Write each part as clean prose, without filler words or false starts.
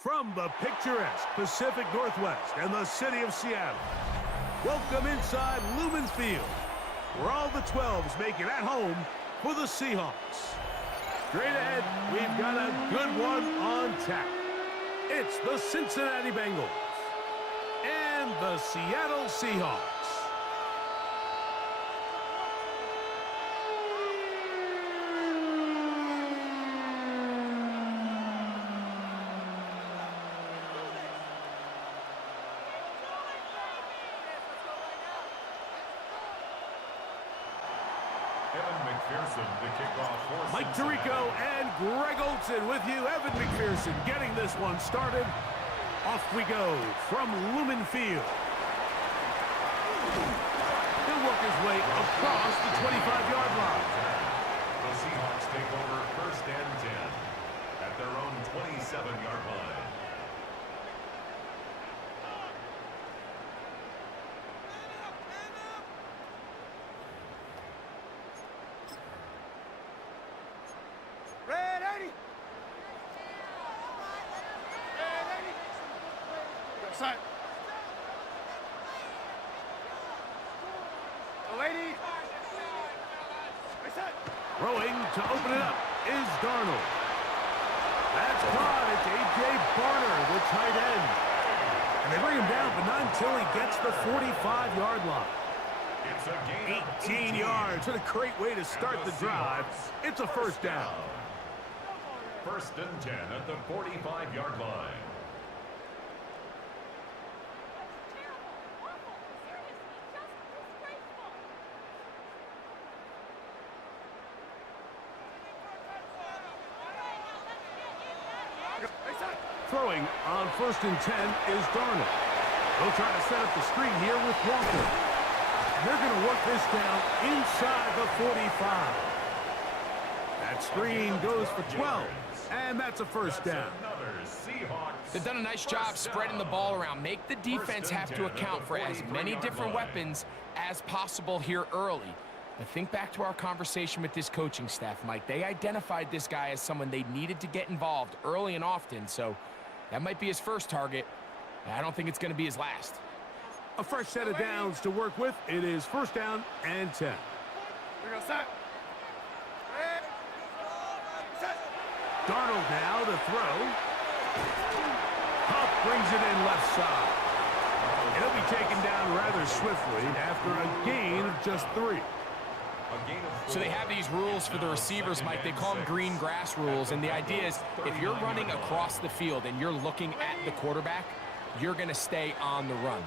From the picturesque Pacific Northwest and the city of Seattle, welcome inside Lumen Field, where all the 12s make it at home for the Seahawks. Straight ahead, we've got a good one on tap. It's the Cincinnati Bengals and the Seattle Seahawks. Mike Tirico and Greg Olsen with you. Evan McPherson getting this one started. Off we go from Lumen Field. He'll work his way across the 25-yard line. The Seahawks take over 1st and 10 at their own 27-yard line. Throwing to open it up is Darnold. That's caught. It's A.J. Barner, the tight end. And they bring him down, but not until he gets the 45-yard line. It's a gain 18 yards. What a great way to start the drive. It's a first down. 1st and 10 at the 45-yard line. Throwing on 1st and 10 is Darnold. They'll try to set up the screen here with Walker. They're going to work this down inside the 45. That screen goes for 12, and that's a first down. They've done a nice job spreading the ball around. Make the defense have to account for as many different weapons as possible here early. But think back to our conversation with this coaching staff, Mike. They identified this guy as someone they needed to get involved early and often, so that might be his first target. I don't think it's going to be his last. A fresh set of downs to work with. It is 1st down and 10. Darnold now to throw. Huff brings it in left side. He'll be taken down rather swiftly after a gain of just 3. So they have these rules for the receivers, Mike. They call them green grass rules, and the idea is if you're running across the field and you're looking at the quarterback, you're going to stay on the run.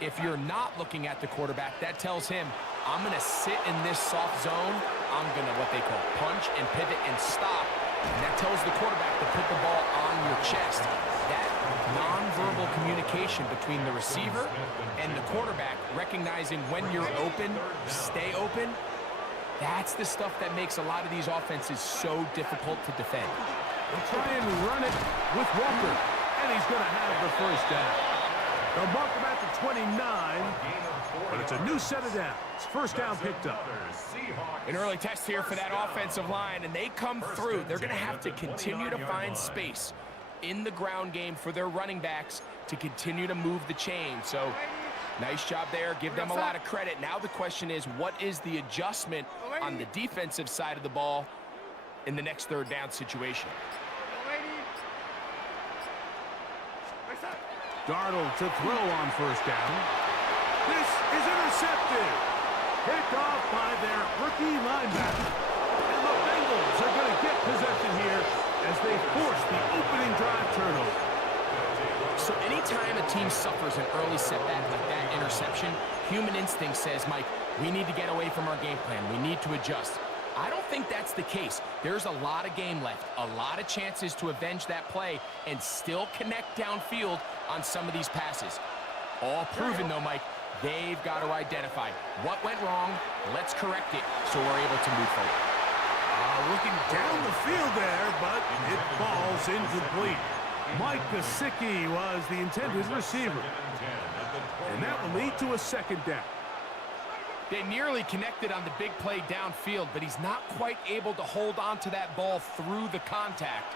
If you're not looking at the quarterback, that tells him, I'm going to sit in this soft zone. I'm going to, what they call, punch and pivot and stop. And that tells the quarterback to put the ball on your chest. That nonverbal communication between the receiver and the quarterback, recognizing when you're open, stay open, that's the stuff that makes a lot of these offenses so difficult to defend. They'll try and run it with Walker, and he's going to have the first down. They'll mark him at the 29, but it's a new set of downs. First down picked up. An early test here for that offensive line, and they come through. They're going to have to continue to find space in the ground game for their running backs to continue to move the chain. So nice job there. Give them a lot of credit. Now the question is, what is the adjustment on the defensive side of the ball in the next 3rd down situation? Darnold to throw on 1st down. This is intercepted. Picked off by their rookie linebacker. And the Bengals are going to get possession here as they force the opening drive turnover. So anytime a team suffers an early setback like that interception, human instinct says, Mike, we need to get away from our game plan. We need to adjust. I don't think that's the case. There's a lot of game left, a lot of chances to avenge that play and still connect downfield on some of these passes. All proven, though, Mike, they've got to identify what went wrong, let's correct it so we're able to move forward. Looking down the field there, but it falls incomplete. Mike Gesicki was the intended receiver. And that will lead to a 2nd down. They nearly connected on the big play downfield, but he's not quite able to hold on to that ball through the contact.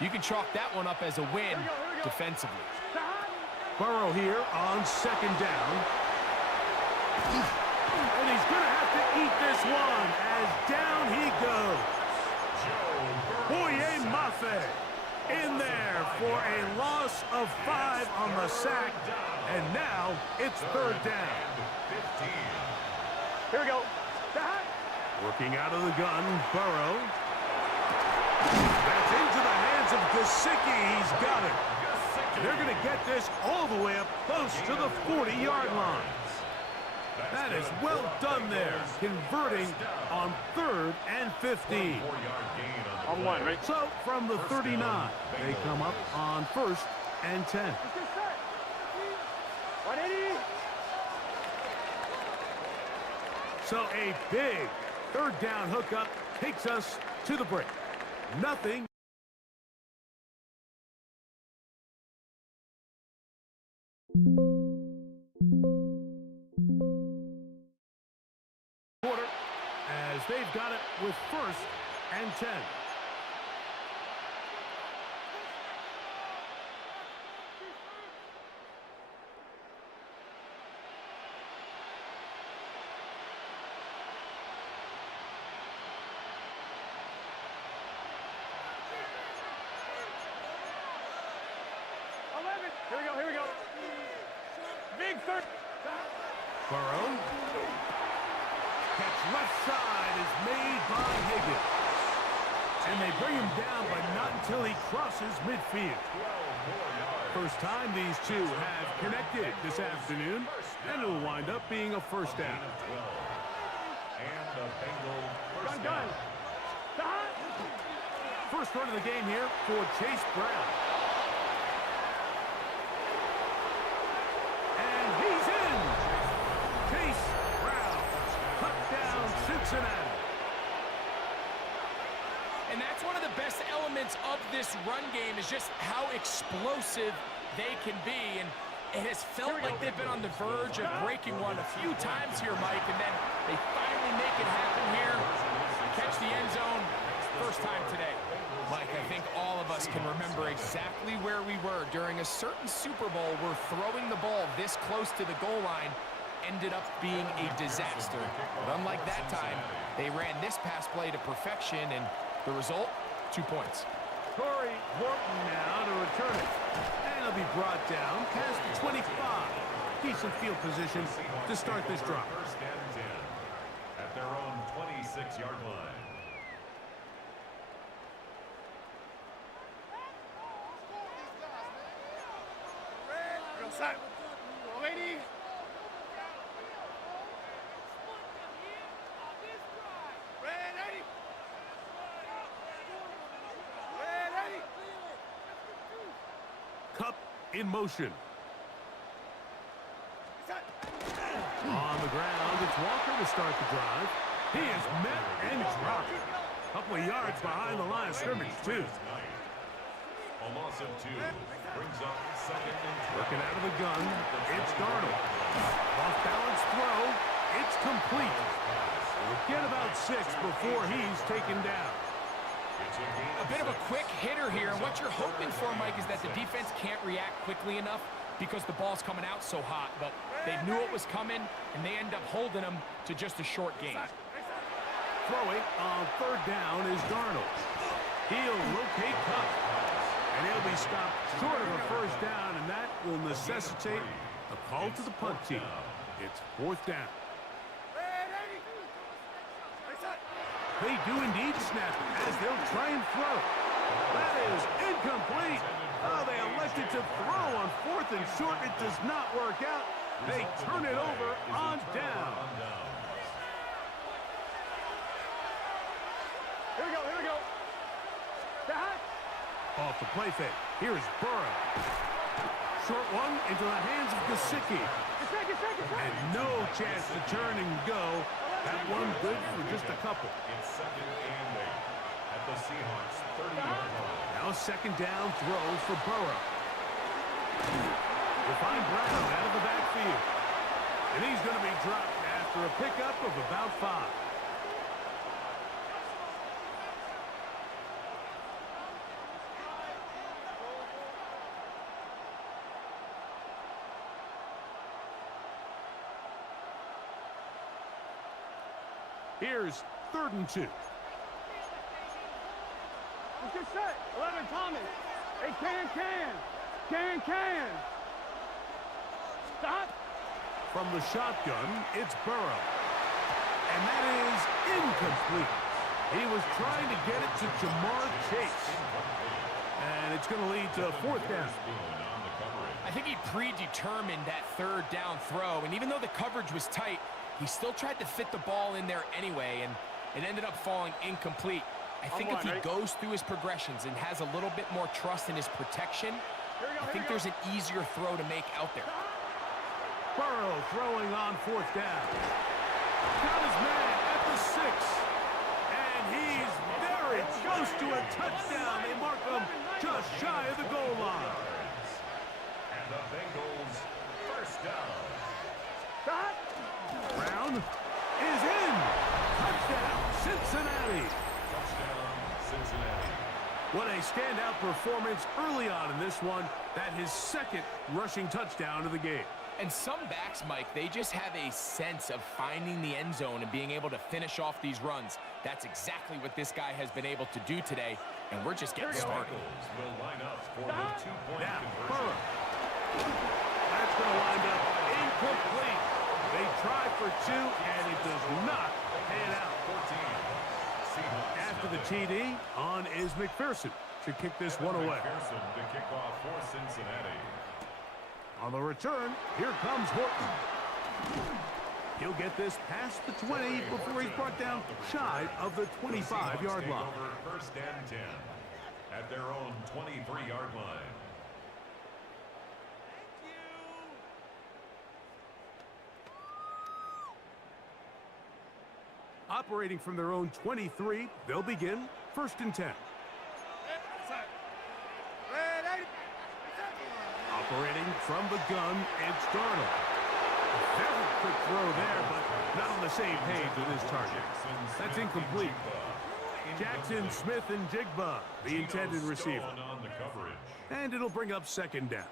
You can chalk that one up as a win, defensively. Burrow here on second down. And he's going to have to eat this one as down he goes. Boye Mafe in there for a loss of 5 on the sack. And now it's third down. Here we go. Working out of the gun, Burrow. That's into the hands of Gesicki. He's got it. They're going to get this all the way up close to the 40-yard line. That is well done there, converting on 3rd and 15. On one, right? So from the 39, they come up on 1st and 10. 180. So a big third down hookup takes us to the break. Nothing. Quarter as they've got it with 1st and 10. Here we go. Big third. Burrow. Catch left side is made by Higgins. And they bring him down, but not until he crosses midfield. First time these two have connected this afternoon, and it'll wind up being a first down. And the Bengals Gun. First run of the game here for Chase Brown. And he's in. Chase Brown. Touchdown, Cincinnati. And that's one of the best elements of this run game is just how explosive they can be. And it has felt like they've been on the verge of breaking one a few times here, Mike, and then they finally make it happen here. Catch the end zone. First time today. Mike, I think all of us can remember exactly where we were during a certain Super Bowl where throwing the ball this close to the goal line ended up being a disaster. But unlike that time, they ran this pass play to perfection, and the result, 2 points. Corey Horton now to return it. And he'll be brought down past the 25. Decent field position to start this drive. First and 10 at their own 26-yard line. Ready? Cup in motion. On the ground, it's Walker to start the drive. He is met and dropped. A couple of yards behind the line of scrimmage, too. A loss of 2 brings up 2nd and 12. Working out of the gun, it's Darnold. Off-balance throw, it's complete. We'll get about 6 before he's taken down. A bit of a quick hitter here, and what you're hoping for, Mike, is that the defense can't react quickly enough because the ball's coming out so hot, but they knew it was coming, and they end up holding them to just a short gain. Throwing on 3rd down is Darnold. He'll locate Cup, and he'll be stopped short of a first down, and that will necessitate a call to the punt team. It's 4th down. They do indeed snap it as they'll try and throw. That is incomplete. Oh, they elected to throw on 4th and short. It does not work out. They turn it over on down. Here we go. Off the play fake. Here is Burrow. Short one into the hands of Gesicki. And no chance to turn and go. That one good for just a couple. It's 2nd and 8 at the Seahawks 30-yard line. Now 2nd down throw for Burrow. We'll find Brown out of the backfield. And he's going to be dropped after a pickup of about 5. Here's 3rd and 2. Let's get set. 11, Thomas. Hey, can. Stop. From the shotgun, it's Burrow. And that is incomplete. He was trying to get it to Jamar Chase. And it's going to lead to 4th down. I think he predetermined that 3rd down throw, and even though the coverage was tight, he still tried to fit the ball in there anyway, and it ended up falling incomplete. I think if he goes through his progressions and has a little bit more trust in his protection, I think there's an easier throw to make out there. Burrow throwing on 4th down. Got his man at the 6. And he's very close to a touchdown. They mark him just shy of the goal line. And the Bengals, 1st down. Stop. Brown is in. Touchdown, Cincinnati. Touchdown, Cincinnati. What a standout performance early on in this one. That his 2nd rushing touchdown of the game. And some backs, Mike, they just have a sense of finding the end zone and being able to finish off these runs. That's exactly what this guy has been able to do today, and we're just getting started. Bengals will line up for the 2-point Now, conversion. Burrow. That's going to wind up incomplete. They tried for 2, and it does not pan out. 14. Seahawks. After the TD, on is McPherson to kick this one away. McPherson to kick off for Cincinnati. On the return, here comes Horton. He'll get this past the 20 before he's brought down shy of the 25-yard line. Over 1st and 10 at their own 23-yard line. Operating from their own 23, they'll begin 1st and 10. Operating from the gun, it's Darnold. Very quick throw there, but not on the same page with his target. That's incomplete. Jackson, Smith, and Jigba, the intended receiver. On the coverage. And it'll bring up 2nd down.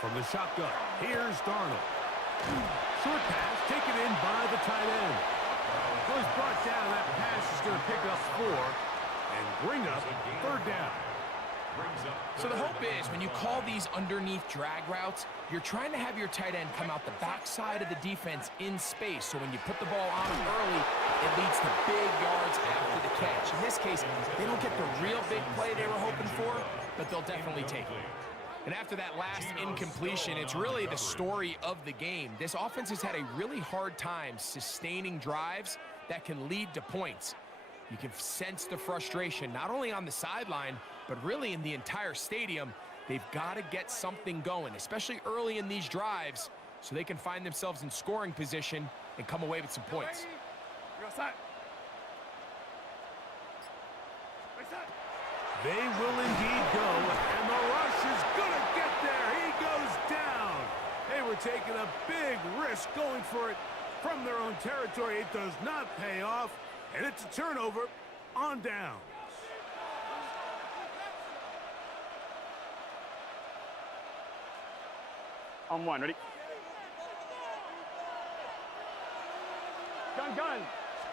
From the shotgun, here's Darnold. Short pass taken in by the tight end. Was brought down. That pass is going to pick up 4 and bring up 3rd down. So the hope is when you call these underneath drag routes, you're trying to have your tight end come out the backside of the defense in space. So when you put the ball on him early, it leads to big yards after the catch. In this case, they don't get the real big play they were hoping for, but they'll definitely take it. And after that last incompletion, it's really the story of the game. This offense has had a really hard time sustaining drives that can lead to points. You can sense the frustration, not only on the sideline, but really in the entire stadium. They've got to get something going, especially early in these drives, so they can find themselves in scoring position and come away with some points. They will indeed go, and the rush is going to get there. He goes down. They were taking a big risk going for it from their own territory. It does not pay off, and it's a turnover on downs. On 1, ready? Gun.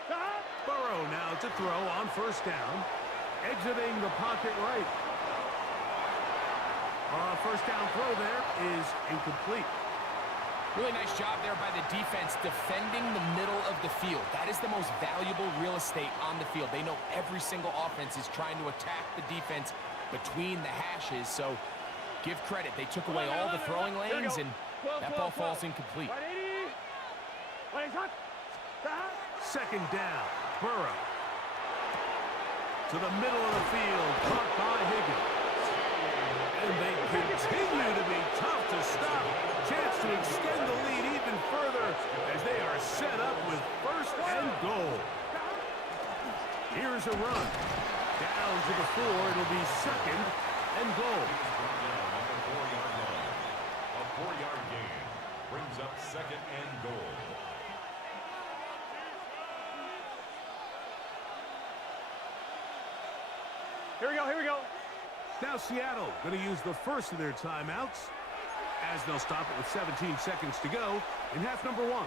Stop. Burrow now to throw on 1st down. Exiting the pocket right. 1st down throw there is incomplete. Really nice job there by the defense defending the middle of the field. That is the most valuable real estate on the field. They know every single offense is trying to attack the defense between the hashes, so give credit. They took away all the throwing lanes, and that ball falls incomplete. 2nd down, Burrow. To the middle of the field, caught by Higgins. And they continue to be tough to stop. Chance to extend the lead even further as they are set up with 1st and goal. Here's a run. Down to the 4, it'll be 2nd and goal. A 4-yard gain brings up 2nd and goal. Here we go. Now Seattle going to use the first of their timeouts. as they'll stop it with 17 seconds to go in half number 1.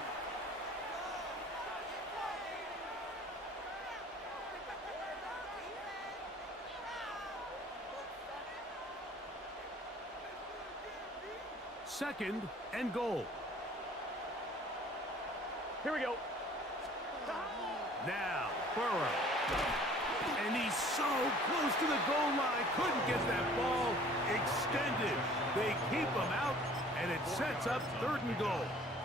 Second and goal. Here we go. Now, Burrow. And he's so close to the goal line. Couldn't get that ball extended. They keep him out, and it sets up third and goal.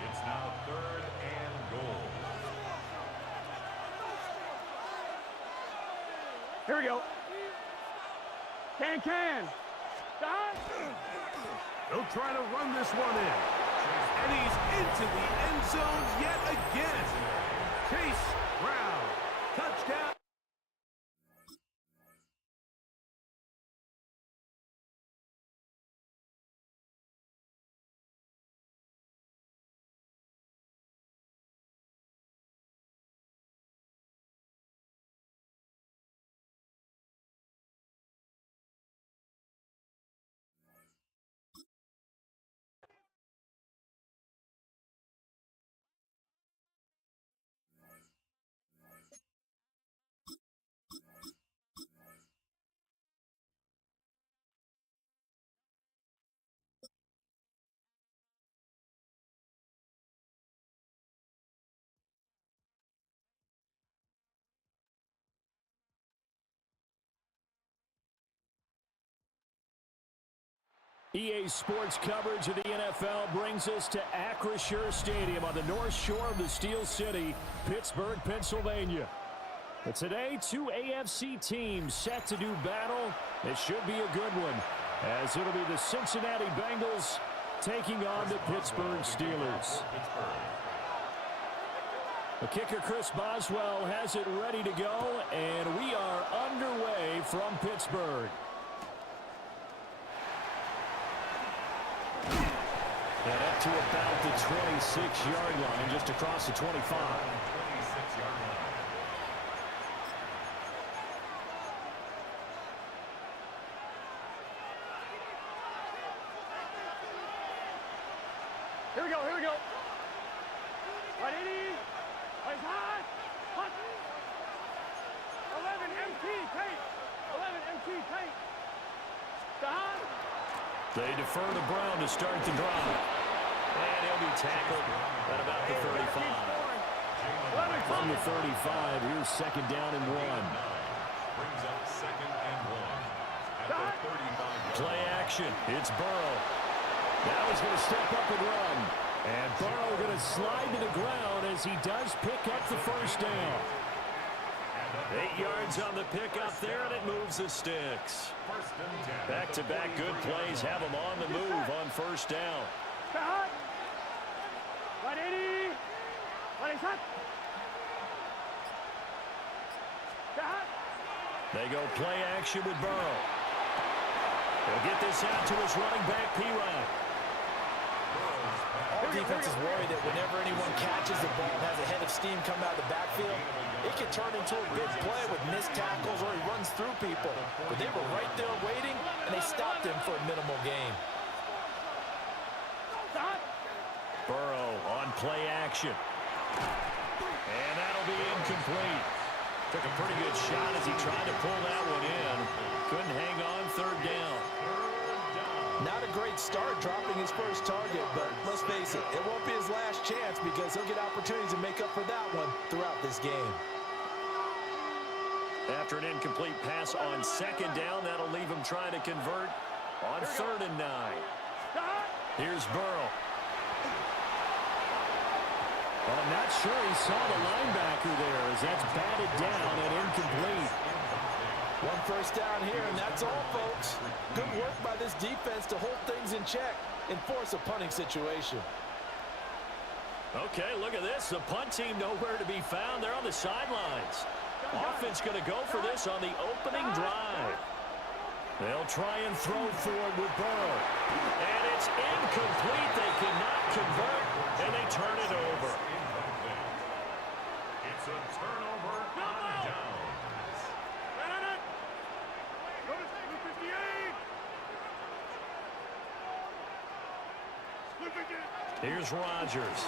It's now third and goal. Here we go. Can. Stop. They'll try to run this one in. And he's into the end zone yet again. Chase Brown. Touchdown. EA Sports coverage of the NFL brings us to Acrisure Stadium on the north shore of the Steel City, Pittsburgh, Pennsylvania. But today, two AFC teams set to do battle. It should be a good one, as it'll be the Cincinnati Bengals taking on the Pittsburgh Steelers. The kicker, Chris Boswell, has it ready to go, and we are underway from Pittsburgh. And up to about the 26-yard line, just across the 25. 26-yard line. Here we go. Right, 80. Right, high. Hot. 11 MT tape. 11 MT tape. Stop. They defer to Brown to start the drive. And he'll be tackled at about the 35. From the 35, here's second down and 1. Brings up second and 1 at the 35. Play action. It's Burrow. Now he's going to step up and run. And Burrow going to slide to the ground as he does pick up the first down. 8 yards on the pickup there, and it moves the sticks. Back-to-back good plays have him on the move on first down. Stop. Right, 80. Right, hot. Stop. They go play action with Burrow. He'll get this out to his running back, P-Rod. All defenses worry that whenever anyone catches the ball and has a head of steam come out of the backfield, it can turn into a big play with missed tackles or he runs through people. But they were right there waiting, and they stopped him for a minimal gain. Burrow on play action. And that'll be incomplete. Took a pretty good shot as he tried to pull that one in. Couldn't hang on third down. Not a great start dropping his first target, but let's face it, it won't be his last chance because he'll get opportunities to make up for that one throughout this game. After an incomplete pass on second down, that'll leave him trying to convert on third and 9. Here's Burrow. Well, I'm not sure he saw the linebacker there as that's batted down and incomplete. One first down here, and that's all, folks. Good work by this defense to hold things in check and force a punting situation. Okay, look at this. The punt team nowhere to be found. They're on the sidelines. Offense going to go for this on the opening drive. They'll try and throw forward with Burrow. And it's incomplete. They cannot convert, and they turn it over. It's a turnover on downs. Here's Rodgers.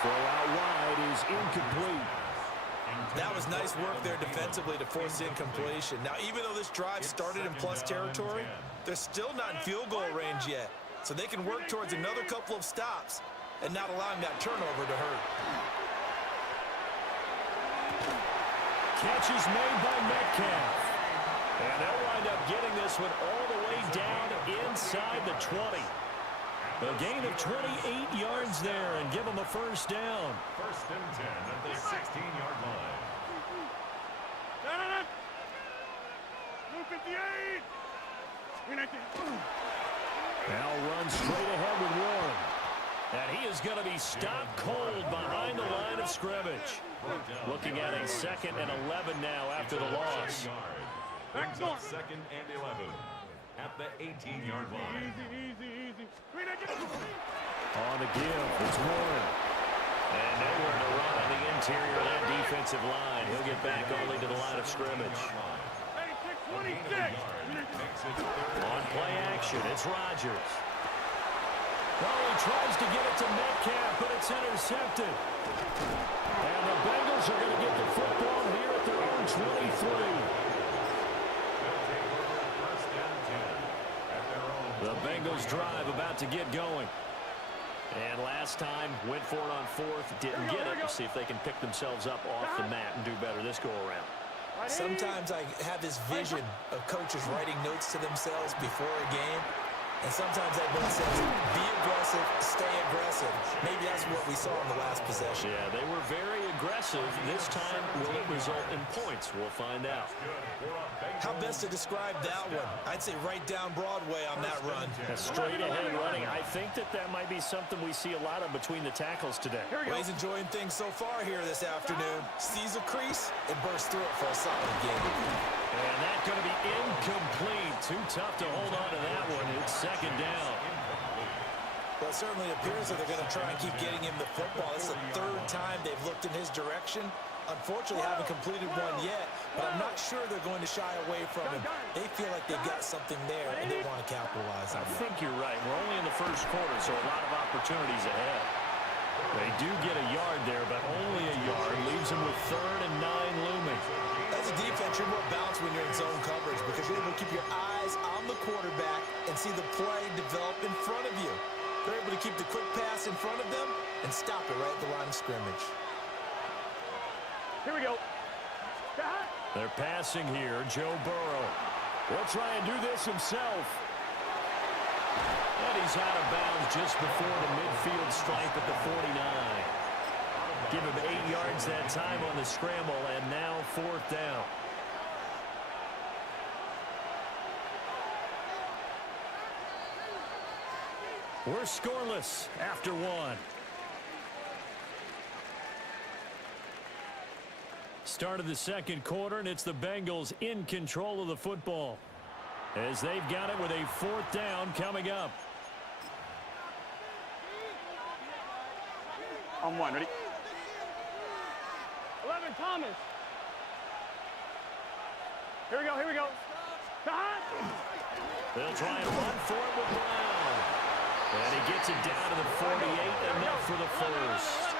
Throw out wide is incomplete. That was nice work there defensively to force the incompletion. Now, even though this drive started in plus territory, they're still not in field goal range yet. So they can work towards another couple of stops and not allowing that turnover to hurt. Catch is made by Metcalf. And they'll wind up getting this one all the way down inside the 20. A gain of 28 yards there and give them a first down. First and 10 at the 16-yard line. Move 58. Now runs straight ahead with Warren. And he is going to be stopped cold behind the line of scrimmage. Looking at a 2nd and 11 now after the loss. Brings up 2nd and 11 at the 18-yard line. Easy. On the give, it's Warren. And nowhere to run on the interior of that defensive line. He'll get back only to the line of scrimmage. 26. On play action, it's Rodgers. Well, he tries to get it to Metcalf, but it's intercepted. And the Bengals are going to get the football here at their own 23. The Bengals drive about to get going. And last time, went for it on 4th, didn't get it. We'll see if they can pick themselves up off the mat and do better this go-around. Sometimes I have this vision of coaches writing notes to themselves before a game. And sometimes that note says, be aggressive, stay aggressive. Maybe that's what we saw in the last possession. Yeah, they were very aggressive. This time, will it result in points? We'll find out. How best to describe that one? I'd say right down Broadway on that run. A straight ahead running. I think that might be something we see a lot of between the tackles today. Well, he's enjoying things so far here this afternoon. Sees a crease and bursts through it for a solid game. And that's going to be incomplete. Too tough to hold on to that one. It's 2nd down. Well, it certainly appears that they're going to try and keep getting him the football. It's the 3rd time they've looked in his direction. Unfortunately, haven't completed one yet, but I'm not sure they're going to shy away from him. They feel like they've got something there, and they want to capitalize on it. I think you're right. We're only in the 1st quarter, so a lot of opportunities ahead. They do get a yard there, but only a yard. Leaves them with 3rd and 9 looming. As a defense, you're more balanced when you're in zone coverage because you're able to keep your eyes on the quarterback and see the play develop in front of you. They're able to keep the quick pass in front of them and stop it right at the line of scrimmage. Here we go. They're passing here. Joe Burrow will try and do this himself. And he's out of bounds just before the midfield stripe at the 49. Give him 8 yards that time on the scramble, and now 4th down. We're scoreless after 1. Start of the 2nd quarter, and it's the Bengals in control of the football as they've got it with a 4th down coming up. On 1, ready? 11, Thomas. Here we go. They'll try and run for it with Brown. And he gets it down to the 48, enough for the first.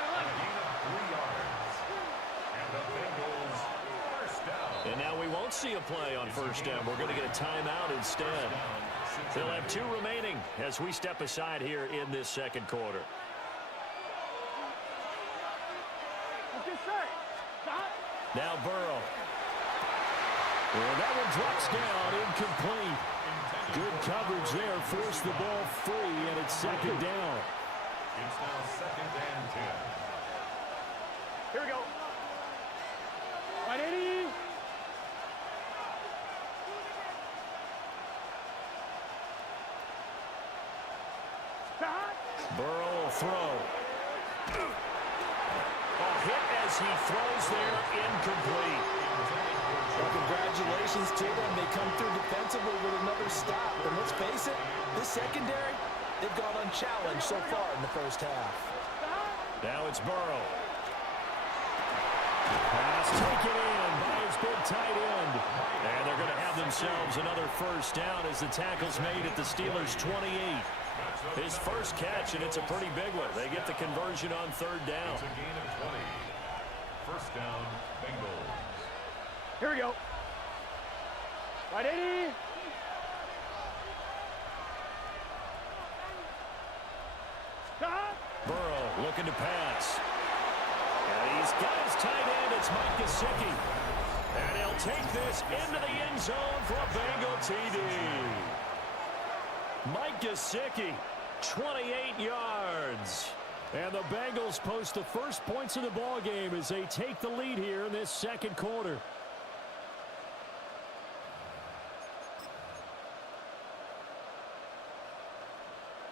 And now we won't see a play on 1st down. We're going to get a timeout instead. They'll have 2 remaining as we step aside here in this 2nd quarter. Now Burrow. And that one drops down, incomplete. Good coverage there, forced the ball free, and it's 2nd down. It's now 2nd and 10. Here we go. 180. Burrow will throw. A hit as he throws there, incomplete. Well, congratulations to them. They come through defensively with another stop. And let's face it, this secondary, they've gone unchallenged so far in the 1st half. Now it's Burrow. Pass taken in by his big tight end. And they're going to have themselves another 1st down as the tackle's made at the Steelers' 28. His first catch, and it's a pretty big one. They get the conversion on third down. It's a gain of 20. First down, Bengals. Here we go. Right, 80. Stop. Burrow looking to pass. And he's got his tight end. It's Mike Gesicki. And he'll take this into the end zone for a Bengal TD. Mike Gesicki, 28 yards. And the Bengals post the first points of the ball game as they take the lead here in this second quarter.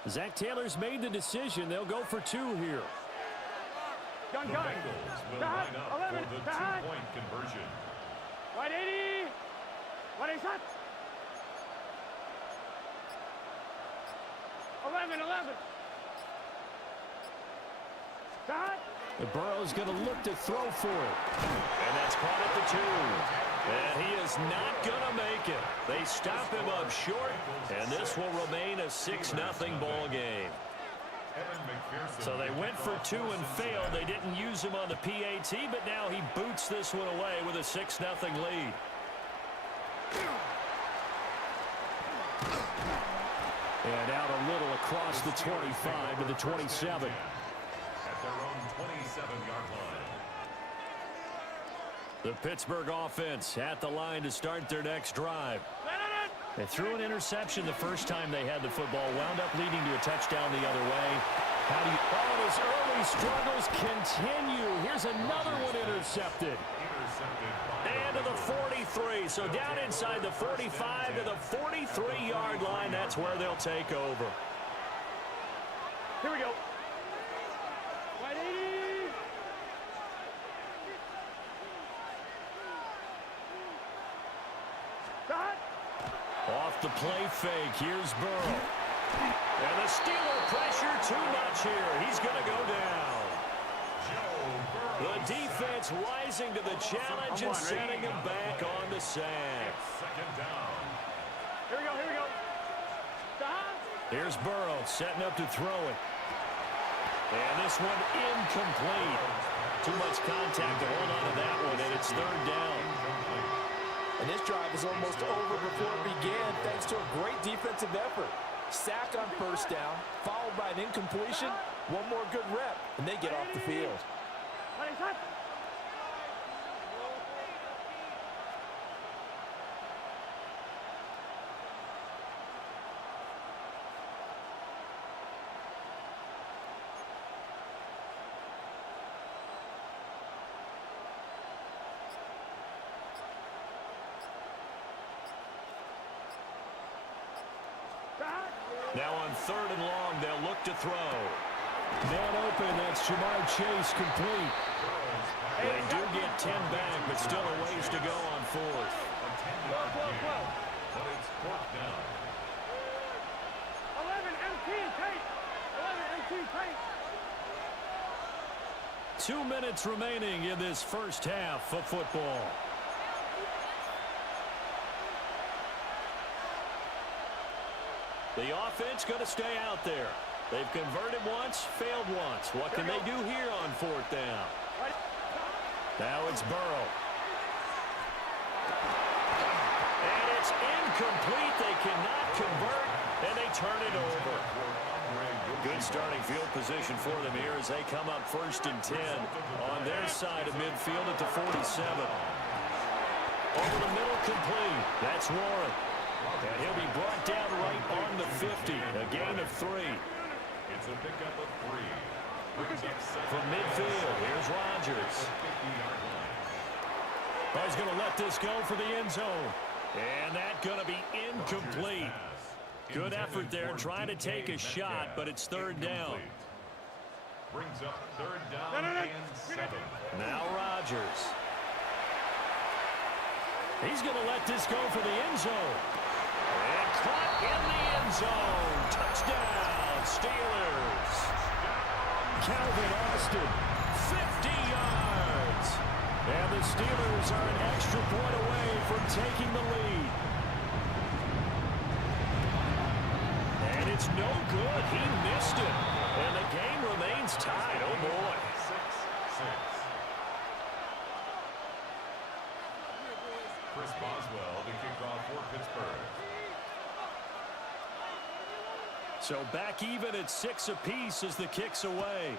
Zach Taylor's made the decision. They'll go for two here. Gun, The gun. Bengals will Stop. line up 11. for the Stop. two-point conversion. Right, 80. What is that? 11. Stop. The Burrow's going to look to throw for it. And that's caught at the 2. And he is not going to make it. They stop him up short, and this will remain a 6-0 ball game. So they went for 2 and failed. They didn't use him on the PAT, but now he boots this one away with a 6-0 lead. And out a little across the 25 to the 27. At their own 27-yard line. The Pittsburgh offense at the line to start their next drive. They threw an interception the first time they had the football, wound up leading to a touchdown the other way. How do you... Oh, his early struggles continue. Here's another one intercepted. And to the 43. So down inside the 45 to the 43-yard line. That's where they'll take over. Here we go. Right, 80. Stop. Off the play fake. Here's Burrow. And the Steeler pressure too much here. He's going to go down. The defense rising to the challenge and setting him back on the sack. Second down. Here we go. Stop. Here's Burrow setting up to throw it. And this one incomplete. Too much contact to hold on to that one, and it's third down. And this drive is almost over before it began thanks to a great defensive effort. Sack on first down, followed by an incompletion, one more good rep, and they get off the field. What is that? Now on third and long, they'll look to throw. Man open, that's Jamar Chase complete. They do get 10 back, but still a ways to go on fourth. But it's fourth down. 11 MT tape. 11 MT tape. 2 minutes remaining in this first half of football. The offense going to stay out there. They've converted once, failed once. What can they do here on fourth down? Now it's Burrow. And it's incomplete. They cannot convert, and they turn it over. Good starting field position for them here as they come up first and 10 on their side of midfield at the 47. Over the middle complete. That's Warren. And he'll be brought down right on the 50. A gain of 3. It's a pickup of 3. Brings up From midfield, here's Rodgers. He's going to let this go for the end zone. And that's going to be incomplete. Good effort there, trying to take a shot, but it's third down. Brings up third down and 7. Now Rodgers. He's going to let this go for the end zone. And caught in the end zone. Touchdown, Steelers. Calvin Austin, 50 yards. And the Steelers are an extra point away from taking the lead. And it's It's no good. He missed it. And the game remains tied. Oh, boy. 6-6. Chris Boswell to kick off for Pittsburgh. So back even at 6 apiece as the kick's away.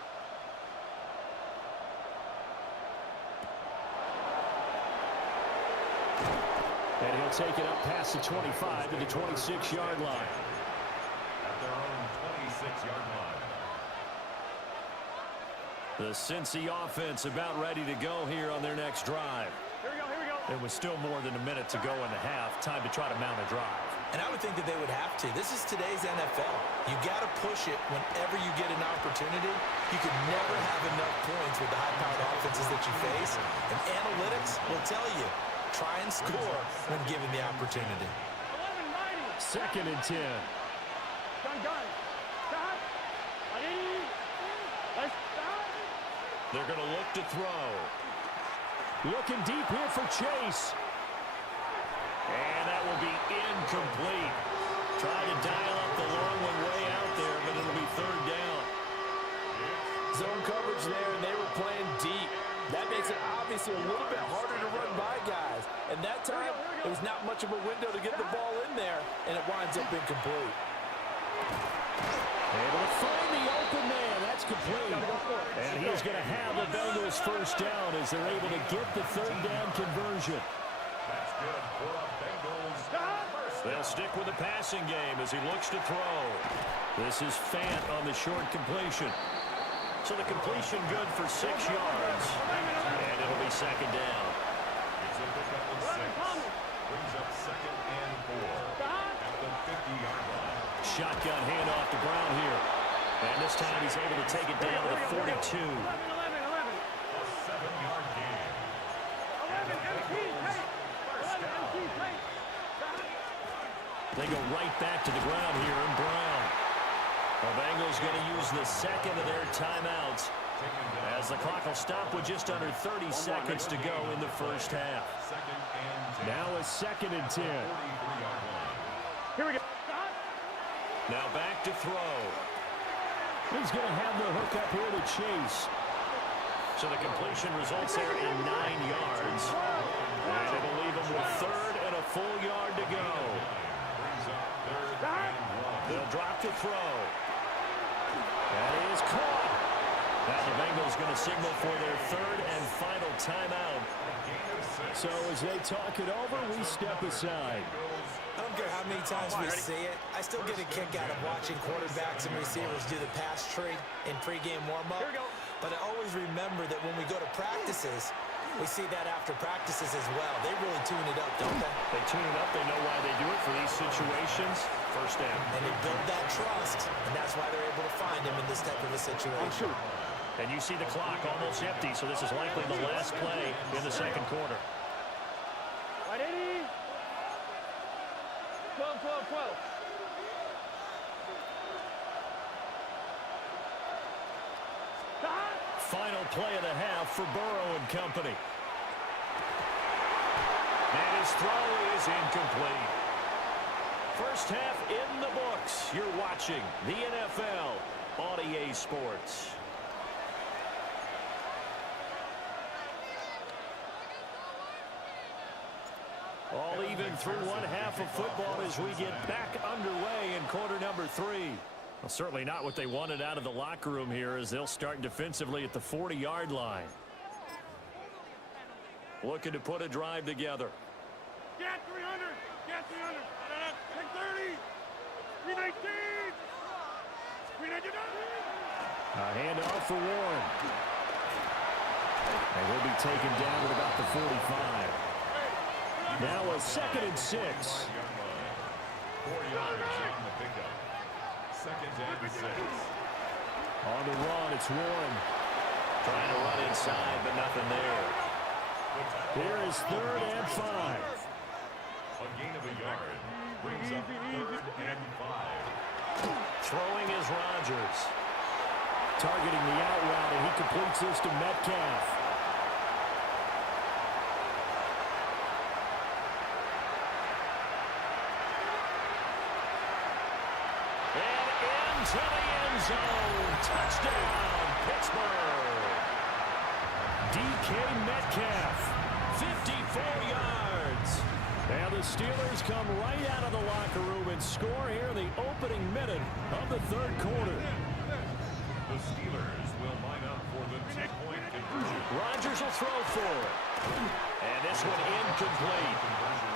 And he'll take it up past the 25 to the 26-yard line. At their own 26-yard line. The Cincy offense about ready to go here on their next drive. Here we go, here we go. There was still more than a minute to go in the half. Time to try to mount a drive. And I would think that they would have to. This is today's NFL. You got to push it whenever you get an opportunity. You could never have enough points with the high-powered offenses that you face. And analytics will tell you, try and score when given the opportunity. 11-90. 2nd and 10. Gun. Stop. Let's stop. They're going to look to throw. Looking deep here for Chase. And that will be incomplete. Trying to dial up the long one way out there, but it'll be 3rd down. Zone coverage there, and they were playing deep. That makes it obviously a little bit harder to run by guys. And that time, there was not much of a window to get the ball in there, and it winds up incomplete. Able to find the open man. That's complete. And he's going to have the Bengals 1st down as they're able to get the 3rd down conversion. That's good for the Bengals. They'll stick with the passing game as he looks to throw. This is Fant on the short completion. So the completion good for 6 yards. And it'll be 2nd down. It's a pickup of 6. Brings up 2nd and 4 at the 50-yard line. Shotgun handoff to Brown here. And this time he's able to take it down to the 42. 11. A 7-yard gain. 11 MT tape. 11 MT tape. They go right back to the ground here, and Brown. The Bengals going to use the 2nd of their timeouts as the clock will stop with just under 30 seconds to go in the 1st half. 2nd and 10. Now a 2nd and 10. 43-yard line. Here we go. Now back to throw. He's going to have the hook up here to Chase. So the completion results there in 9 yards. And it'll leave him with 3rd and a full yard to go. Brings up 3rd and 1. They'll drop to throw. That is caught. Now the Bengals going to signal for their 3rd and final timeout. So as they talk it over, we step aside. I don't care how many times we see it. I still get a kick out of watching quarterbacks and receivers do the pass tree in pregame warm-up. But I always remember that when we go to practices, we see that after practices as well. They really tune it up, don't they? They tune it up. They know why they do it for these situations. 1st down. And they build that trust, and that's why they're able to find him in this type of a situation. And you see the clock almost empty, so this is likely the last play in the 2nd quarter. Right, 80. 12. Stop. Final play of the half for Burrow and company. And his throw is incomplete. 1st half in the books. You're watching the NFL on EA Sports. All even through 1 half of football as we get back underway in quarter number 3. Well, certainly not what they wanted out of the locker room here as they'll start defensively at the 40-yard line. Looking to put a drive together. Get 300. Get 300. 630. 319. 319. A handoff for Warren. And he'll be taken down at about the 45. Now a 2nd and 6. 4 yards on the pickup. 2nd and 6. On the run, it's Warren. Trying to run inside, but nothing there. Here is 3rd and 5. A gain of a yard. Brings up 3rd and 5. Throwing is Rodgers. Targeting the out route, and he completes this to Metcalf. And into the end zone. Touchdown, Pittsburgh. DK Metcalf, 54 yards. And the Steelers come right out of the locker room and score here in the opening minute of the third quarter. The Steelers will line up for the two-point conversion. Rodgers will throw for it. And this one incomplete.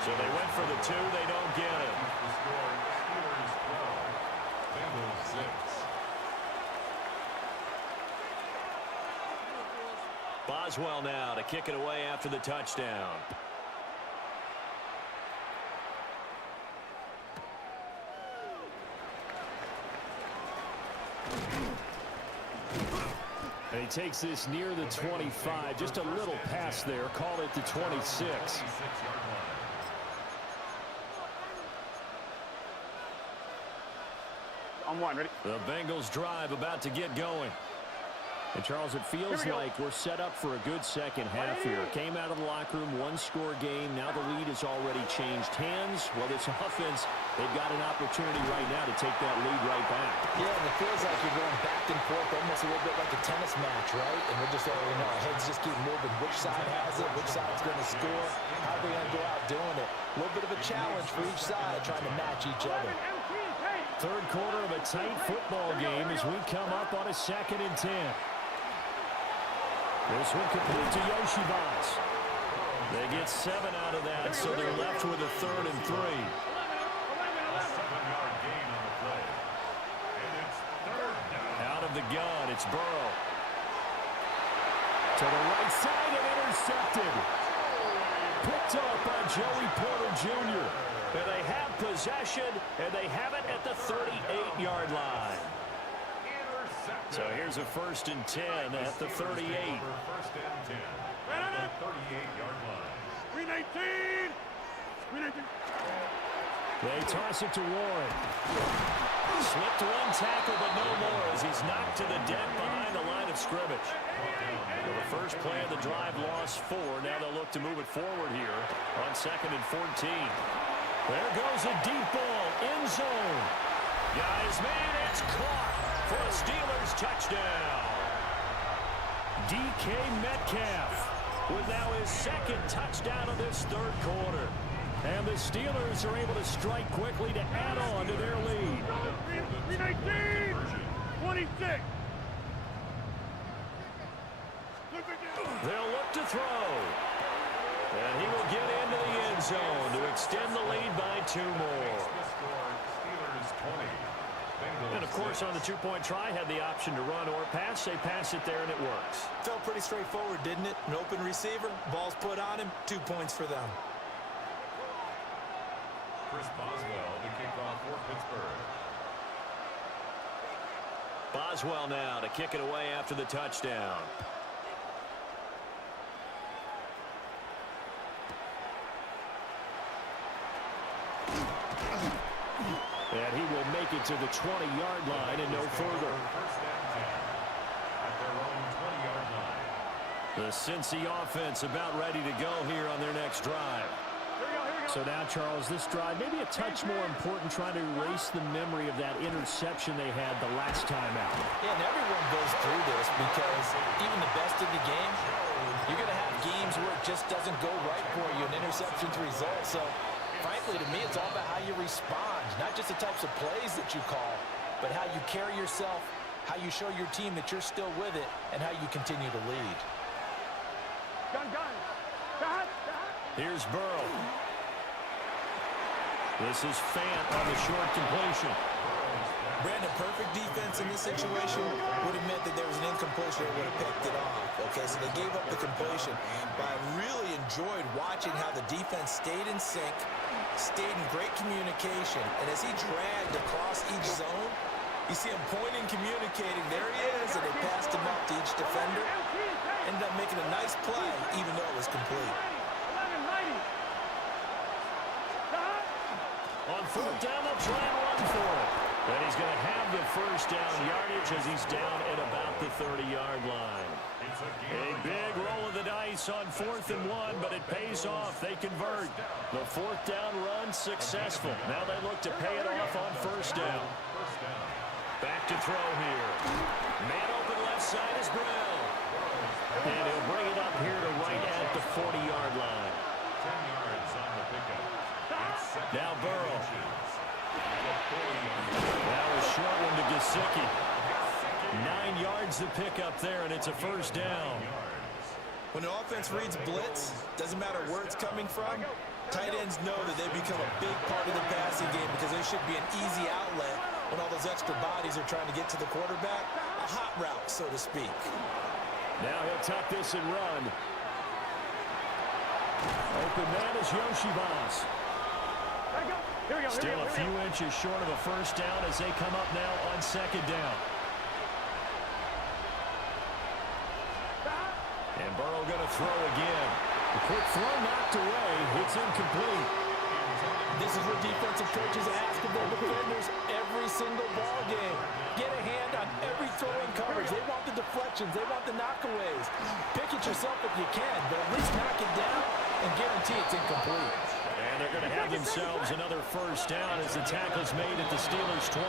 So they went for the two. They don't get it. The score, Steelers 12, Bengals 6. Boswell now to kick it away after the touchdown. And he takes this near the 25. Just a little pass there. Call it the 26. On one, ready? The Bengals drive about to get going. And, Charles, it feels like we're set up for a good second half here. Came out of the locker room, one-score game. Now the lead has already changed hands. Well, this offense, they've got an opportunity right now to take that lead right back. Yeah, and it feels like you're going back and forth almost a little bit like a tennis match, right? And we're just, our heads just keep moving. Which side has it? Which side's going to score? How are they going to go out doing it? A little bit of a challenge for each side trying to match each other. Third quarter of a tight football game as we come up on a 2nd and 10. This one complete to Yoshibas. They get 7 out of that, so they're left with a 3rd and 3. A 7-yard gain on the play. And it's third down. Out of the gun, it's Burrow. To the right side and intercepted. Picked up by Joey Porter Jr. And they have possession, and they have it at the 38-yard line. So here's a 1st and 10 at the 38. First and 10 at the 38-yard line. Screen 18. Screen 18. They toss it to Warren. Slipped one tackle, but no more as he's knocked to the deck behind the line of scrimmage. Well, the first play of the drive lost 4. Now they'll look to move it forward here on 2nd and 14. There goes a deep ball, end zone. Guys, man, it's caught for a Steelers touchdown. DK Metcalf with now his 2nd touchdown of this third quarter. And the Steelers are able to strike quickly to add on to their lead. Screen 18. 26. They'll look to throw. And he will get into the end zone to extend the lead by 2 more. Steelers 20. And, of course, on the two-point try, had the option to run or pass. They pass it there, and it works. Felt pretty straightforward, didn't it? An open receiver, ball's put on him, 2 points for them. Chris Boswell, the kickoff for Pittsburgh. Boswell now to kick it away after the touchdown. And he will make it to the 20-yard line and no further. First and 10 at their own 20-yard line. The Cincy offense about ready to go here on their next drive. So now, Charles, this drive maybe a touch more important, trying to erase the memory of that interception they had the last time out. Yeah, and everyone goes through this because even the best of the game, you're going to have games where it just doesn't go right for you, an interception's result. So, frankly, to me, it's all about how you respond, not just the types of plays that you call, but how you carry yourself, how you show your team that you're still with it, and how you continue to lead. Here's Burrow. This is Fant on the short completion. Brandon, perfect defense in this situation would have meant that there was an incompletion that would have picked it off. Okay, so they gave up the completion. But I really enjoyed watching how the defense stayed in sync, stayed in great communication. And as he dragged across each zone, you see him pointing, communicating. There he is, and they passed him up to each defender. Ended up making a nice play, even though it was complete. On 4th down, they'll try and run for it. And he's going to have the first down yardage as he's down at about the 30-yard line. A big roll of the dice on 4th and 1, but it pays off. They convert. The 4th down run successful. Now they look to pay it off on 1st down. Back to throw here. Man open left side is Brown. And he'll bring it up here to right at the 40-yard line. 10 yards on the pickup. Now Burrow. Now a short one to Gesicki. 9 yards to pick up there, and it's a first down. When the offense reads blitz, doesn't matter where it's coming from, tight ends know that they become a big part of the passing game because they should be an easy outlet when all those extra bodies are trying to get to the quarterback. A hot route, so to speak. Now he'll tuck this and run. Open man is Yoshibas. Still a few inches short of a first down as they come up now on second down. And Burrow going to throw again. The quick throw knocked away. It's incomplete. This is where defensive coaches ask of their defenders every single ball game. Get a hand on every throw in coverage. They want the deflections. They want the knockaways. Pick it yourself if you can, but at least knock it down and guarantee it's incomplete. And they're going to have themselves another first down as the tackle's made at the Steelers' 21.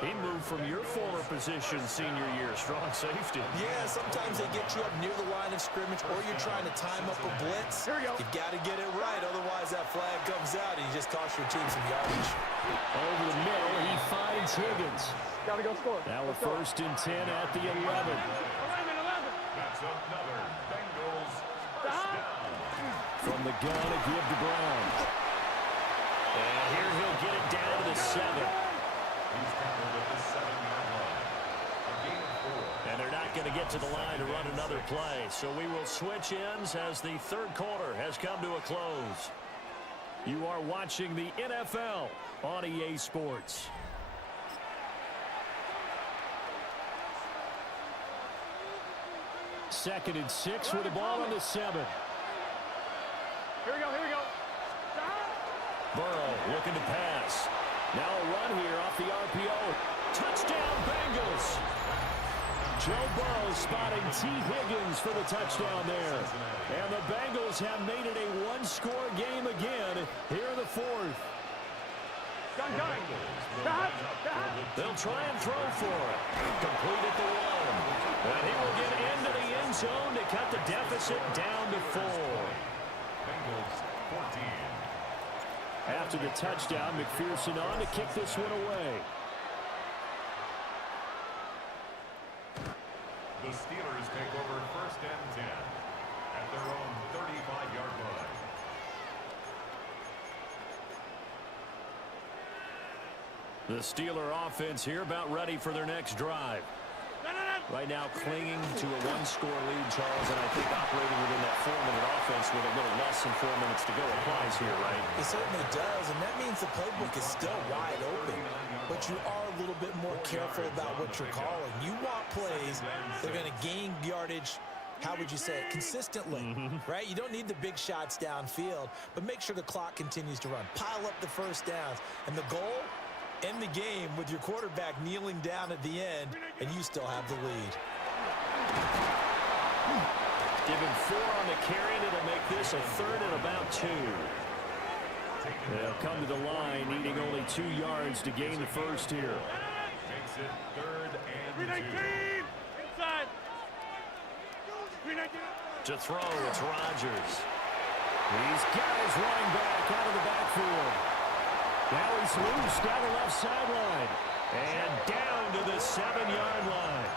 He moved from your former position senior year, strong safety. Yeah, sometimes they get you up near the line of scrimmage or you're trying to time up a blitz. You've got to get it right, otherwise that flag comes out and you just cost your team some yardage. Over the middle, he finds Higgins. Gotta go score. Now a first and 10 at the 11. That's another Bengals first down. From the gun to give to Brown. And here he'll get it down to the 7. He's tackled at the 7-yard line. A gain of 4. And they're not going to get to the line to run another play. So we will switch ends as the third quarter has come to a close. You are watching the NFL on EA Sports. Second and 6 with the ball on the 7. Here we go. Burrow looking to pass. Now a run here off the RPO. Touchdown, Bengals. Joe Burrow spotting T. Higgins for the touchdown there. And the Bengals have made it a one-score game again here in the fourth. Gun. They'll try and throw for it. Complete at the 1. And he will get into the end zone to cut the deficit down to 4. Bengals 14. After the touchdown, McPherson on to kick this one away. The Steelers take over first and 10 at their own 35-yard line. The Steeler offense here about ready for their next drive. Right now clinging to a one-score lead, Charles, and I think operating within that 4-minute offense with a little less than 4 minutes to go applies here, right? It certainly does, and that means the playbook is still wide open. But you are a little bit more careful about what you're calling. You want plays that are going to gain yardage, how would you say it, consistently, right? You don't need the big shots downfield, but make sure the clock continues to run. Pile up the first downs, and the goal, end the game with your quarterback kneeling down at the end, and you still have the lead. Give him 4 on the carry, and it'll make this a third and about 2. They'll come to the line, needing only 2 yards to gain the first here. Makes it third and 2. Inside. To throw, it's Rodgers. He's got his running back out of the backfield. Now he's loose down the left sideline. And down to the 7-yard line.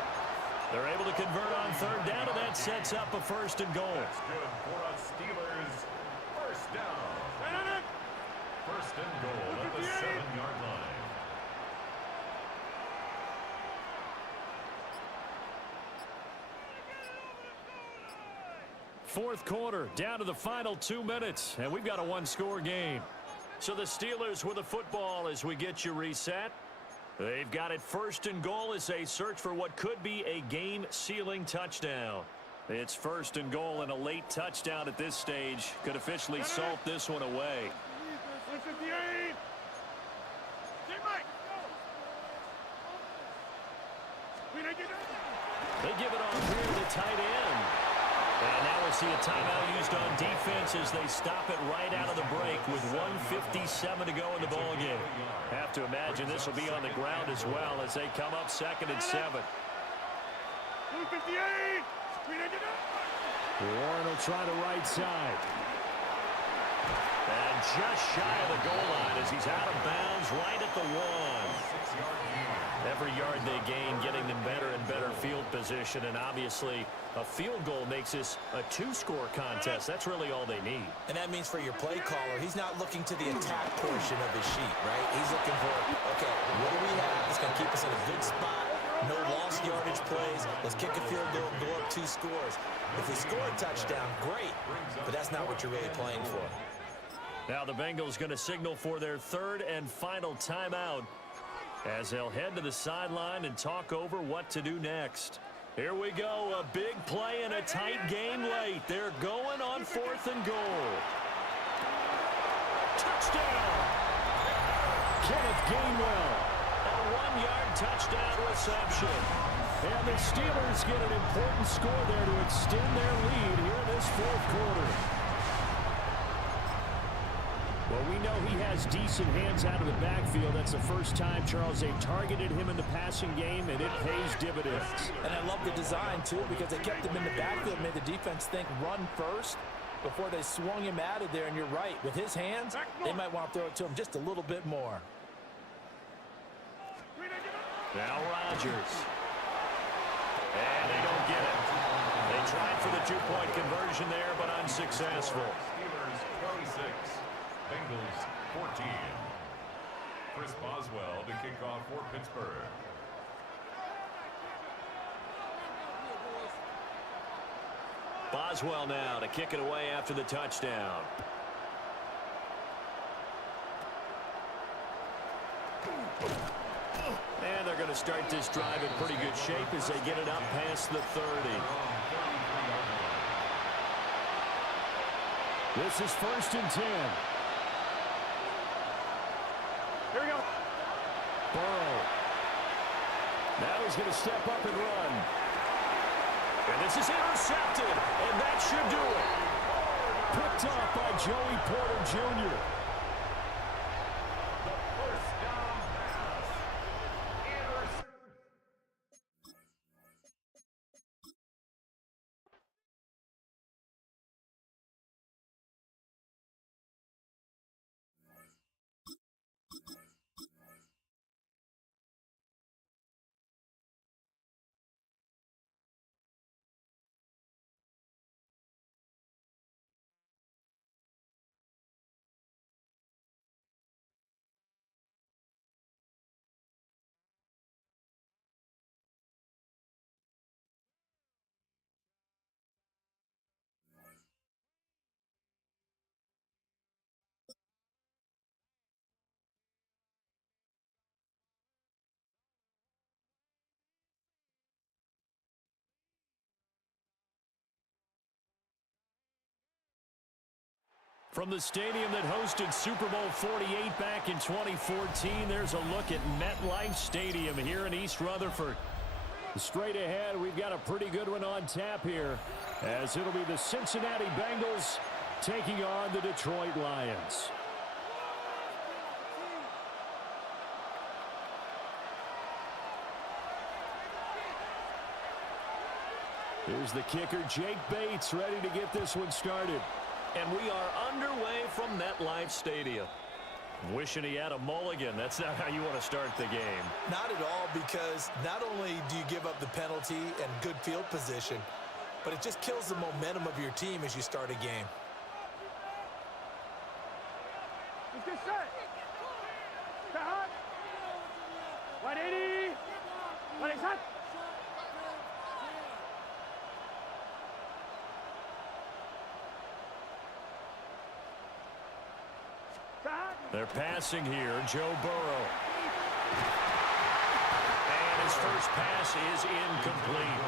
They're able to convert on third down, and that sets up a first and goal. That's good for us Steelers. First down. First and goal at the 7-yard line. Fourth quarter, down to the final 2 minutes, and we've got a one-score game. So the Steelers with the football as we get you reset. They've got it first and goal as they search for what could be a game-sealing touchdown. It's first and goal, and a late touchdown at this stage could officially salt this one away. 158. They give it off here to the tight end. And now we'll see a timeout used on defense as they stop it right out of the break with 1:57 to go in the ballgame. Have to imagine this will be on the ground as well as they come up 2nd and 7. 258. Warren will try the right side. And just shy of the goal line as he's out of bounds right at the 1. Every yard they gain getting them better and better field position, and obviously a field goal makes this a 2-score contest. That's really all they need. And that means for your play caller, he's not looking to the attack portion of his sheet, right? He's looking for, okay, what do we have that's going to keep us in a good spot? No lost yardage plays. Let's kick a field goal and go up 2 scores. If we score a touchdown, great, but that's not what you're really playing for. Now the Bengals going to signal for their 3rd and final timeout as they'll head to the sideline and talk over what to do next. Here we go, a big play and a tight game late. They're going on 4th and goal. Touchdown! Kenneth Gainwell. A 1-yard touchdown reception. And the Steelers get an important score there to extend their lead here in this 4th quarter. Well, we know he has decent hands out of the backfield. That's the first time, Charles, they've targeted him in the passing game, and it pays dividends. And I love the design, too, because they kept him in the backfield, made the defense think run first before they swung him out of there. And you're right, with his hands, they might want to throw it to him just a little bit more. Now Rodgers. And they don't get it. They tried for the 2-point conversion there, but unsuccessful. Steelers 26, Bengals 14. Chris Boswell to kick off for Pittsburgh. Boswell now to kick it away after the touchdown. And they're going to start this drive in pretty good shape as they get it up past the 30. This is 1st and 10. Here we go. Burrow. Now he's going to step up and run. And this is intercepted, and that should do it. Picked off by Joey Porter Jr. From the stadium that hosted Super Bowl 48 back in 2014, there's a look at MetLife Stadium here in East Rutherford. Straight ahead, we've got a pretty good one on tap here, as it'll be the Cincinnati Bengals taking on the Detroit Lions. Here's the kicker, Jake Bates, ready to get this one started. And we are underway from MetLife Stadium. Wishing he had a mulligan. That's not how you want to start the game. Not at all, because not only do you give up the penalty and good field position, but it just kills the momentum of your team as you start a game. Let's get set. Stay hot. 180. 180 hot. They're passing here, Joe Burrow. And his first pass is incomplete.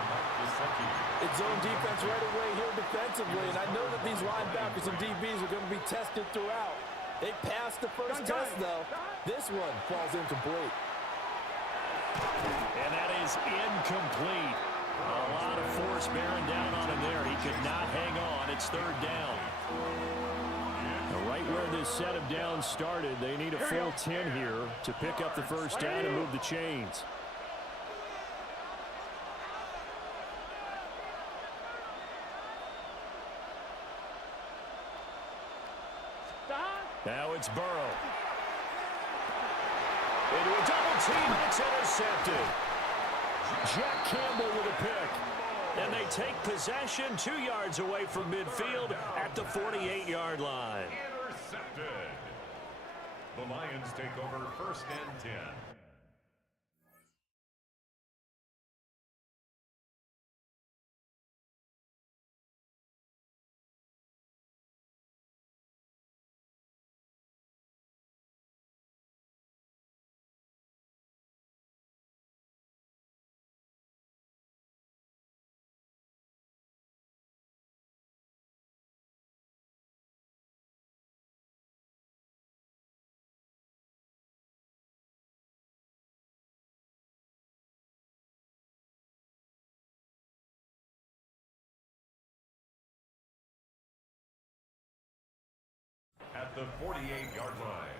It's zone defense right away here defensively, and I know that these linebackers and DBs are going to be tested throughout. They passed the first test, though. This one falls incomplete. And that is incomplete. A lot of force bearing down on him there. He could not hang on. It's third down. Right where this set of downs started, they need a full 10 here to pick up the first down and move the chains. Now it's Burrow. Into a double team, and it's intercepted. Jack Campbell with a pick. And they take possession 2 yards away from midfield at the 48-yard line. Intercepted. The Lions take over first and 10. At the 48-yard line.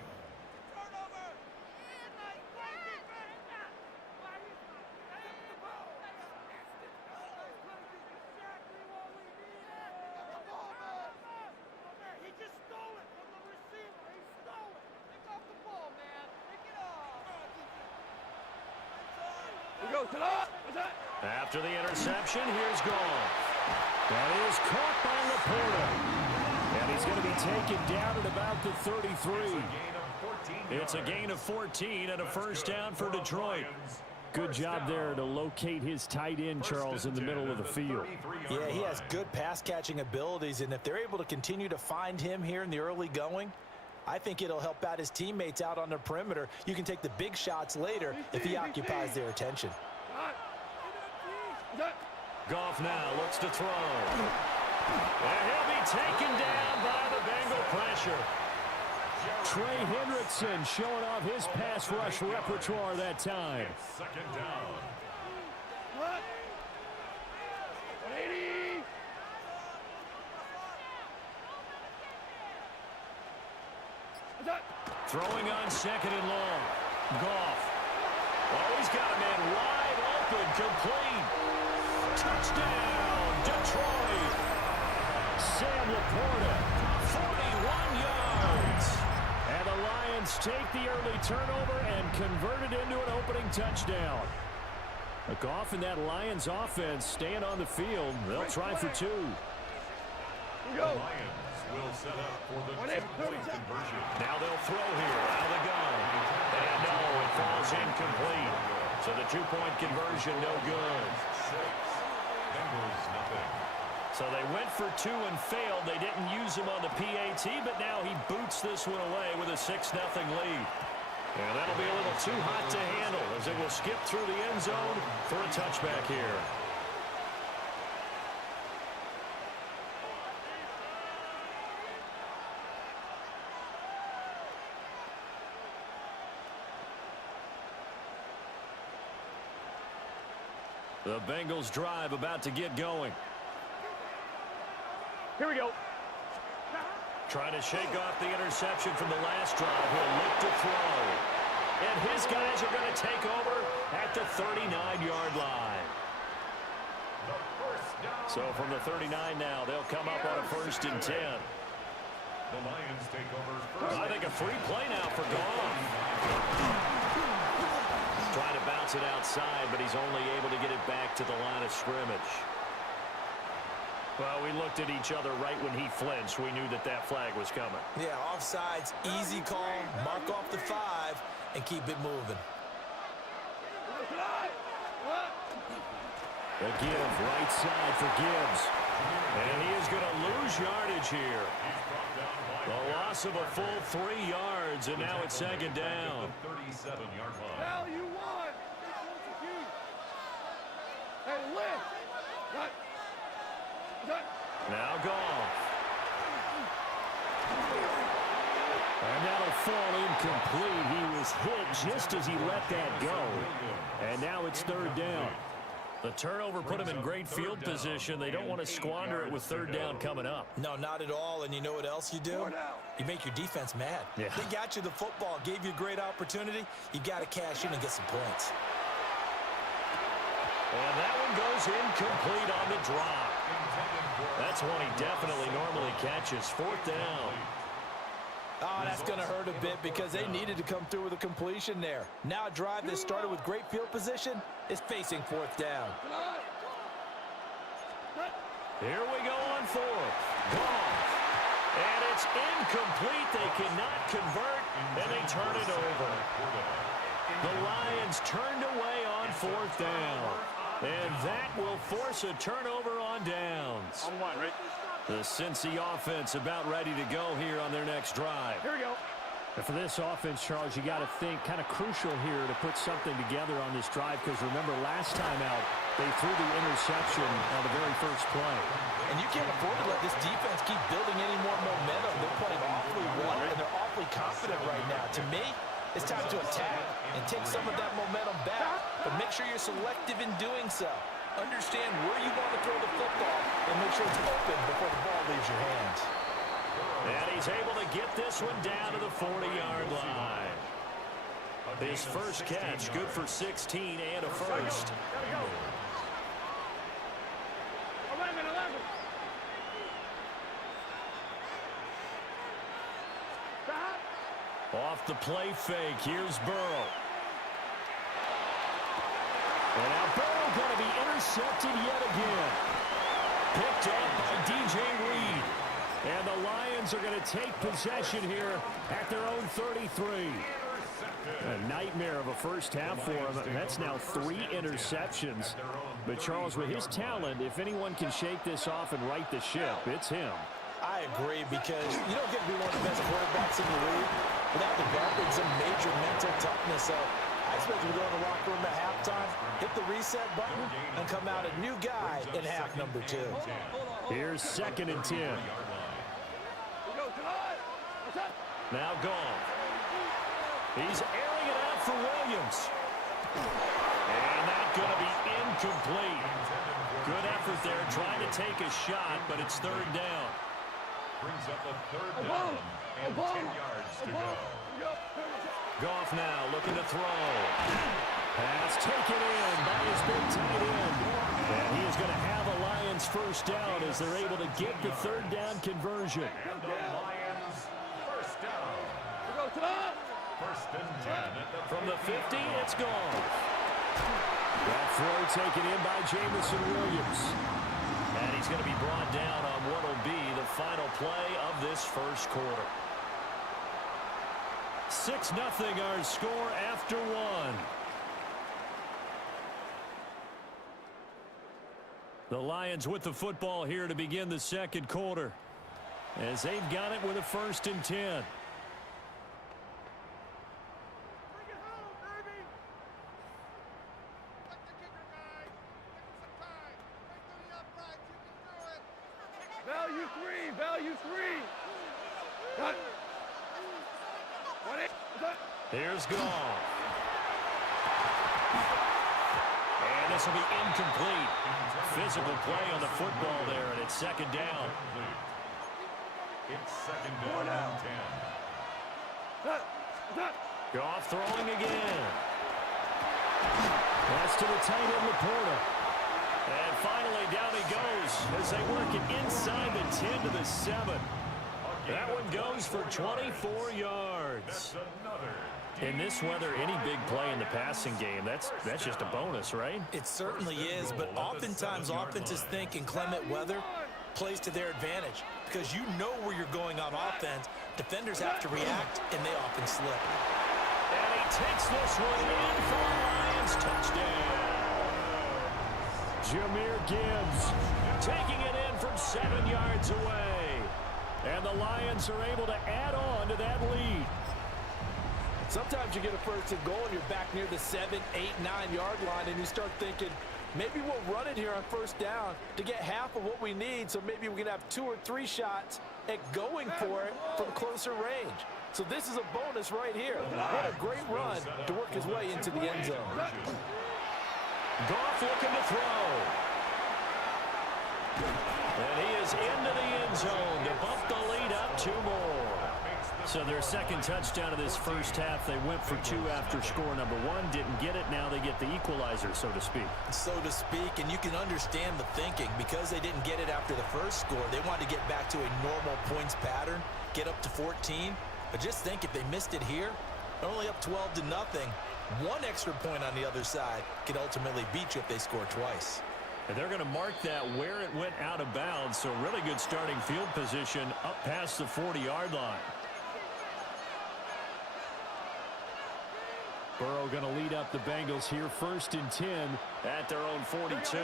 He just stole it from the receiver. He stole it. Pick up the ball, man. Pick it up. We go to the. After the interception, here's Goff. That is caught by Laporta. And he's going to be taken down at about the 33. It's a gain of 14 and a first down for Detroit. Good job there to locate his tight end, Charles, in the middle of the field. Yeah, he has good pass-catching abilities, and if they're able to continue to find him here in the early going, I think it'll help out his teammates out on the perimeter. You can take the big shots later if he occupies their attention. Goff now looks to throw. And he'll be taken down by the Bengal pressure. Trey Hendrickson showing off his pass rush repertoire that time. Second down. Throwing on second and long. Goff. Oh, he's got a man wide open, complete. Touchdown, Detroit. Sam Laporta, 41 yards. And the Lions take the early turnover and convert it into an opening touchdown. Goff and that Lions offense staying on the field. They'll try for two. The Lions will set up for the two-point conversion. Now they'll throw here out of the gun. And no, it falls incomplete. So the two-point conversion no good. Bengals nothing. So they went for two and failed. They didn't use him on the PAT, but now he boots this one away with a 6-0 lead. And that'll be a little too hot to handle as it will skip through the end zone for a touchback here. The Bengals drive about to get going. Here we go. Trying to shake off the interception from the last drive. He'll look to throw. And his guys are going to take over at the 39-yard line. So from the 39 now, they'll come up on a 1st and 10. The Lions take over first. I think a free play now for Goff. Trying to bounce it outside, but he's only able to get it back to the line of scrimmage. Well, we looked at each other right when he flinched. We knew that that flag was coming. Yeah, offsides, easy call, mark off the 5, and keep it moving. The give, right side for Gibbs. And he is going to lose yardage here. The loss of a full 3 yards, and now it's 2nd down. 37-yard line. Hell, you won. Hey, lift. Now Goff. And that'll fall incomplete. He was hit just as he let that go. And now it's 3rd down. The turnover put them in great field position. They don't want to squander it with third down coming up. No, not at all. And you know what else you do? You make your defense mad. Yeah. They got you the football, gave you a great opportunity. You got to cash in and get some points. And that one goes incomplete on the drop. That's one he definitely normally catches. Fourth down. Oh, that's going to hurt a bit because they needed to come through with a completion there. Now a drive that started with great field position is facing fourth down. Here we go on fourth. Gone. And it's incomplete. They cannot convert, and they turn it over. The Lions turned away on fourth down. And that will force a turnover on downs. On one, right? The Cincy offense about ready to go here on their next drive. Here we go. And for this offense, Charles, you got to think kind of crucial here to put something together on this drive because remember last time out they threw the interception on the very first play. And you can't afford to let this defense keep building any more momentum. They're playing awfully well, and they're awfully confident right now. To me, it's time to attack and take some of that momentum back, but make sure you're selective in doing so. Understand where you want to throw the football and make sure it's open before the ball leaves your hands. And he's able to get this one down to the 40-yard line. His first catch, good for 16 and a first. 11. Off the play fake, here's Burrow. And now Burrow going to be intercepted yet again. Picked up by DJ Reed. And the Lions are going to take possession here at their own 33. A nightmare of a first half for him. That's now 3 interceptions. But Charles, with his talent, if anyone can shake this off and right the ship, it's him. I agree because you don't get to be one of the best quarterbacks in the league without developing some major mental toughness. So I expect him to go in the locker room at halftime, hit the reset button, and come out a new guy in half number 2. Here's 2nd and 10. Now gone. He's airing it out for Williams. And that's going to be incomplete. Good effort there trying to take a shot, but it's third down. Brings up a third down and 10 yards to go. Goff now looking to throw. Pass taken in by his big tight end. And he is going to have a Lions first down as they're able to get the third down conversion. And the Lions first down. First and 10 at the From the 50, it's gone. That throw taken in by Jamison Williams. And he's going to be brought down on what will be the final play of this first quarter. 6-0 our score after 1. The Lions with the football here to begin the second quarter as they've got it with a 1st and 10. Value three. Here's Goff. And this will be incomplete. Physical play on the football there, and it's 2nd down. It's 2nd down and 10. Goff throwing again. Pass to the tight end, Laporta. And finally, down he goes as they work it inside the 10 to the 7. That one goes for 24 yards. In this weather, any big play in the passing game, that's just a bonus, right? It certainly is, but oftentimes offenses think inclement weather plays to their advantage because you know where you're going on offense. Defenders have to react, and they often slip. And he takes this one in for a Lions touchdown. Jahmyr Gibbs taking it in from 7 yards away. And the Lions are able to add on to that lead. Sometimes you get a first and goal and you're back near the 7, 8, 9-yard line and you start thinking, maybe we'll run it here on first down to get half of what we need so maybe we can have 2 or 3 shots at going for it from closer range. So this is a bonus right here. What a great run to work his way into the end zone. Goff looking to throw. And he is into the end zone to bump the lead up 2 more. So their second touchdown of this first half, they went for 2 after score number 1. Didn't get it. Now they get the equalizer, so to speak. So to speak, and you can understand the thinking. Because they didn't get it after the first score, they wanted to get back to a normal points pattern, get up to 14. But just think, if they missed it here, they're only up 12-0. 1 extra point on the other side could ultimately beat you if they score twice. And they're going to mark that where it went out of bounds. So really good starting field position up past the 40-yard line. Burrow going to lead up the Bengals here, 1st and 10 at their own 42.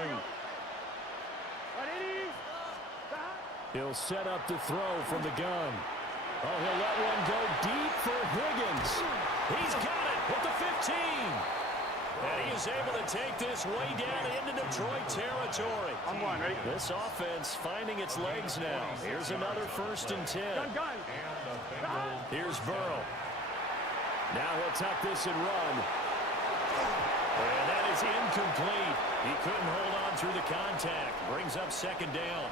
He'll set up to throw from the gun. Oh, he'll let one go deep for Higgins. He's got it at the 15. And he is able to take this way down into Detroit territory. On 1, ready? This offense finding its legs now. Here's another 1st and 10. Gun. Here's Burrow. Now he'll tuck this and run. And that is incomplete. He couldn't hold on through the contact. Brings up 2nd down.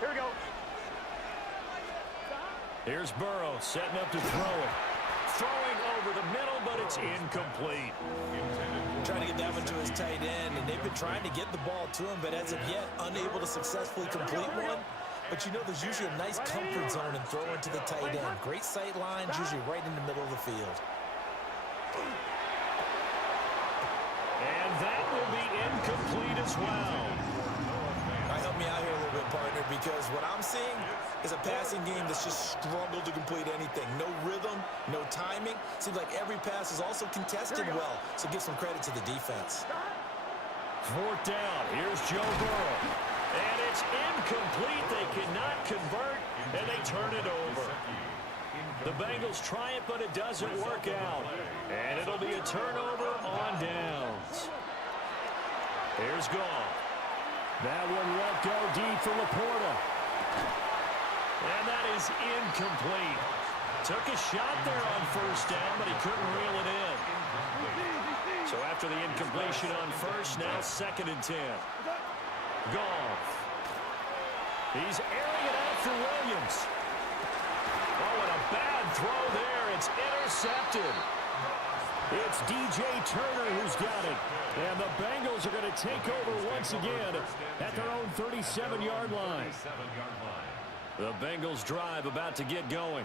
Here we go. Here's Burrow setting up to throw it. Throwing over the middle, but it's incomplete. Trying to get that one to his tight end, and they've been trying to get the ball to him, but as of yet, unable to successfully complete one. But you know, there's usually a nice comfort zone in throwing to the tight end. Great sight lines, usually right in the middle of the field. And that will be incomplete as well. All right, help me out here a little bit, partner, because what I'm seeing is a passing game that's just struggled to complete anything. No rhythm, no timing. Seems like every pass is also contested well, so give some credit to the defense. 4th down. Here's Joe Burrow. And it's incomplete. They cannot convert, and they turn it over. The Bengals try it, but it doesn't work out. And it'll be a turnover on downs. Here's Goff. That one let go deep for Laporta. And that is incomplete. Took a shot there on 1st down, but he couldn't reel it in. So after the incompletion on 1st, now 2nd and 10. Goff. He's airing it out for Williams. Oh, and a bad throw there. It's intercepted. It's DJ Turner who's got it. And the Bengals are going to take over once again at their own 37-yard line. The Bengals drive about to get going.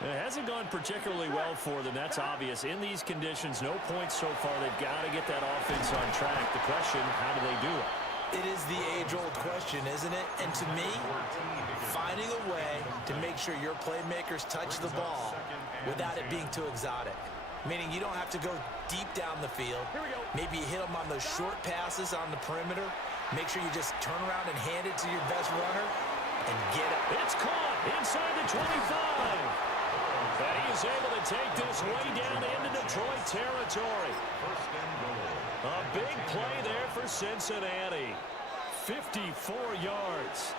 It hasn't gone particularly well for them. That's obvious. In these conditions, no points so far. They've got to get that offense on track. The question, how do they do it? It is the age-old question, isn't it? And to me, finding a way to make sure your playmakers touch the ball without it being too exotic. Meaning you don't have to go deep down the field. Maybe you hit them on those short passes on the perimeter. Make sure you just turn around and hand it to your best runner and get up. It's caught inside the 25. And he is able to take this way down into Detroit territory. A big play there for Cincinnati. 54 yards.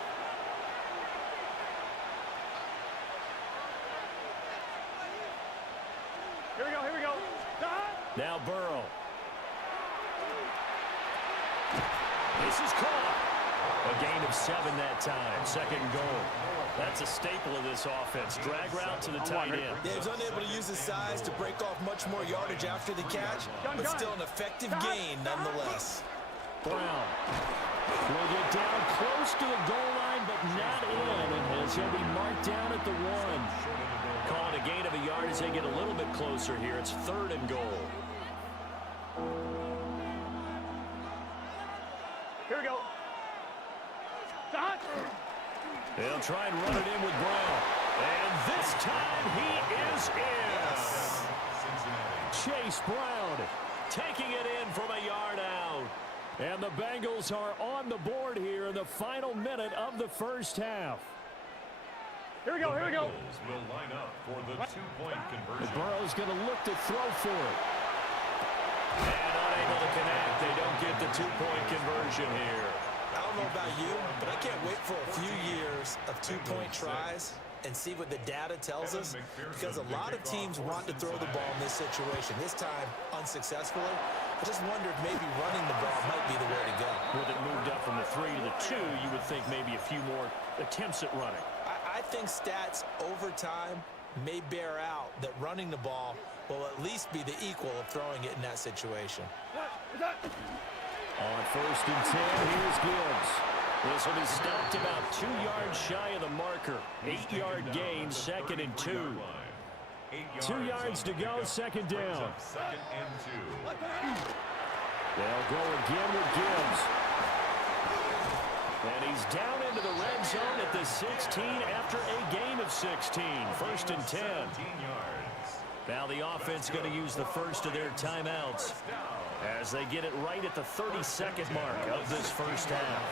Here we go. Now Burrow. This is caught. A gain of 7 that time. 2nd and goal. That's a staple of this offense. Drag route to the tight end. Yeah, he's unable to use his size to break off much more yardage after the catch, but still an effective gain nonetheless. Brown will get down close to the goal line, but not in, as he'll be marked down at the 1. Call it a gain of a yard as they get a little bit closer here. It's 3rd and goal. Here we go. They'll try and run it in with Brown. And this time he is in. Chase Brown taking it in from a yard out. And the Bengals are on the board here in the final minute of the first half. Here we go. Will line up for the 2-point conversion. Burrow's going to look to throw for it. And unable to connect. They don't get the 2-point conversion here. I don't know about you, but I can't wait for a few years of 2-point tries and see what the data tells us? Because a lot of teams want to throw the ball in this situation. This time, unsuccessfully. I just wondered maybe running the ball might be the way to go. With it moved up from the 3 to the 2, you would think maybe a few more attempts at running. I think stats over time may bear out that running the ball will at least be the equal of throwing it in that situation. On 1st and 10, here's Gibbs. This will be stopped about 2 yards shy of the marker. 8-yard gain, 2nd and 2. 2 yards to go, 2nd down. Second and 2. They'll go again with Gibbs. And he's down into the red zone at the 16 after a gain of 16. 1st and 10. 17 yards. Now the offense going to use the first of their timeouts as they get it right at the 32nd mark of this first half.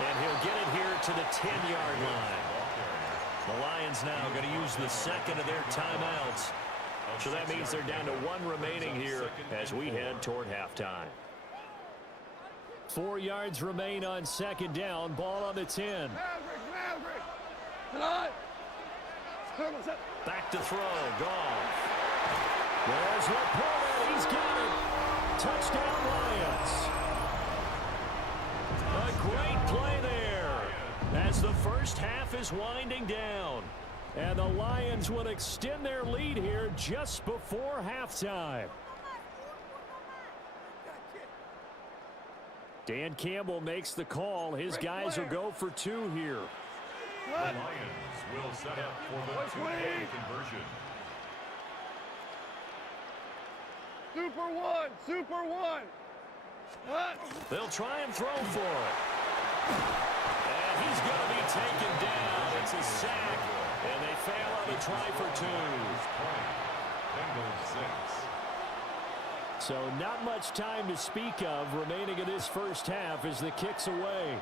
And he'll get it here to the 10-yard line. The Lions now going to use the second of their timeouts. So that means they're down to 1 remaining here as we head toward halftime. 4 yards remain on 2nd down. Ball on the 10. Back to throw. Goff. There's Laporta. He's got it. Touchdown, Lions. A great play there as the first half is winding down. And the Lions will extend their lead here just before halftime. Dan Campbell makes the call. His guys will go for 2 here. The Lions will set up for the two-point conversion. Super one! Super one! They'll try and throw for it. And he's going to be taken down. It's a sack. And they fail on the try for 2. Bengals 6. So not much time to speak of remaining in this first half as the kick's away.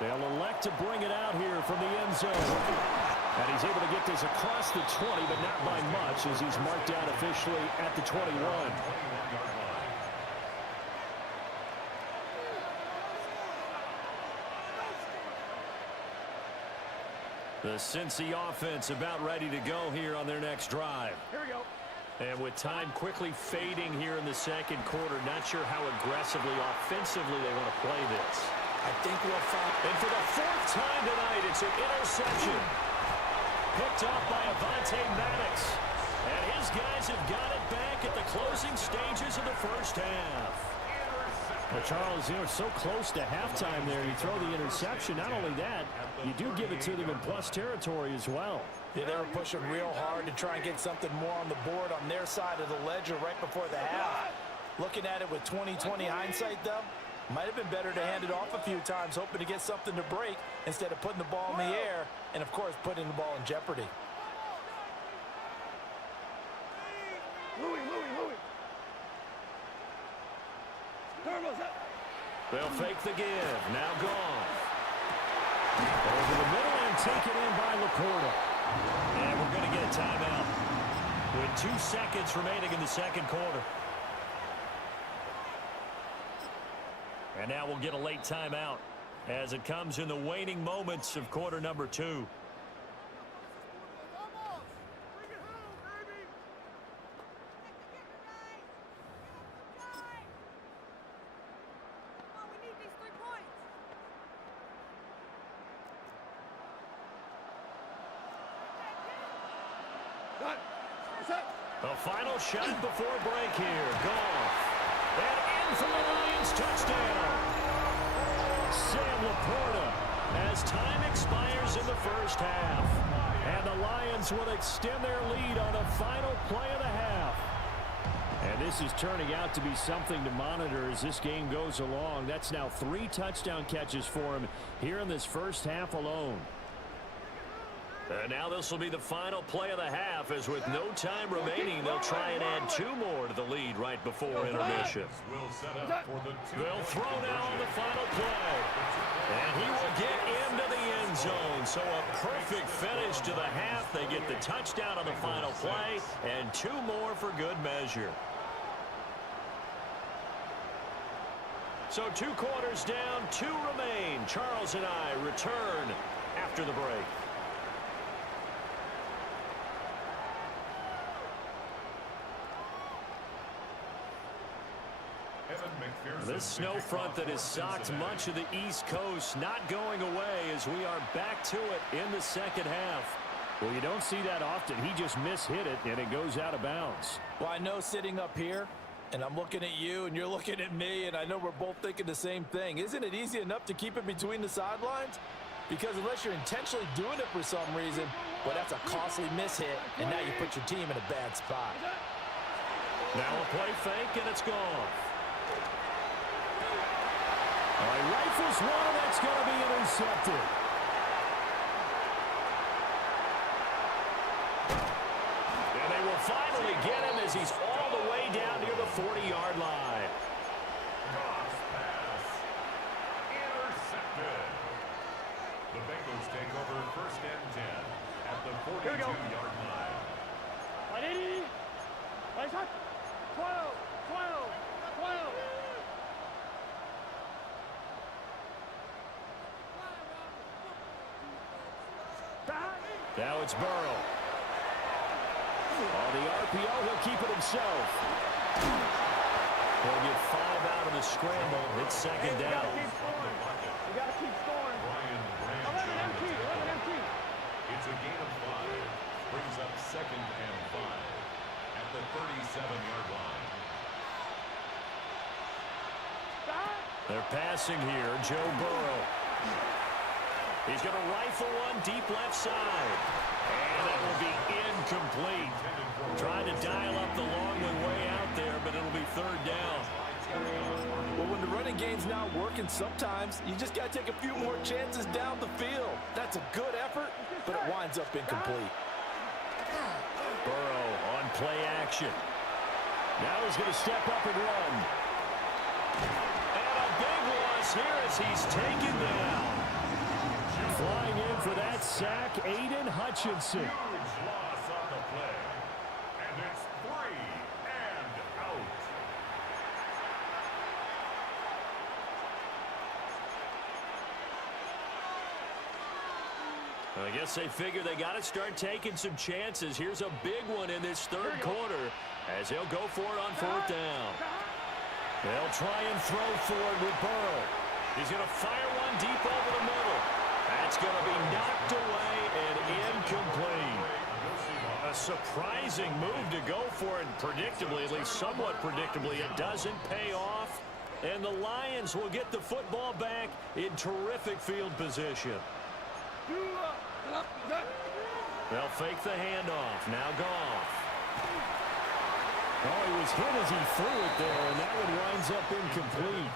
They'll elect to bring it out here from the end zone. And he's able to get this across the 20, but not by much as he's marked down officially at the 21. The Cincy offense about ready to go here on their next drive. Here we go. And with time quickly fading here in the second quarter, not sure how aggressively, offensively they want to play this. I think we'll find. And for the 4th time tonight, it's an interception. Picked off by Avonte Maddox. And his guys have got it back at the closing stages of the first half. Well, Charles, you know, so close to halftime there. You throw the interception. Not only that, you do give it to them in plus territory as well. Yeah, they were pushing real hard to try and get something more on the board on their side of the ledger right before the half. Looking at it with 20/20 hindsight, though, might have been better to hand it off a few times, hoping to get something to break instead of putting the ball in the air and, of course, putting the ball in jeopardy. Louis. They'll fake the give. Now Goff. Over the middle and taken in by Laporta. And we're going to get a timeout with 2 seconds remaining in the second quarter. And now we'll get a late timeout as it comes in the waning moments of quarter number 2. The final shot before break here. Goff. And in for the Lions touchdown. Sam Laporta as time expires in the first half. And the Lions will extend their lead on the final play of the half. And this is turning out to be something to monitor as this game goes along. That's now 3 touchdown catches for him here in this first half alone. And now this will be the final play of the half, as with no time remaining, they'll try and add 2 more to the lead right before intermission. They'll throw now on the final play. And he will get into the end zone. So a perfect finish to the half. They get the touchdown on the final play, and 2 more for good measure. So 2 quarters down, 2 remain. Charles and I return after the break. This snow front that has socked much of the East Coast not going away as we are back to it in the second half. Well, you don't see that often. He just mishit it, and it goes out of bounds. Well, I know sitting up here, and I'm looking at you, and you're looking at me, and I know we're both thinking the same thing. Isn't it easy enough to keep it between the sidelines? Because unless you're intentionally doing it for some reason, well, that's a costly mishit, and now you put your team in a bad spot. Now a play fake, and it's gone. All right, rifles one, that's going to be intercepted. And they will finally get him as he's all the way down near the 40-yard line. Cross pass. Intercepted. The Bengals take over 1st and 10 at the 42-yard line. 180. Right shot. 12. 12. 12. Now it's Burrow. On the RPO, he'll keep it himself. He'll get 5 out of the scramble. It's second down. You got to keep scoring. 11 empty. 11 empty. It's a gain of 5. Brings up 2nd and 5 at the 37-yard line. They're passing here. Joe Burrow. He's going to rifle one deep left side. And that will be incomplete. Trying to dial up the long way out there, but it'll be 3rd down. Well, when the running game's not working, sometimes you just got to take a few more chances down the field. That's a good effort, but it winds up incomplete. Burrow on play action. Now he's going to step up and run. And a big loss here as he's taken down. Flying in for that sack, Aiden Hutchinson. Huge loss on the play. And it's 3 and out. I guess they figure they got to start taking some chances. Here's a big one in this 3rd quarter as they'll go for it on 4th down. They'll try and throw for it with Burrow. He's going to fire one deep over the middle. That's going to be knocked away and incomplete. A surprising move to go for it, predictably, at least somewhat predictably. It doesn't pay off, and the Lions will get the football back in terrific field position. They'll fake the handoff. Now Goff. Oh, he was hit as he threw it there, and that one winds up incomplete.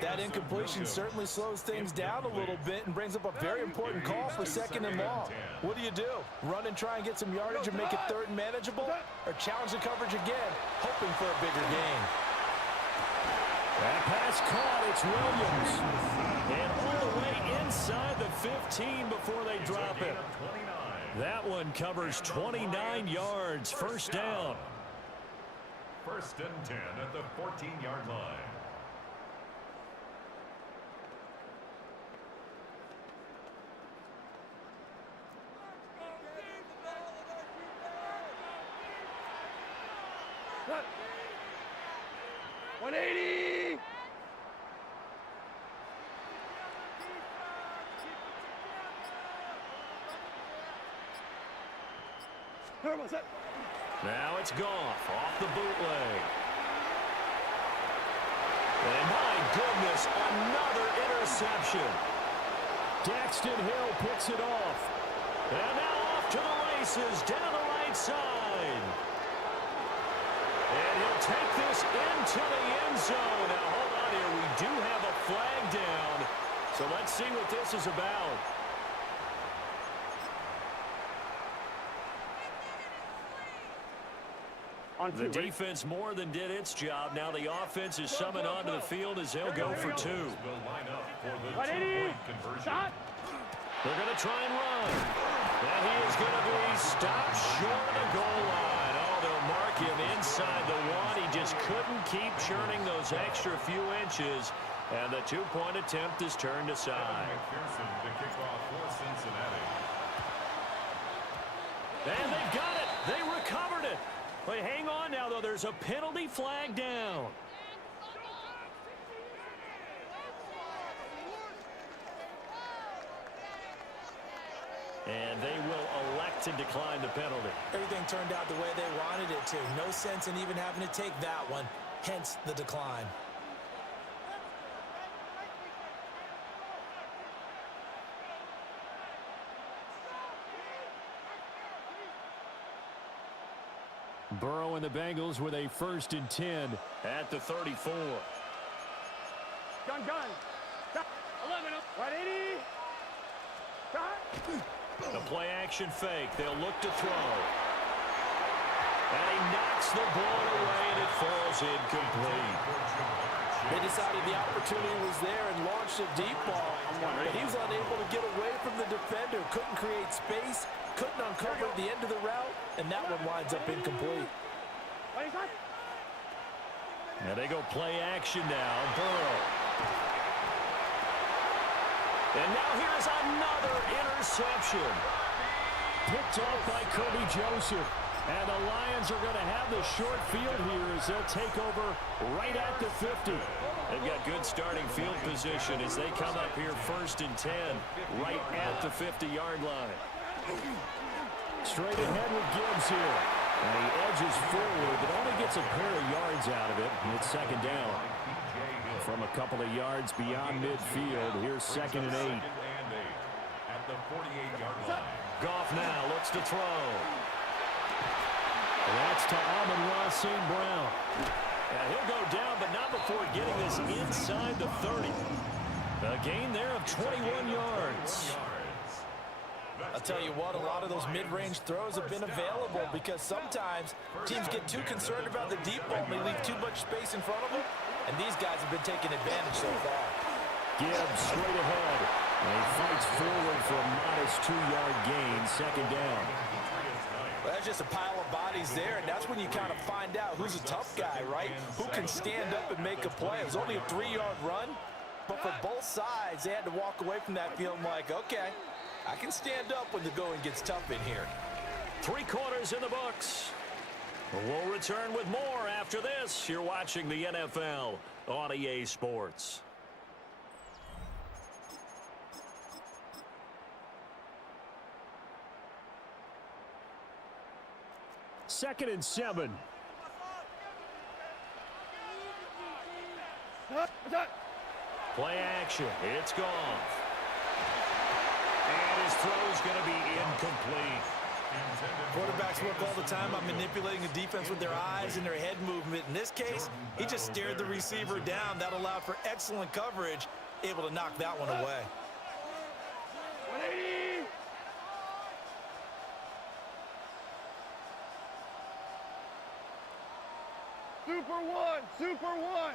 That incompletion certainly slows things down a little bit and brings up a very important call for 2nd and long. What do? Run and try and get some yardage and make it 3rd and manageable? Or challenge the coverage again, hoping for a bigger gain? That pass caught. It's Williams. And all the way inside the 15 before they drop it. That one covers 29 yards. 1st down. 1st and 10 at the 14-yard line. Cut. 180. Turbo set. Now it's Goff off the bootleg. And my goodness, another interception. Daxton Hill picks it off. And now off to the races down the right side. And he'll take this into the end zone. Now hold on here. We do have a flag down. So let's see what this is about. The defense more than did its job. Now the offense is summoned onto the field as they'll go for 2. Will line up for the 180. 2-point conversion. Shot. They're going to try and run. And he is going to be stopped short of the goal line. Oh, they'll mark him inside the 1. He just couldn't keep churning those extra few inches. And the two-point attempt is turned aside. McPherson to kick off for Cincinnati. And they've got it. They recovered it. But hang on now, though. There's a penalty flag down. And they will elect to decline the penalty. Everything turned out the way they wanted it to. No sense in even having to take that one, hence the decline. Burrow and the Bengals with a 1st and 10 at the 34. Gun. 11. 180. The play action fake. They'll look to throw. And he knocks the ball away, and it falls incomplete. They decided the opportunity was there and launched a deep ball, but he was unable to get away from the defender. Couldn't create space, couldn't uncover the end of the route, and that one winds up incomplete. And they go play action now. Burrow. And now here's another interception. Picked off by Kirby Joseph. And the Lions are going to have the short field here as they'll take over right at the 50. They've got good starting field position as they come up here 1st and 10 right at the 50-yard line. Straight ahead with Gibbs here. And he edges forward, but only gets a pair of yards out of it. And it's 2nd down. From a couple of yards beyond midfield, here's 2nd and 8. At the 48-yard line. Goff now looks to throw. That's to Amon-Ra St. Brown. And he'll go down, but not before getting this inside the 30. A gain there of 21 yards. I'll tell you what, a lot of those mid-range throws have been available because sometimes teams get too concerned about the deep ball and they leave too much space in front of them, and these guys have been taking advantage so far. Gibbs straight ahead. And he fights forward for a modest 2-yard gain, 2nd down. Well, that's just a pile of bodies there, and that's when you kind of find out who's a tough guy, right? Who can stand up and make a play. It was only a 3-yard run, but for both sides, they had to walk away from that feeling like, okay, I can stand up when the going gets tough in here. 3 quarters in the books. We'll return with more after this. You're watching the NFL on EA Sports. Second and 7. Play action. It's gone. And his throw's going to be incomplete. Quarterbacks work all the time on manipulating the defense with their eyes and their head movement. In this case, he just stared the receiver down. That allowed for excellent coverage, able to knock that one away. 180. Super one.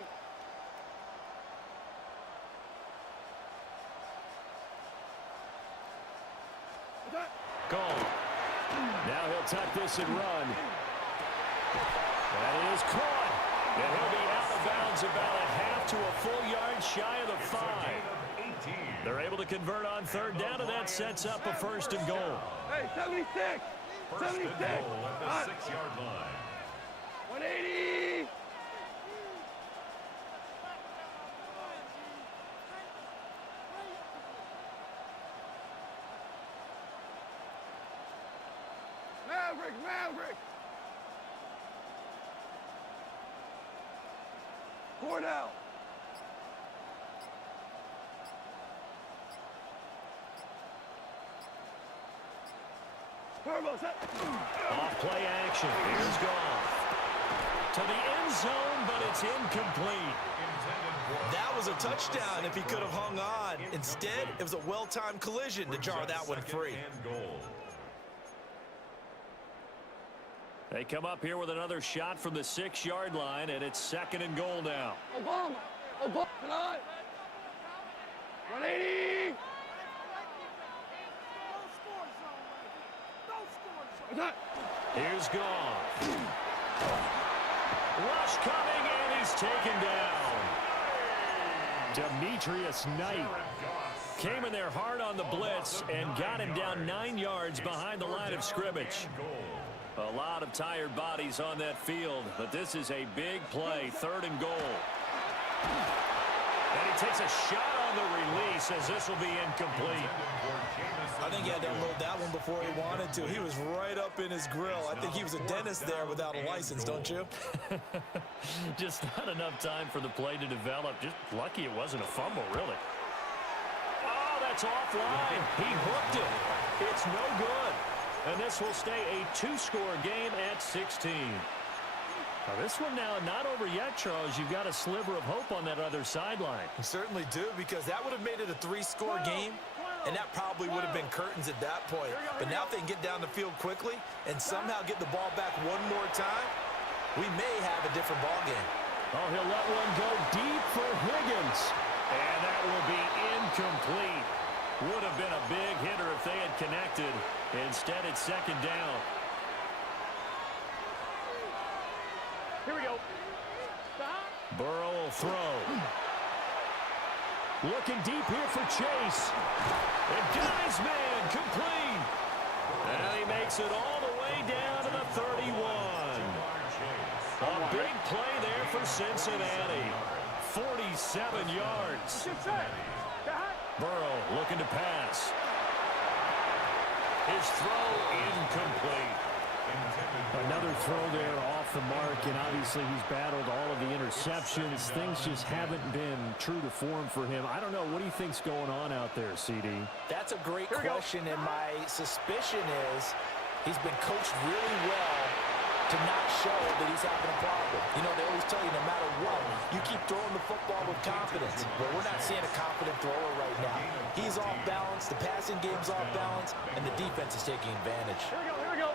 Gone. Now he'll tuck this and run. That is caught. And he'll be out of bounds about a half to a full yard shy of the 5. They're able to convert on 3rd down, and that sets up a 1st and goal. Hey, 76. First and goal at the 6-yard line. 180. Maverick. Cornell. Off play action. Here's Goff. To the end zone, but it's incomplete. That was a touchdown if he could have hung on. Instead, it was a well-timed collision to jar that one free. They come up here with another shot from the 6-yard line, and it's 2nd and goal now. Obama, tonight. 180. Here's Goff. Rush coming, and he's taken down. Demetrius Knight came in there hard on the blitz and got him down 9 yards behind the line of scrimmage. A lot of tired bodies on that field, but this is a big play, 3rd and goal. And he takes a shot on the release as this will be incomplete. I think he had to unload that one before he wanted to. He was right up in his grill. I think he was a dentist there without a license, don't you? Just not enough time for the play to develop. Just lucky it wasn't a fumble, really. Oh, that's offline. He hooked it. It's no good. And this will stay a 2-score game at 16. Now this one now not over yet, Charles. You've got a sliver of hope on that other sideline. You certainly do, because that would have made it a 3-score game, and that probably would have been curtains at that point. But now if they can get down the field quickly and somehow get the ball back one more time, we may have a different ball game. Oh, he'll let one go deep for Higgins. And that will be incomplete. Would have been a big hitter if they had connected. Instead, it's 2nd down. Here we go. Burrow will throw. Looking deep here for Chase. And guy's man complete. And he makes it all the way down to the 31. A big play there for Cincinnati. 47 yards. Burrow looking to pass. His throw incomplete. Another throw there off the mark, and obviously he's battled all of the interceptions. Things just haven't been true to form for him. I don't know. What do you think's going on out there, CD? That's a great question, and my suspicion is he's been coached really well to not show that he's having a problem. You know, they always tell you no matter what, you keep throwing the football with confidence. But we're not seeing a confident thrower right now. He's off balance, the passing game's off balance, and the defense is taking advantage. Here we go.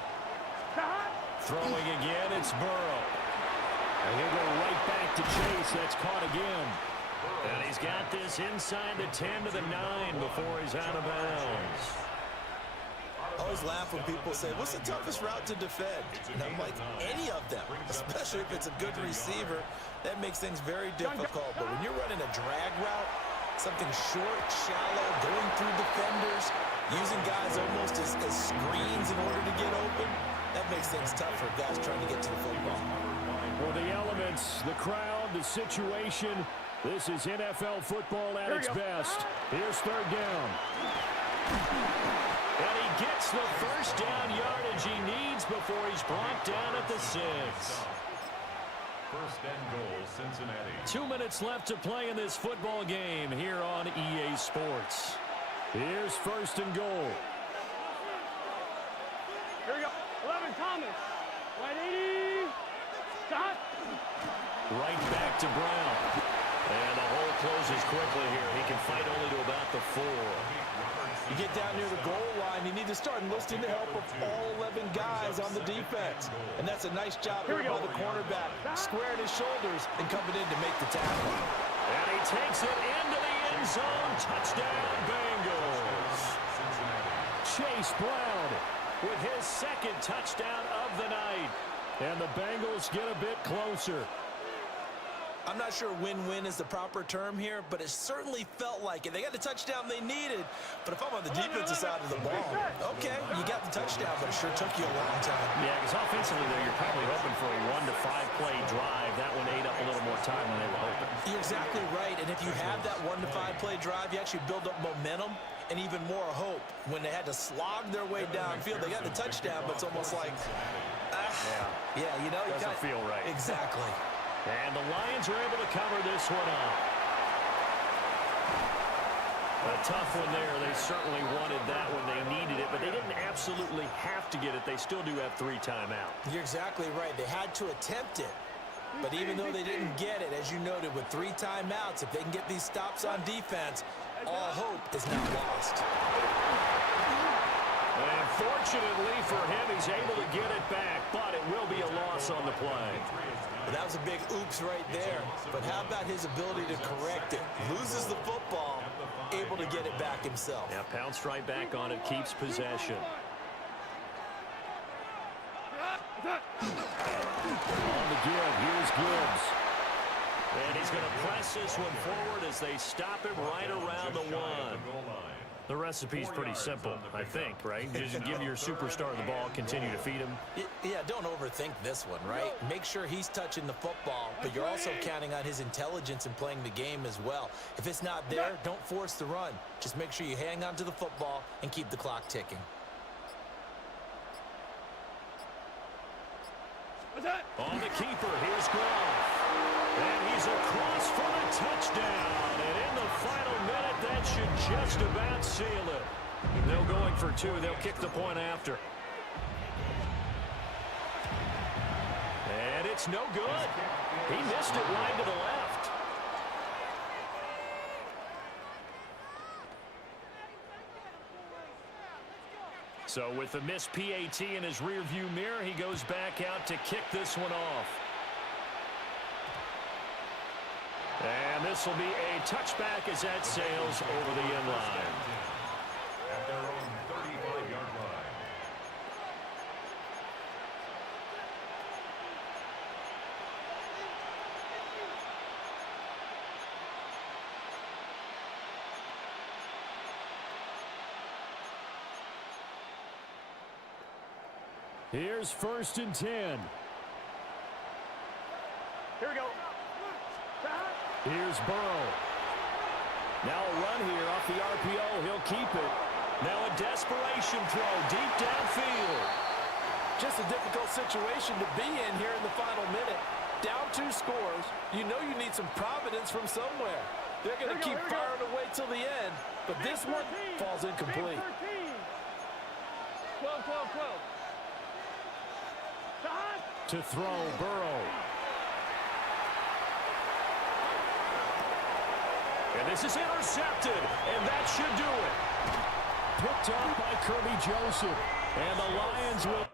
Throwing again, it's Burrow. And he'll go right back to Chase. That's caught again. And he's got this inside the 10 to the 9 before he's out of bounds. I always laugh when people say, what's the toughest route to defend? And I'm like, any of them, especially if it's a good receiver. That makes things very difficult. But when you're running a drag route, something short, shallow, going through defenders, using guys almost as screens in order to get open, that makes things tough for guys trying to get to the football. Well, the elements, the crowd, the situation, this is NFL football at its best. Here's 3rd down. And he gets the 1st down yardage he needs before he's brought down at the 6. 1st and goal, Cincinnati. 2 minutes left to play in this football game here on EA Sports. Here's 1st and goal. Here we go. 11, Thomas. Wide 80. Stop. Right back to Brown. And the hole closes quickly here. He can fight only to about the 4. You get down near the goal line, you need to start enlisting the help of all 11 guys on the defense. And that's a nice job here by the cornerback, squaring his shoulders and coming in to make the tackle. And he takes it into the end zone. Touchdown, Bengals. Chase Brown with his 2nd touchdown of the night. And the Bengals get a bit closer. I'm not sure win-win is the proper term here, but it certainly felt like it. They got the touchdown they needed, but if I'm on the defensive side of the ball, okay, you got the touchdown, but it sure took you a long time. Yeah, because offensively there, you're probably hoping for a 1 to 5 play drive. That one ate up a little more time than they were hoping. You're exactly right, and if you have that 1 to 5 play drive, you actually build up momentum and even more hope. When they had to slog their way downfield, they got the touchdown, but it's almost like, yeah, you know, you doesn't feel right. Exactly. And the Lions are able to cover this one up. A tough one there. They certainly wanted that when they needed it, but they didn't absolutely have to get it. They still do have 3 timeouts. You're exactly right. They had to attempt it. But even though they didn't get it, as you noted, with 3 timeouts, if they can get these stops on defense, all hope is not lost. And fortunately for him, he's able to get it back, but it will be a loss on the play. That was a big oops right there. But how about his ability to correct it? Loses the football, able to get it back himself. Yeah, pounced right back on it, keeps possession. On the give, here's Gibbs. And he's going to press this one forward as they stop him right around the 1. The recipe's pretty simple, I think, right? Just give your superstar the ball, continue to feed him. Yeah, don't overthink this one, right? Make sure he's touching the football, but you're also counting on his intelligence in playing the game as well. If it's not there, don't force the run. Just make sure you hang on to the football and keep the clock ticking. On the keeper, here's Groff. And he's across for the touchdown. And in the final minute, that should just about seal it. They're going for 2. They'll kick the point after. And it's no good. He missed it wide to the left. So with the missed PAT in his rearview mirror, he goes back out to kick this one off. And this will be a touchback as that sails over the end line. At their own 35-yard line. Here's 1st and 10. Here we go. Here's Burrow. Now a run here off the RPO. He'll keep it. Now a desperation throw deep downfield. Just a difficult situation to be in here in the final minute. Down 2 scores. You know you need some providence from somewhere. They're going to keep firing away till the end, but this one falls incomplete. 12, 12, 12. To throw, Burrow. And this is intercepted, and that should do it. Picked up by Kirby Joseph, and the Lions will...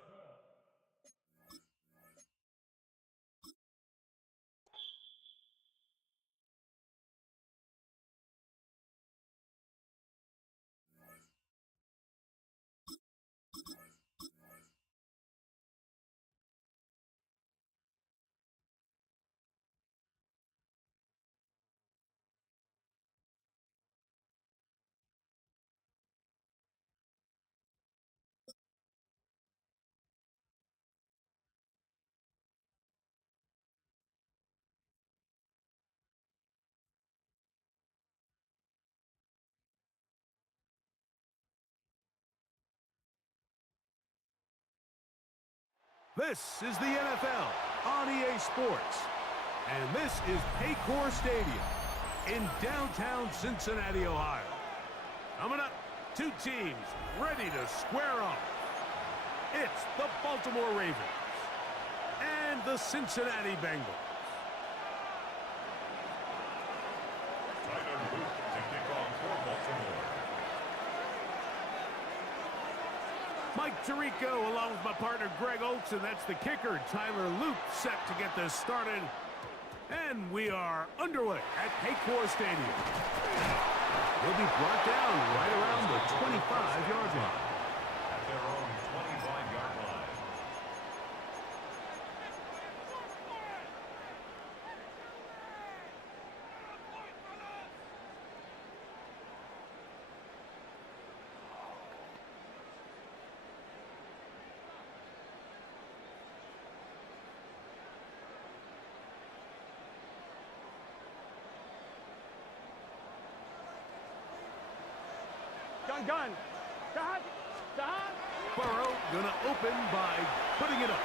This is the NFL on EA Sports. And this is Paycor Stadium in downtown Cincinnati, Ohio. Coming up, 2 teams ready to square off. It's the Baltimore Ravens and the Cincinnati Bengals. Tyler Luke to kick off for Baltimore. Mike Tirico along with my partner Greg Oakes, and that's the kicker, Tyler Luke, set to get this started. And we are underway at Paycor Stadium. He'll be brought down right around the 25-yard line. At their own 25-yard line. Gun. Stop. Burrow gonna open by putting it up.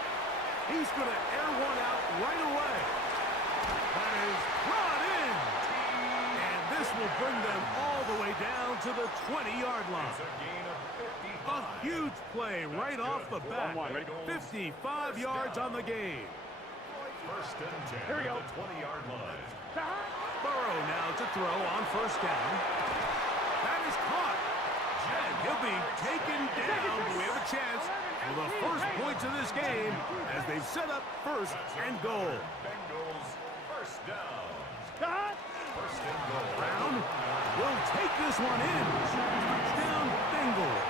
He's gonna air one out right away. That is brought in. And this will bring them all the way down to the 20-yard line. It's a gain of 55. A huge play right off the bat. 55 yards on the game. First and 10 Here we go. at the 20-yard line. Burrow now to throw on first down. That is caught. And he'll be taken down. But we have a chance for the first points of this game as they've set up first and goal. Bengals first down. Stop. First and goal. Brown will take this one in. Touchdown Bengals.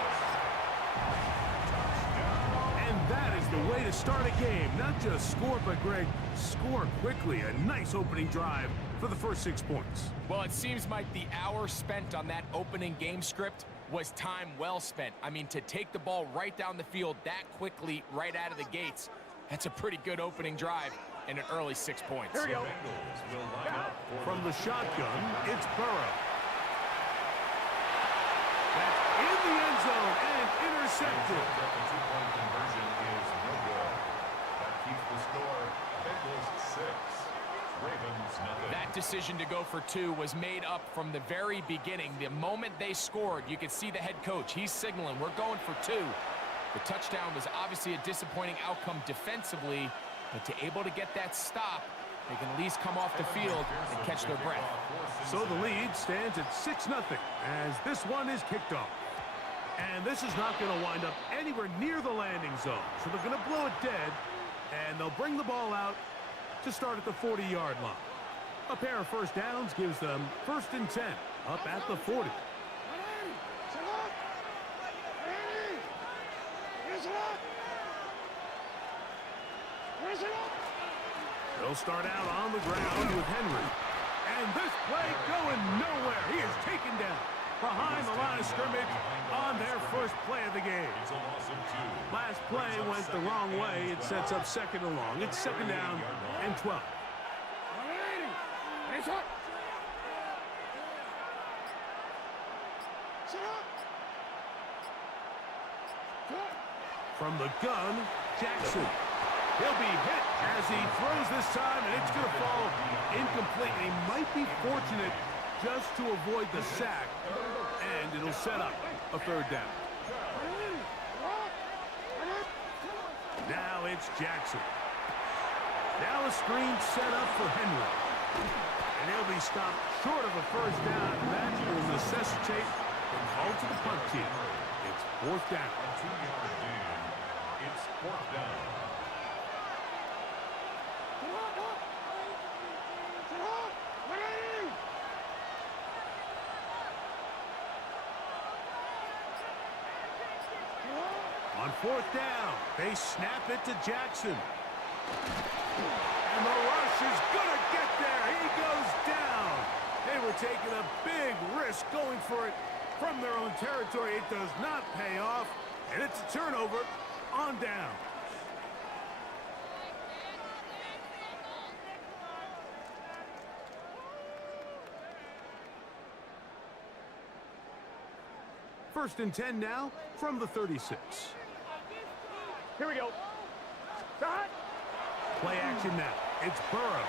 And that is the way to start a game, not just score, but, Greg, score quickly. A nice opening drive for the first 6 points. Well, it seems like the hour spent on that opening game script was time well spent. I mean, to take the ball right down the field that quickly right out of the gates, that's a pretty good opening drive and an early 6 points. Here we go. From the shotgun, it's Burrow. That's in the end zone and intercepted. The two-point conversion is no good. That keeps the score. Bengals 6, Ravens nothing. That decision to go for 2 was made up from the very beginning. The moment they scored, you could see the head coach. He's signaling, we're going for 2. The touchdown was obviously a disappointing outcome defensively, but to able to get that stop, they can at least come off the field and catch their breath. So the lead stands at 6-0 as this one is kicked off. And this is not going to wind up anywhere near the landing zone. So they're going to blow it dead, and they'll bring the ball out to start at the 40-yard line. A pair of first downs gives them 1st and 10 up at the 40. They'll start out on the ground with Henry. And this play going nowhere. He is taken down behind the line of scrimmage on their first play of the game. Last play went the wrong way. It sets up 2nd and long. It's 2nd down and 12. From the gun, Jackson. He'll be hit as he throws this time, and it's going to fall incomplete. He might be fortunate just to avoid the sack, and it'll set up a 3rd down. Now it's Jackson. Now a screen set up for Henry. And he'll be stopped short of a 1st down, and that will necessitate a call to the punt team. It's 4th down. A 2-yard gain. It's 4th down. On 4th down, they snap it to Jackson. And the rush is going to get there. He goes down. They were taking a big risk going for it from their own territory. It does not pay off, and it's a turnover on down. First and 10 now from the 36. Here we go. Start. Play action now. It's Burrow.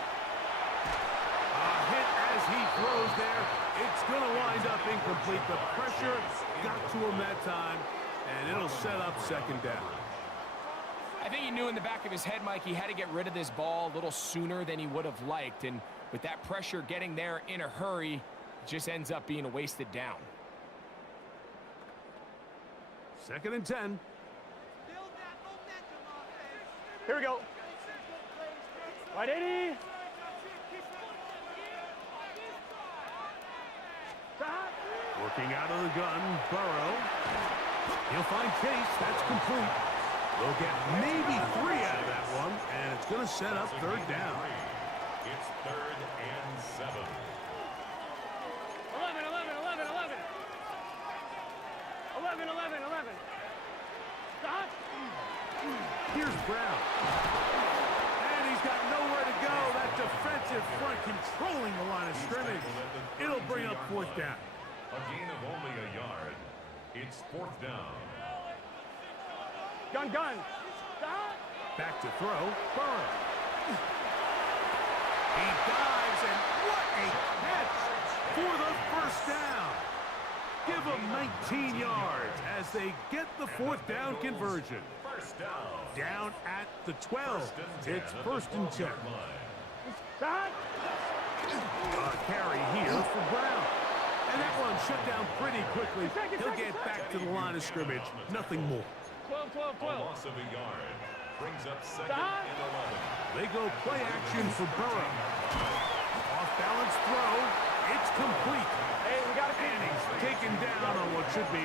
A hit as he throws there. It's going to wind up incomplete. The pressure got to him that time, and it'll set up 2nd down. I think he knew in the back of his head, Mike, he had to get rid of this ball a little sooner than he would have liked. And with that pressure getting there in a hurry, it just ends up being a wasted down. 2nd and 10. Here we go. Right, 80. Working out of the gun, Burrow. He'll find Chase. That's complete. They'll get maybe 3 out of that one, and it's going to set up 3rd down. It's 3rd and 7. 11, 11, 11, 11. 11, 11, 11. Stop. Here's Brown. And he's got nowhere to go. That defensive front controlling the line of scrimmage. It'll bring up 4th down. A gain of only a yard. It's 4th down. Gun, gun. Stop. Back to throw. Burrow. He dives, and what a catch for the 1st down. Give them 19 yards as they get the 4th down conversion. 1st down. Down at the 12. It's 1st and 10. Stop. A carry here for Brown. And that one shut down pretty quickly. He'll get back to the line of scrimmage. Nothing more. 12, 12, A 12. loss of a yard. Brings up 2nd Stop. and 11. They go play action for Burrow. Off balance throw. It's complete. Hey, we got to And he's taken down on what should be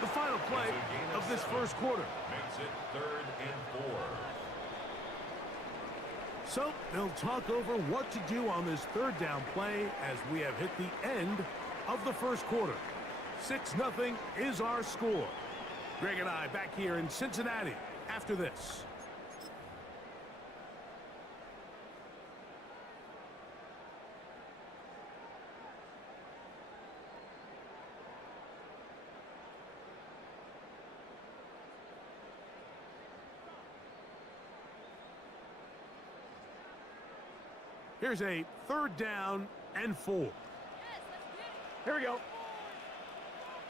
the final play of this 1st quarter. Makes it 3rd and 4. So they'll talk over what to do on this third down play as we have hit the end of the first quarter. 6-0 is our score. Greg and I back here in Cincinnati after this. Here's a 3rd down and 4. Here we go.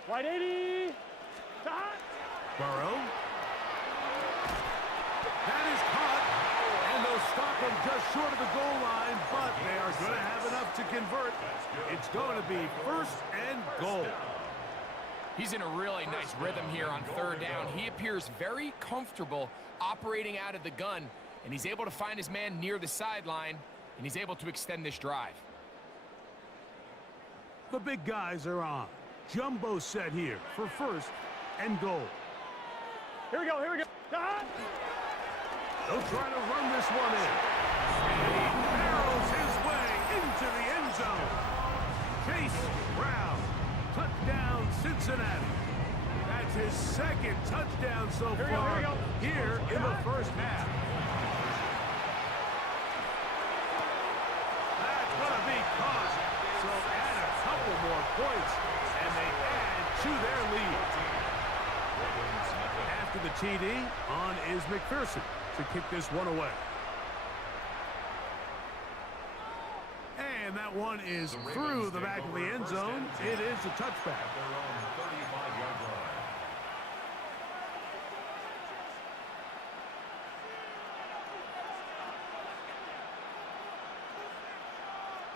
Wide 80. Burrow. That is caught. And they'll stop him just short of the goal line, but they are going to have enough to convert. It's going to be 1st and goal. He's in a really nice rhythm here on 3rd down. He appears very comfortable operating out of the gun, and he's able to find his man near the sideline, and he's able to extend this drive. The big guys are on. Jumbo set here for 1st and goal. Here we go. Here we go. They'll try to run this one in. And he barrels his way into the end zone. Chase Brown. Touchdown, Cincinnati. That's his 2nd touchdown so far here in the first half. That's going to be caught. So add a couple more points, and they add to their lead. After the TD, on is McPherson to kick this one away. And that one is through the back of the end zone. It is a touchback.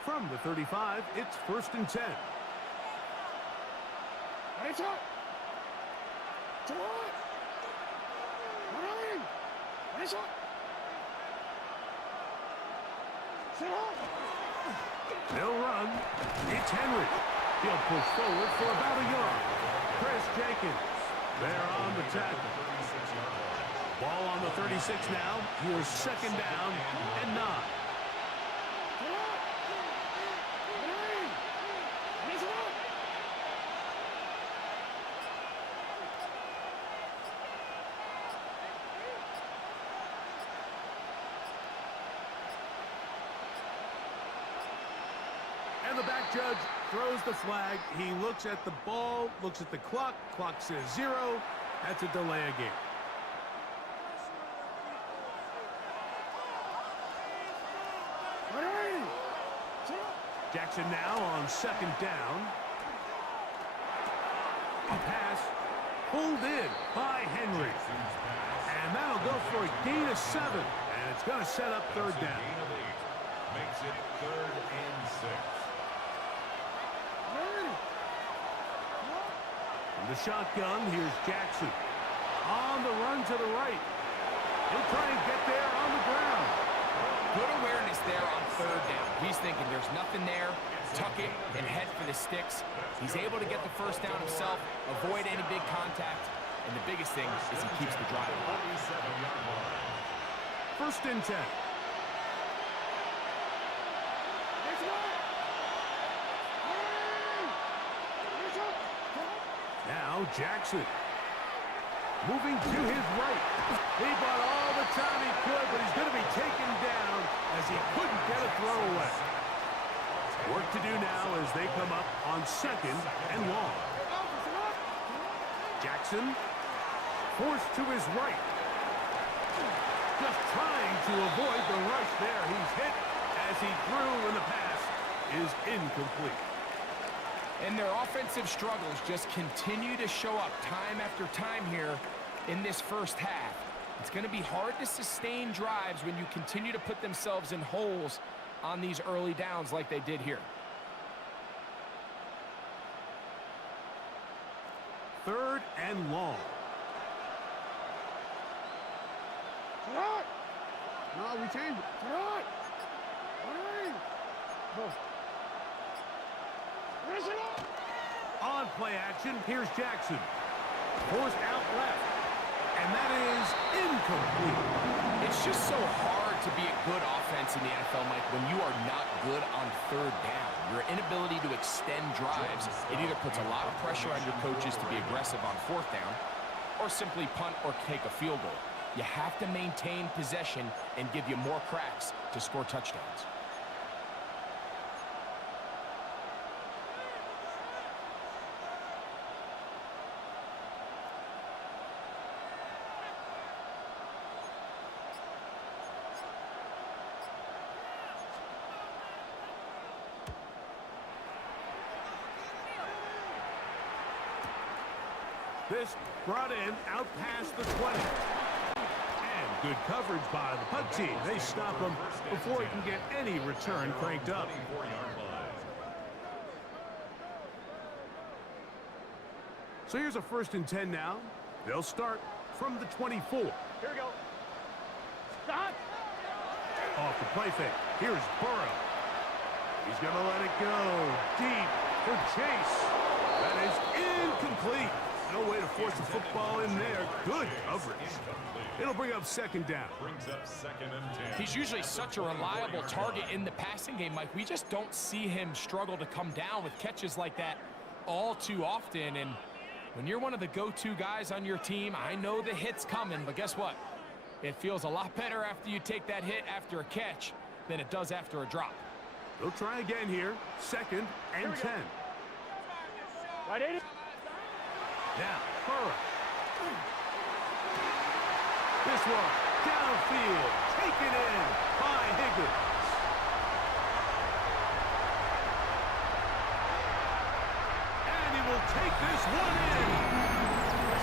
From the 35, it's 1st and 10. It's up. It's up. It's up. They'll run. It's Henry. He'll push forward for about a yard. Chris Jenkins there on the tackle. Ball on the 36 now. Here's 2nd down and 9. And the back judge throws the flag. He looks at the ball, looks at the clock. Clock says 0. That's a delay of game. Jackson now on 2nd down. Pass pulled in by Henry. And that'll go for a gain of 7. And it's going to set up 3rd down. Makes it 3rd and 6. From the shotgun, here's Jackson. On the run to the right. He'll try and get there on the ground. Good awareness there on 3rd down. He's thinking there's nothing there. Tuck it and head for the sticks. He's able to get the 1st down himself, avoid any big contact, and the biggest thing is he keeps the drive alive. 1st and 10. Now Jackson. Moving to his right. He bought all the time he could, but he's going to be taken down as he couldn't get a throw away. Work to do now as they come up on 2nd and long. Jackson forced to his right. Just trying to avoid the rush there. He's hit as he threw, and the pass is incomplete. And their offensive struggles just continue to show up time after time here in this first half. It's going to be hard to sustain drives when you continue to put themselves in holes on these early downs like they did here. 3rd and long. No, we changed it. On play action, here's Jackson. Forced out left. And that is incomplete. It's just so hard to be a good offense in the NFL, Mike, when you are not good on third down. Your inability to extend drives, it either puts a lot of pressure on your coaches to be aggressive on fourth down or simply punt or take a field goal. You have to maintain possession and give you more cracks to score touchdowns. This brought in out past the 20. And good coverage by the punt team. They stop him before he can get any return cranked up. So here's a 1st and 10 now. They'll start from the 24. Here we go. Stop. Off the play fake. Here's Burrow. He's going to let it go deep for Chase. That is incomplete. No way to force the football in there. Good coverage. It'll bring up 2nd down. Brings up 2nd and 10. He's usually such a reliable target in the passing game, Mike. We just don't see him struggle to come down with catches like that all too often. And when you're one of the go-to guys on your team, I know the hit's coming, but guess what? It feels a lot better after you take that hit after a catch than it does after a drop. They'll try again here. 2nd and 10. Right, 80. Now, Burrow. This one, downfield, taken in by Higgins. And he will take this one in.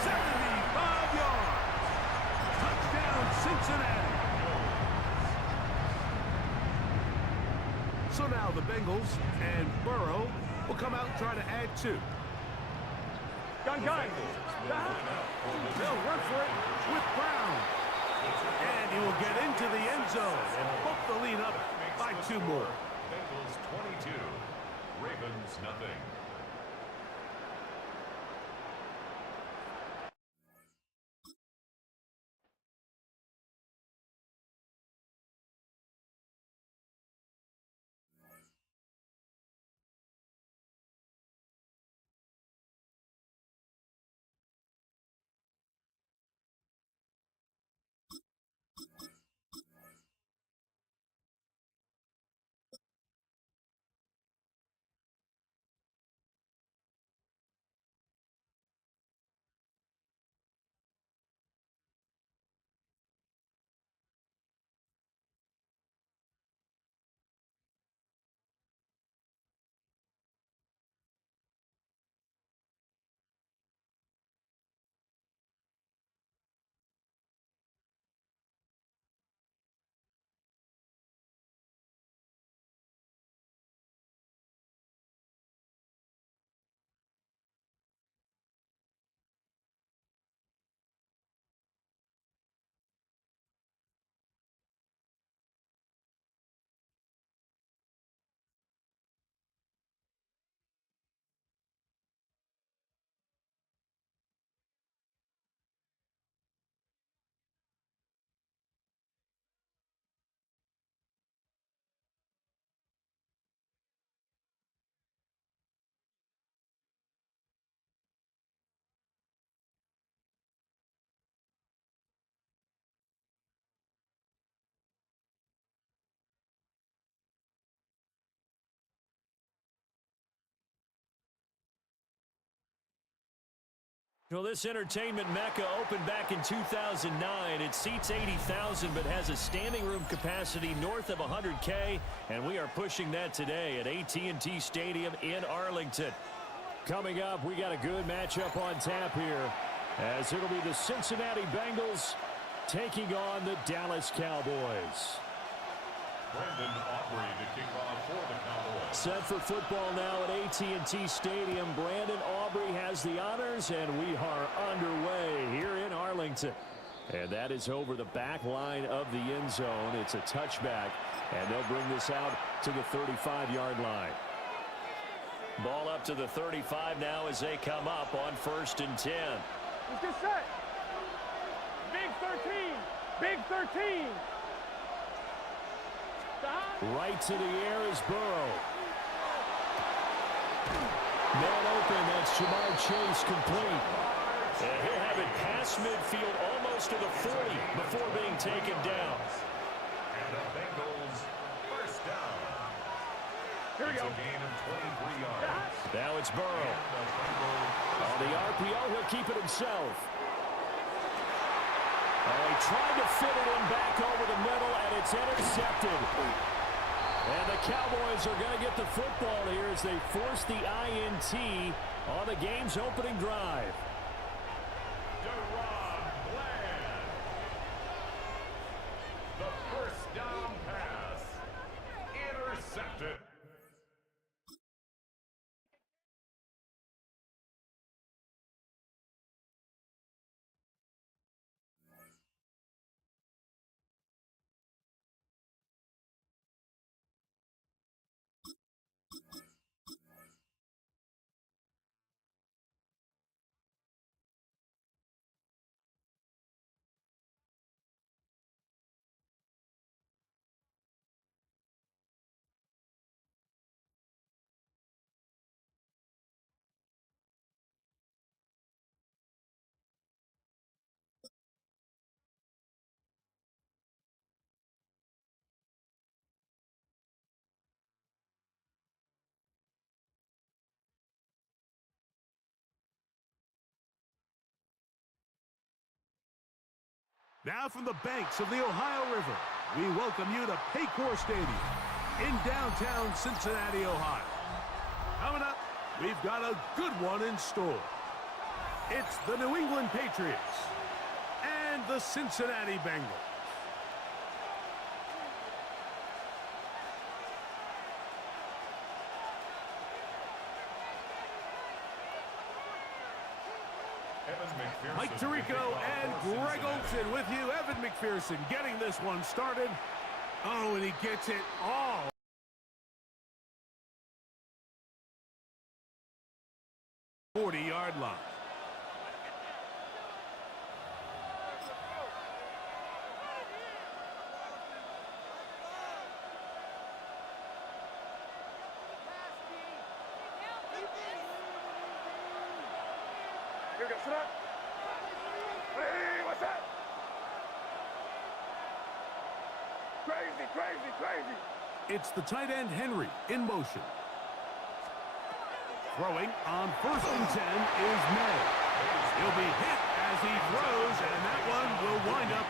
75 yards. Touchdown, Cincinnati. So now the Bengals and Burrow will come out and try to add 2. Gun. They'll run for it with Brown. And he will get into the end zone and bump the lead up by 2 more. Bengals 22, Ravens nothing. Well, this entertainment mecca opened back in 2009. It seats 80,000 but has a standing room capacity north of 100K, and we are pushing that today at AT&T Stadium in Arlington. Coming up, we got a good matchup on tap here, as it'll be the Cincinnati Bengals taking on the Dallas Cowboys. Brandon Aubrey to kick off for the Cowboys. Set for football now at AT&T Stadium. Brandon Aubrey has the honors, and we are underway here in Arlington. And that is over the back line of the end zone. It's a touchback, and they'll bring this out to the 35-yard line. Ball up to the 35 now as they come up on 1st and 10. Let's get set. Big 13. Big 13. Right to the air is Burrow. Man open, that's Jamar Chase complete. And he'll have it past midfield almost to the 40 before being taken down. And the Bengals first down. Here we go. It's a gain of 23 yards. Now it's Burrow. On the RPO, he'll keep it himself. Oh, he tried to fit it in back over the middle, and it's intercepted. And the Cowboys are going to get the football here as they force the INT on the game's opening drive. The first down pass. Intercepted. Now from the banks of the Ohio River, we welcome you to Paycor Stadium in downtown Cincinnati, Ohio. Coming up, we've got a good one in store. It's the New England Patriots and the Cincinnati Bengals. Mike Tirico and Greg Olsen with you. Evan McPherson getting this one started. Oh, and he gets it all. 40-yard line. Here we go. Sit up. Hey, what's that? Crazy, crazy, crazy. It's the tight end Henry in motion. Throwing on 1st and 10 is May. He'll be hit as he throws, and that one will wind up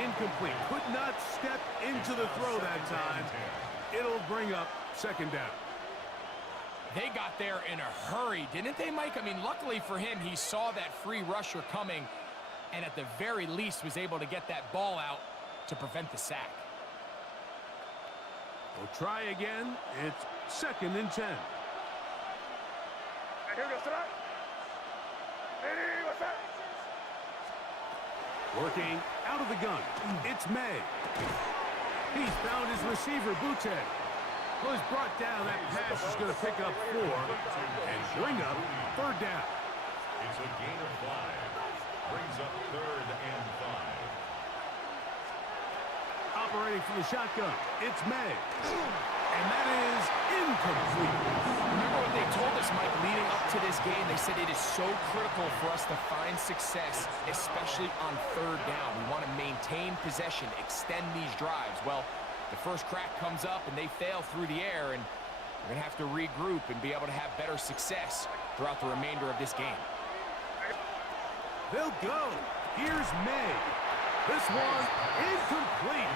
incomplete. Could not step into the throw that time. It'll bring up 2nd down. They got there in a hurry, didn't they, Mike? I mean, luckily for him, he saw that free rusher coming and at the very least was able to get that ball out to prevent the sack. We'll try again. It's 2nd and 10. Hey, here we go. Sit up. Hey, what's that? Working out of the gun. It's May. He's found his receiver, Butte. Was brought down. That pass is going to pick up 4 and bring up 3rd down. It's a gain of 5. Brings up 3rd and 5. Operating from the shotgun. It's May. And that is incomplete. Remember what they told us, Mike, leading up to this game? They said it is so critical for us to find success, especially on 3rd down. We want to maintain possession, extend these drives. Well, the first crack comes up and they fail through the air, and we're going to have to regroup and be able to have better success throughout the remainder of this game. They'll go. Here's May. This one incomplete.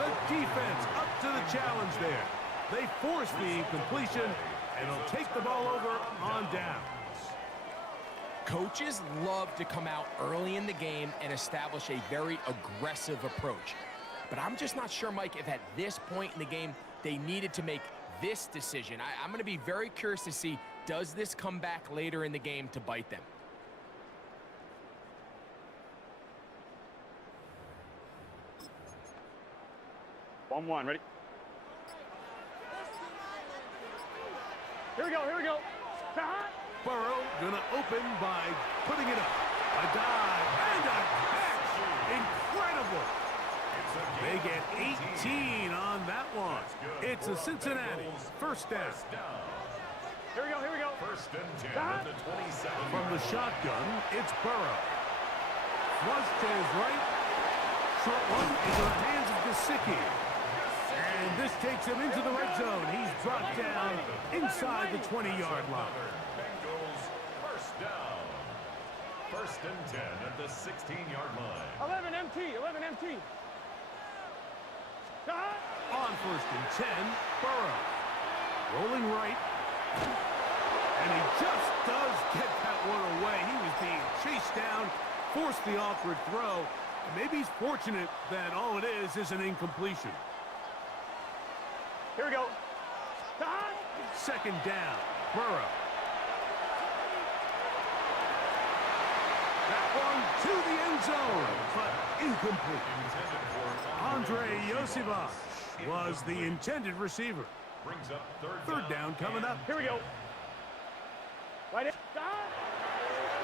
The defense up to the challenge there. They force the incompletion, and they'll take the ball over on downs. Coaches love to come out early in the game and establish a very aggressive approach. But I'm just not sure, Mike, if at this point in the game they needed to make this decision. I'm going to be very curious to see, does this come back later in the game to bite them? One, ready? Here we go, here we go. Burrow gonna open by putting it up. A dive and a catch. Incredible. They get 18 on that one. It's a Cincinnati first down. Here we go, here we go. First and 10 at the 27. From the shotgun, it's Burrow. Flush to his right. Short one is in the hands of Gesicki. And this takes him into the red zone. He's brought down inside the 20-yard line. Bengals first down. First and 10 at the 16-yard line. 11 MT, 11 MT. On first and 10, Burrow. Rolling right. And he just does get that one away. He was being chased down, forced the awkward throw. And maybe he's fortunate that all it is an incompletion. Here we go. Second down, Burrow. That one to the end zone, but incomplete. Andre Yosivas was the intended receiver. Brings up Third down coming up. Here we go. Right in.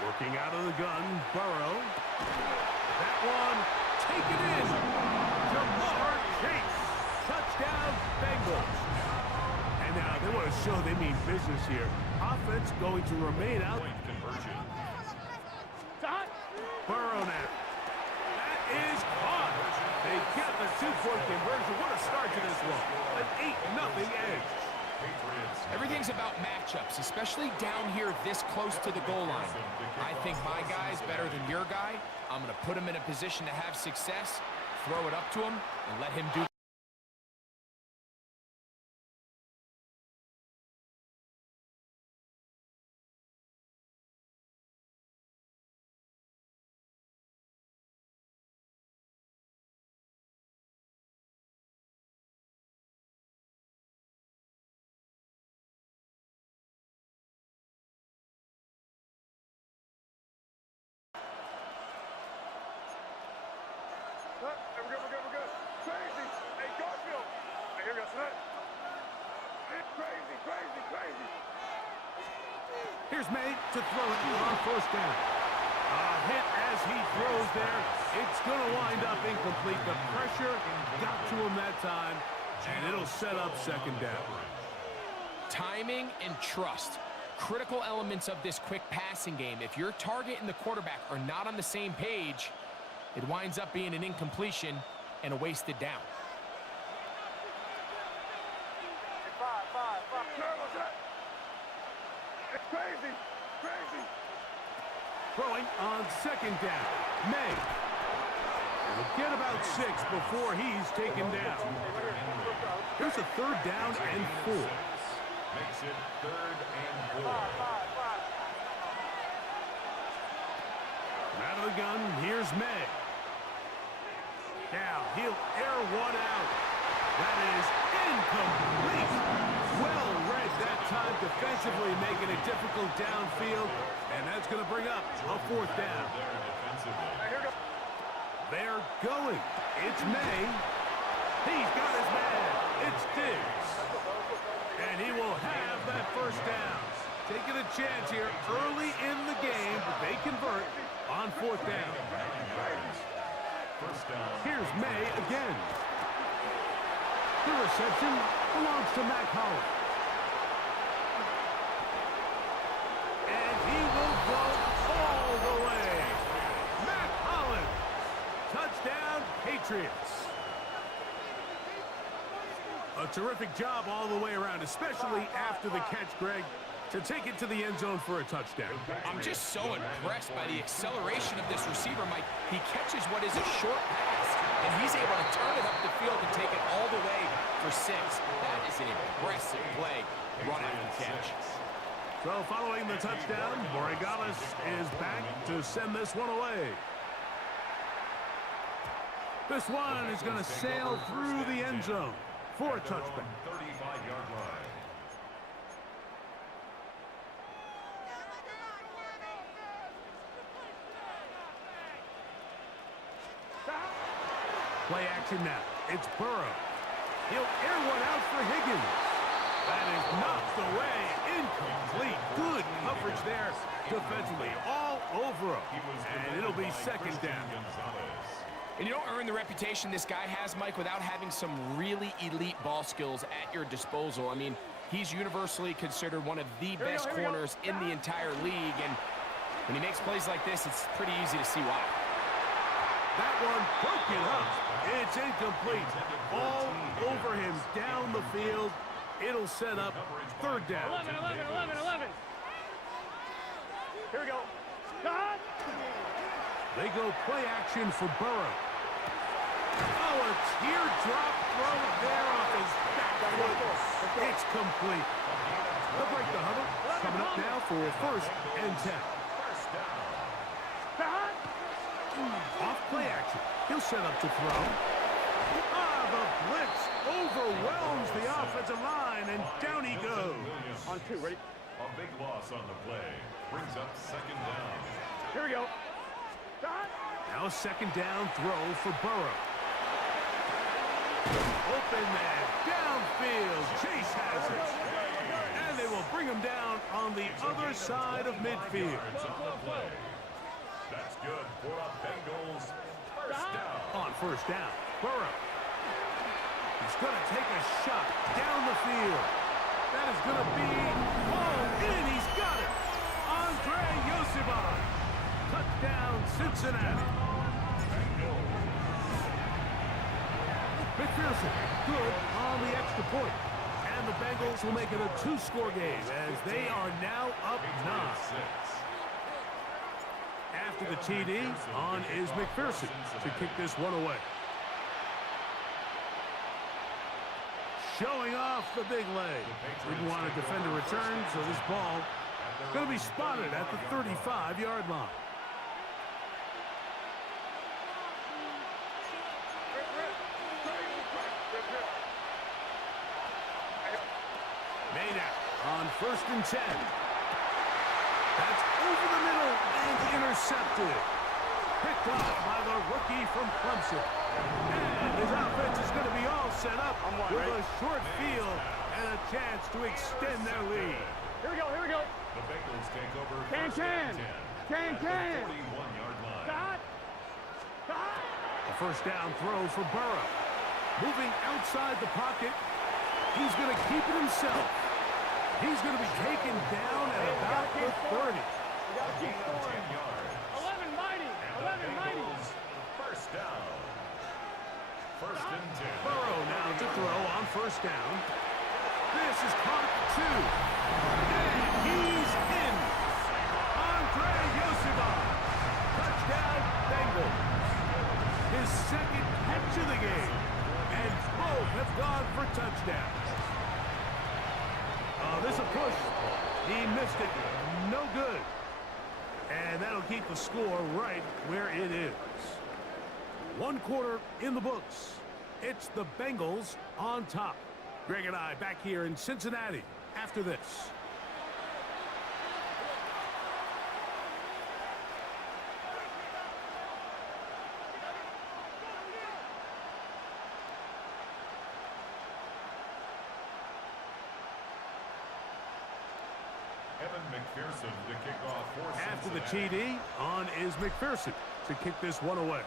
Working out of the gun, Burrow. That one, taken in. Jamar Chase. Touchdown, Bengals. And now they want to show they mean business here. Offense going to remain out. Point conversion. Burrow now. That is caught. They get the two-point conversion. What a start to this one. An 8-0 edge. Everything's about matchups, especially down here this close to the goal line. I think my guy's better than your guy. I'm going to put him in a position to have success, throw it up to him, and let him do. We're good. Crazy. Hey, Garfield. Hey, here we go, son. Crazy. Here's May to throw it on first down. A hit as he throws there. It's going to wind up incomplete. The pressure got to him that time, and it'll set up second down. Timing and trust. Critical elements of this quick passing game. If your target and the quarterback are not on the same page, it winds up being an incompletion and a wasted down. Crazy. Throwing on second down. May. He'll get about 6 before he's taken down. Here's a third down and 4. Makes it third and 4. Out of the gun, here's May. Now, he'll air one out. That is incomplete. Well read that time defensively, making it difficult downfield. And that's going to bring up a fourth down. They're going. It's May. He's got his man. It's Diggs. And he will have that first down. Taking a chance here early in the game, but they convert on fourth down. Here's May again. The reception belongs to Matt Collins. And he will go all the way. Matt Collins. Touchdown, Patriots. A terrific job all the way around, especially after the catch, Greg, to take it to the end zone for a touchdown. I'm just so impressed by the acceleration of this receiver, Mike. He catches what is a short pass, and he's able to turn it up the field and take it all the way for 6. That is an impressive play run after the catch. So following the touchdown, Borregales is back to send this one away. This one is going to sail through the end zone for a touchback. 35-yard line. Play action now. It's Burrow. He'll air one out for Higgins. That is knocked away. Incomplete. Good coverage there defensively. All over him. And it'll be second down. And you don't earn the reputation this guy has, Mike, without having some really elite ball skills at your disposal. I mean, he's universally considered one of the best corners in the entire league, and when he makes plays like this, it's pretty easy to see why. That one broken up. It's incomplete. All over him down the field. It'll set up third down. 11, 11, 11, 11. Here we go. Cut. They go play action for Burrow. Oh, a teardrop throw there off his back foot. It's complete. They'll break the huddle. Coming up now for a 1st and 10. Off play action. He'll set up to throw. Ah, the blitz overwhelms the offensive line, and down he goes. On 2, ready? A big loss on the play. Brings up 2nd down. Here we go. Now a 2nd down throw for Burrow. Open man, downfield. Chase has it. And they will bring him down on the other side of midfield. That's good for a Bengals 1st down. On 1st down, Burrow. He's going to take a shot down the field. That is going to be in. He's got it. Andre Yosibon. Touchdown, Cincinnati. McPherson, good on the extra point. And the Bengals will make it a 2-score game as they are now up 9. After the TD, on is McPherson to kick this one away. Showing off the big leg. Didn't want to defend a return, so this ball is going to be spotted at the 35-yard line. Made out on 1st and 10. That's over the middle and intercepted. Picked off by the rookie from Clemson. And his offense is going to be all set up with a short field and a chance to extend their lead. Here we go, here we go. The Bengals take over Can. 41-yard line. Cut. A 1st down throw for Burrow. Moving outside the pocket. He's going to keep it himself. He's going to be taken down at about the 30. Gain of 10 yards. 11 mighty. And 11 the mighty. Bengals 1st down. 1st and 10. Burrow now to throw on 1st down. This is caught at 2. And he's in. Andre Yosibon. Touchdown, Bengals. His 2nd catch of the game. And both have gone for touchdowns. This a push. He missed it. No good. And that'll keep the score right where it is. 1 quarter in the books. It's the Bengals on top. Greg and I back here in Cincinnati after this. McPherson to kick off for After the Cincinnati. TD, on is McPherson to kick this one away.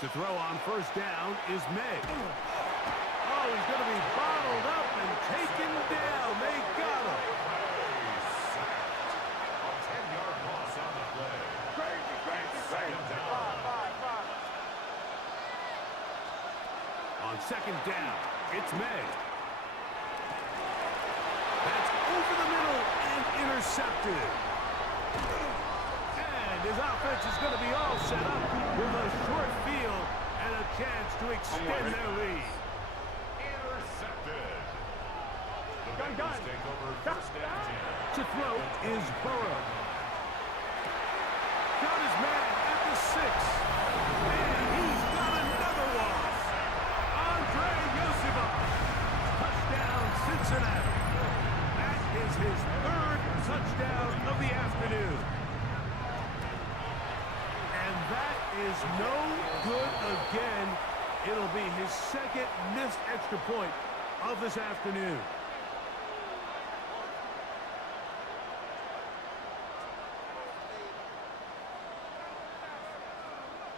To throw on 1st down is May. Oh, he's going to be bottled up and taken down. They got him. A 10-yard loss on the play. Second down. On 2nd down, it's May. That's over the middle and intercepted. And his offense is going to be all set up with a short field and a chance to extend their lead. Intercepted. The Bengals take over first and 10. To throw is Burrow. Got his man at the 6. And he's got another one. Andre Yosifov. Touchdown, Cincinnati. That is his 3rd touchdown of the afternoon. And that is no good again. It'll be his 2nd missed extra point of this afternoon.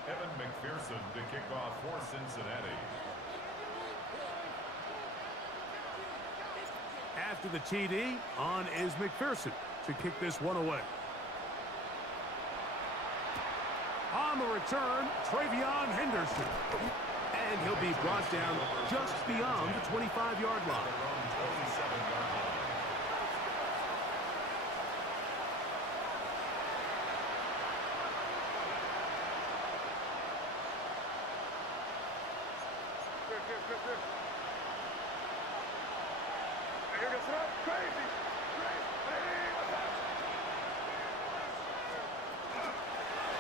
Evan McPherson to kick off for Cincinnati. After the TD, on is McPherson to kick this one away. On the return, Travion Henderson. And he'll be brought down just beyond the 25-yard line.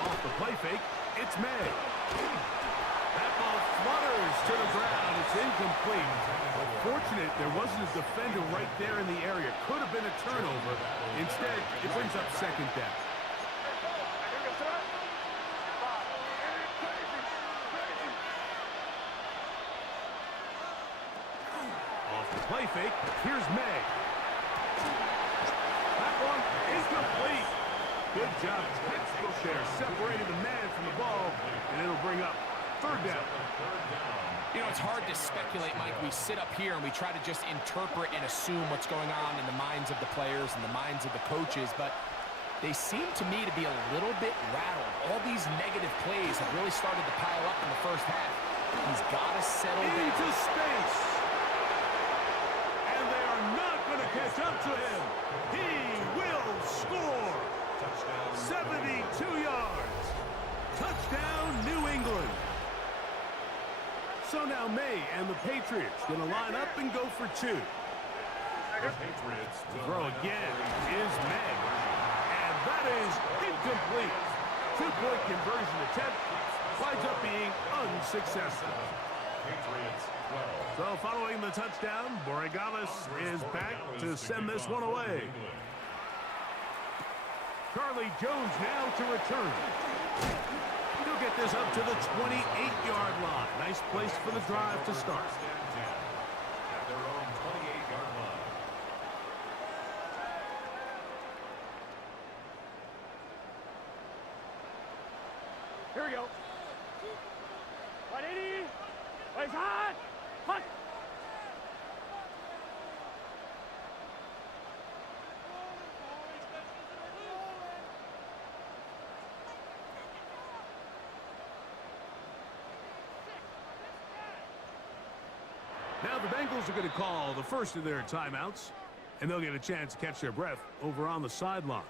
Off the play fake, it's May. That ball flutters to the ground. It's incomplete. Fortunate there wasn't a defender right there in the area. Could have been a turnover. Instead, it brings up 2nd down. Off the play fake, here's May. That one is complete. Good job, textbook there, separating the man from the ball, and it'll bring up 3rd down. You know, it's hard to speculate, Mike. We sit up here and we try to just interpret and assume what's going on in the minds of the players and the minds of the coaches, but they seem to me to be a little bit rattled. All these negative plays have really started to pile up in the first half. He's got to settle down. Into space. And they are not going to catch up to him. He will score. 72 yards. Touchdown, New England. So now May and the Patriots going to line up and go for 2. The Patriots will Throw again is May. And that is incomplete. 2-point conversion attempt winds up being unsuccessful. Patriots 12. So following the touchdown, Borregales is back to send this one away. Charlie Jones now to return. He'll get this up to the 28-yard line. Nice place for the drive to start. At their own 28-yard line. Here we go. 180. It's hot. Hot. Now the Bengals are going to call the first of their timeouts, and they'll get a chance to catch their breath over on the sideline.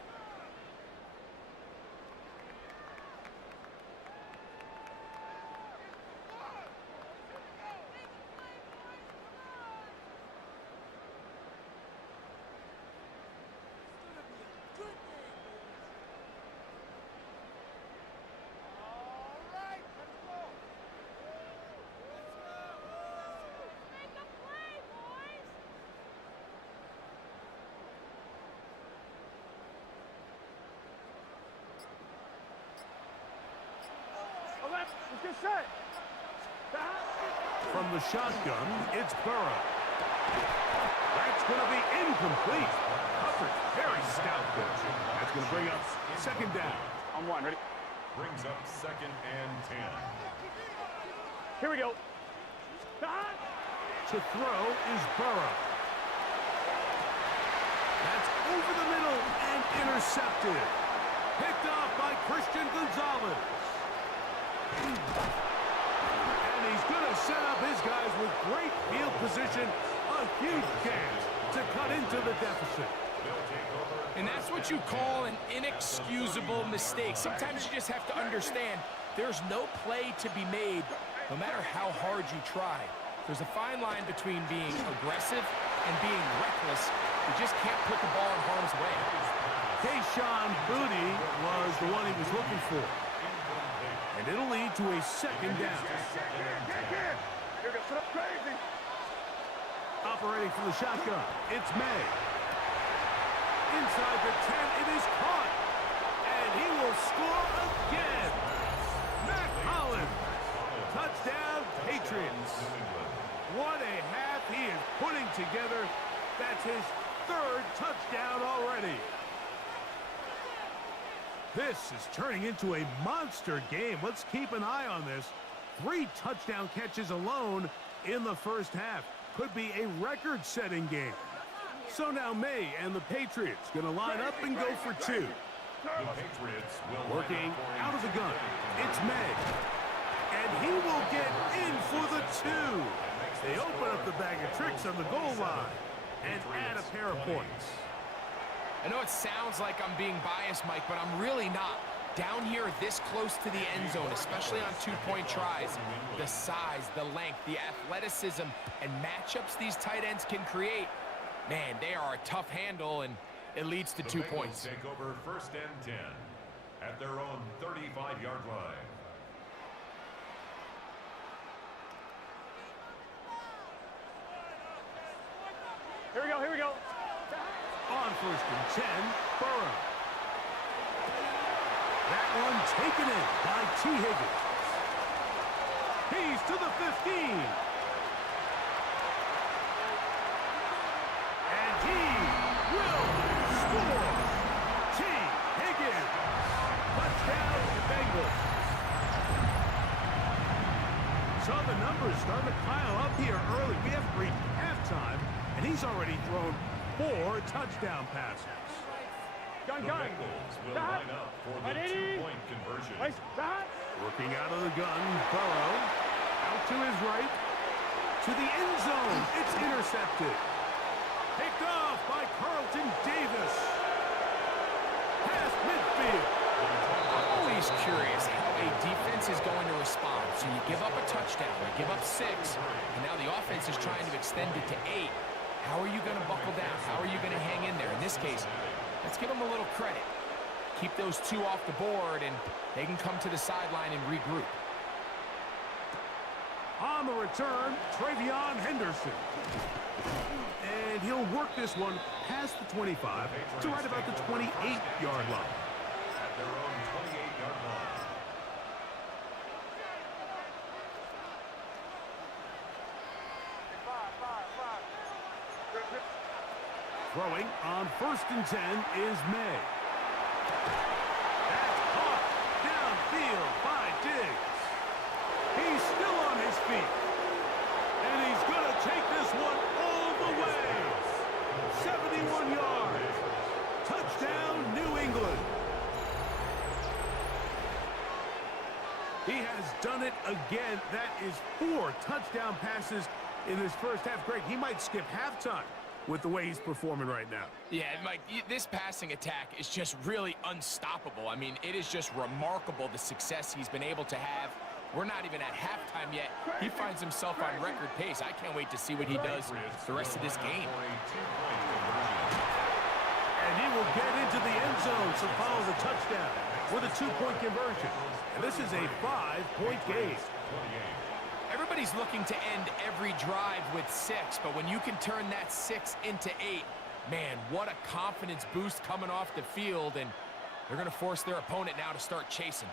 Let's get set. From the shotgun, it's Burrow. That's going to be incomplete. Covered very stout there. That's going to bring up 2nd down. On 1, ready? Brings up 2nd and 10. Here we go. To throw is Burrow. That's over the middle and intercepted. Picked off by Christian Gonzalez. And he's going to set up his guys with great field position. A huge chance to cut into the deficit. And that's what you call an inexcusable mistake. Sometimes you just have to understand there's no play to be made, no matter how hard you try. There's a fine line between being aggressive and being reckless. You just can't put the ball in harm's way. Tayshaun Boutte was the one he was looking for. And it'll lead to a second down. Operating from the shotgun, it's May. Inside the 10, it is caught. And he will score again. Matt Holland. Touchdown, Patriots. What a half he is putting together. That's his third touchdown already. This is turning into a monster game. Let's keep an eye on this. 3 touchdown catches alone in the first half. Could be a record-setting game. So now May and the Patriots going to line up and go for 2. Working out of the gun. It's May. And he will get in for the 2. They open up the bag of tricks on the goal line and add a pair of points. I know it sounds like I'm being biased, Mike, but I'm really not. Down here this close to the end zone, especially on 2-point tries, the size, the length, the athleticism, and matchups these tight ends can create, man, they are a tough handle, and it leads to 2 points. Take over 1st and 10 at their own 35-yard line. Here we go, here we go. On 1st and 10, Burrow. That one taken in by T. Higgins. He's to the 15. And he will score. T. Higgins. Touchdown, Bengals. So the numbers starting to pile up here early. We have reached halftime, and he's already thrown 4 touchdown passes. The Bengals will line up for the 2-point conversion. Working out of the gun, Burrow. Out to his right. To the end zone. It's intercepted. Picked off by Carlton Davis. Past midfield. I'm always curious how a defense is going to respond. So you give up a touchdown, you give up 6, and now the offense is trying to extend it to 8. How are you going to buckle down? How are you going to hang in there? In this case, let's give them a little credit. Keep those 2 off the board, and they can come to the sideline and regroup. On the return, Travion Henderson. And he'll work this one past the 25 to right about the 28-yard line. At their own 28-yard line. Throwing on 1st and 10 is May. That's caught downfield by Diggs. He's still on his feet. And he's going to take this one all the way. 71 yards. Touchdown, New England. He has done it again. That is 4 touchdown passes in his first half. Great. He might skip halftime with the way he's performing right now. Yeah, Mike, this passing attack is just really unstoppable. I mean, it is just remarkable the success he's been able to have. We're not even at halftime yet. He finds himself on record pace. I can't wait to see what he does the rest of this game. And he will get into the end zone to follow the touchdown with a 2-point conversion. And this is a 5-point game. Everybody's looking to end every drive with 6, but when you can turn that 6 into 8, man, what a confidence boost coming off the field, and they're going to force their opponent now to start chasing.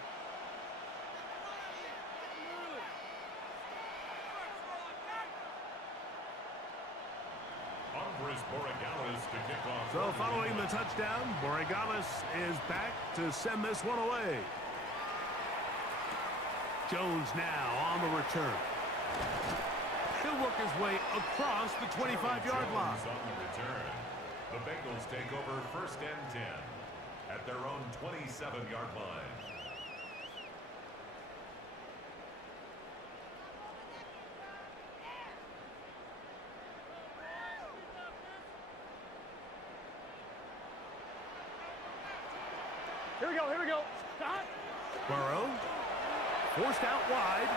So following the touchdown, Borregales is back to send this one away. Jones now on the return. He'll work his way across the 25-yard line. On the return, the Bengals take over 1st and 10 at their own 27-yard line. Here we go, here we go. Stop. Burrow forced out wide.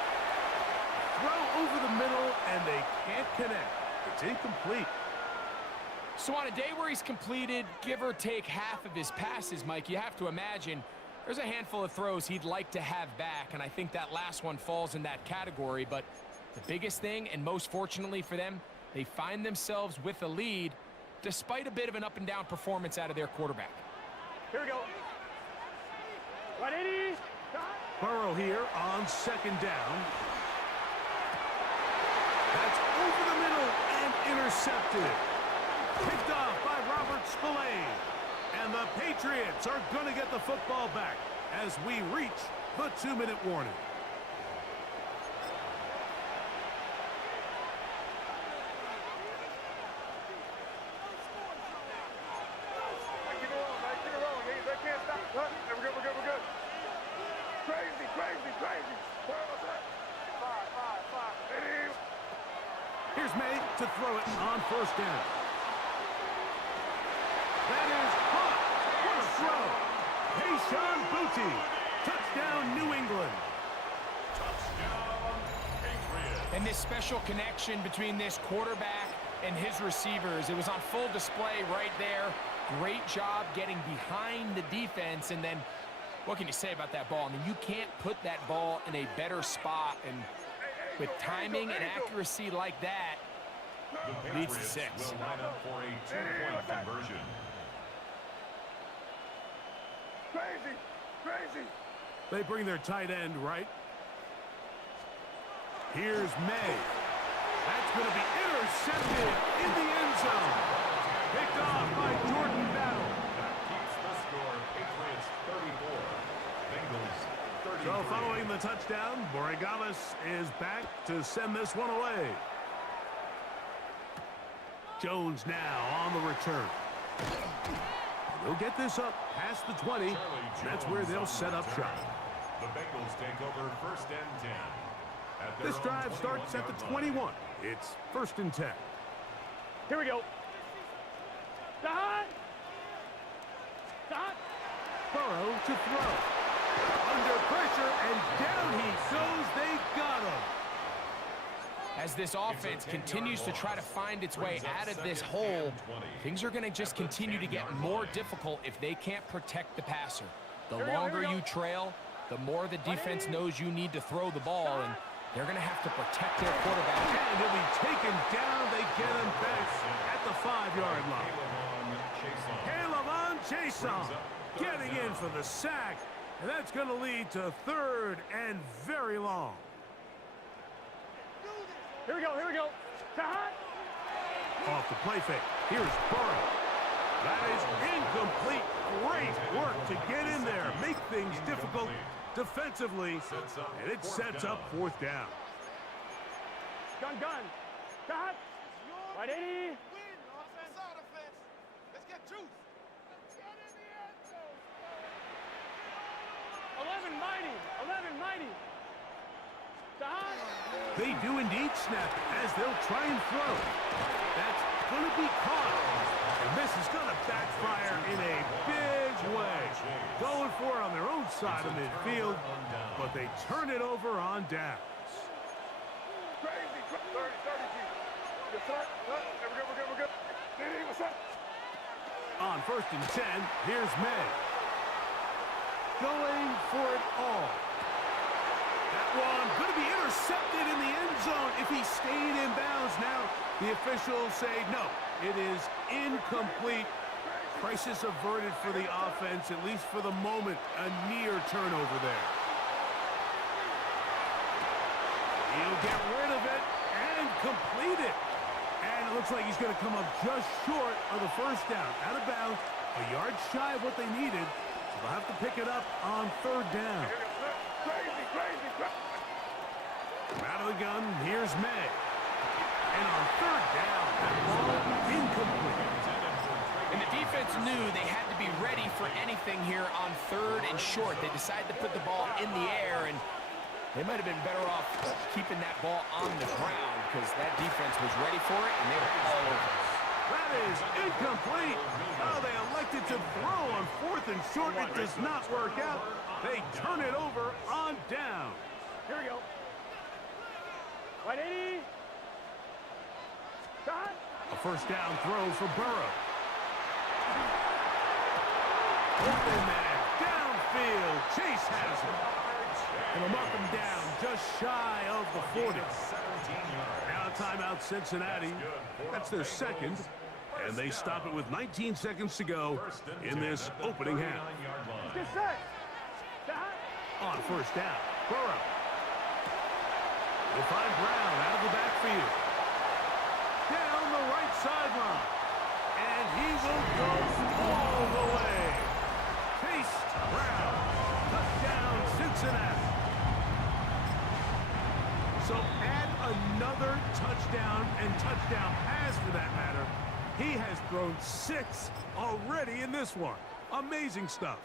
throw over the middle, and they can't connect. It's incomplete. So on a day where he's completed, give or take half of his passes, Mike, you have to imagine there's a handful of throws he'd like to have back, and I think that last one falls in that category. But the biggest thing, and most fortunately for them, they find themselves with a lead despite a bit of an up-and-down performance out of their quarterback. Here we go. 180. Burrow here on second down. That's over the middle and intercepted. Picked off by Robert Spillane. And the Patriots are going to get the football back as we reach the 2-minute warning. Here's May to throw it on first down. That is caught. What a throw. Kayshon Boutte. Touchdown, New England. Touchdown, Patriots. And this special connection between this quarterback and his receivers, it was on full display right there. Great job getting behind the defense. And then what can you say about that ball? I mean, you can't put that ball in a better spot. And with timing and accuracy like that, The leads to Patriots 6. will line up for a 2-point conversion. Crazy. They bring their tight end right. Here's May. That's going to be intercepted in the end zone. Picked off by Jordan Battle. That keeps the score. Patriots 34. Bengals 33. So following the touchdown, Borregales is back to send this one away. Jones now on the return. They'll get this up past the 20. That's where they'll set up shop. The Bengals take over first and 10. At their This own drive starts at the 21. It's first and 10. Here we go. Dot. Burrow to throw. Under pressure, and down he goes. They got him. As this offense continues to try to find its way out of this hole, things are going to just continue to get more difficult if they can't protect the passer. The longer you trail, the more the defense knows you need to throw the ball, and they're going to have to protect their quarterback. And he'll be taken down. They get him back at the 5-yard line. Caleb Chason getting in for the sack, and that's going to lead to third and very long. Here we go. Dot. Off the play fake. Here's Burrow. That is incomplete. Great work to get in there, make things difficult defensively, and it sets up fourth down. Gun. Dot. 180. Let's get juice. 11 mighty. Dot. They do indeed snap it as they'll try and throw. That's going to be caught. And this is going to backfire in a big way. Going for it on their own side of midfield, but they turn it over on downs. On first and 10, here's May. Going for it all. That one going to be intercepted in the end zone if he stayed in bounds. Now the officials say no, it is incomplete. Crisis averted for the offense, at least for the moment. A near turnover there. He'll get rid of it and complete it. And it looks like he's going to come up just short of the first down. Out of bounds, a yard shy of what they needed. So they'll have to pick it up on third down. Out of the gun, here's May. And on third down, that ball incomplete. And the defense knew they had to be ready for anything here on third and short. They decided to put the ball in the air, and they might have been better off keeping that ball on the ground because that defense was ready for it, and they were all over it. That is incomplete. Oh, they elected to throw on fourth and short. It does not work out. They turn it over on down. Here we go. 180. Shot. A first down throw for Burrow. Open man, downfield. Chase has him. And they'll mark him down just shy of the 40. Now timeout Cincinnati. That's their second. And they stop it with 19 seconds to go in this opening half. Get set. Shot. On first down, Burrow. We'll find Brown out of the backfield. Down the right sideline. And he will go all the way. Chase Brown. Touchdown, Cincinnati. So add another touchdown and touchdown pass for that matter. He has thrown 6 already in this one. Amazing stuff.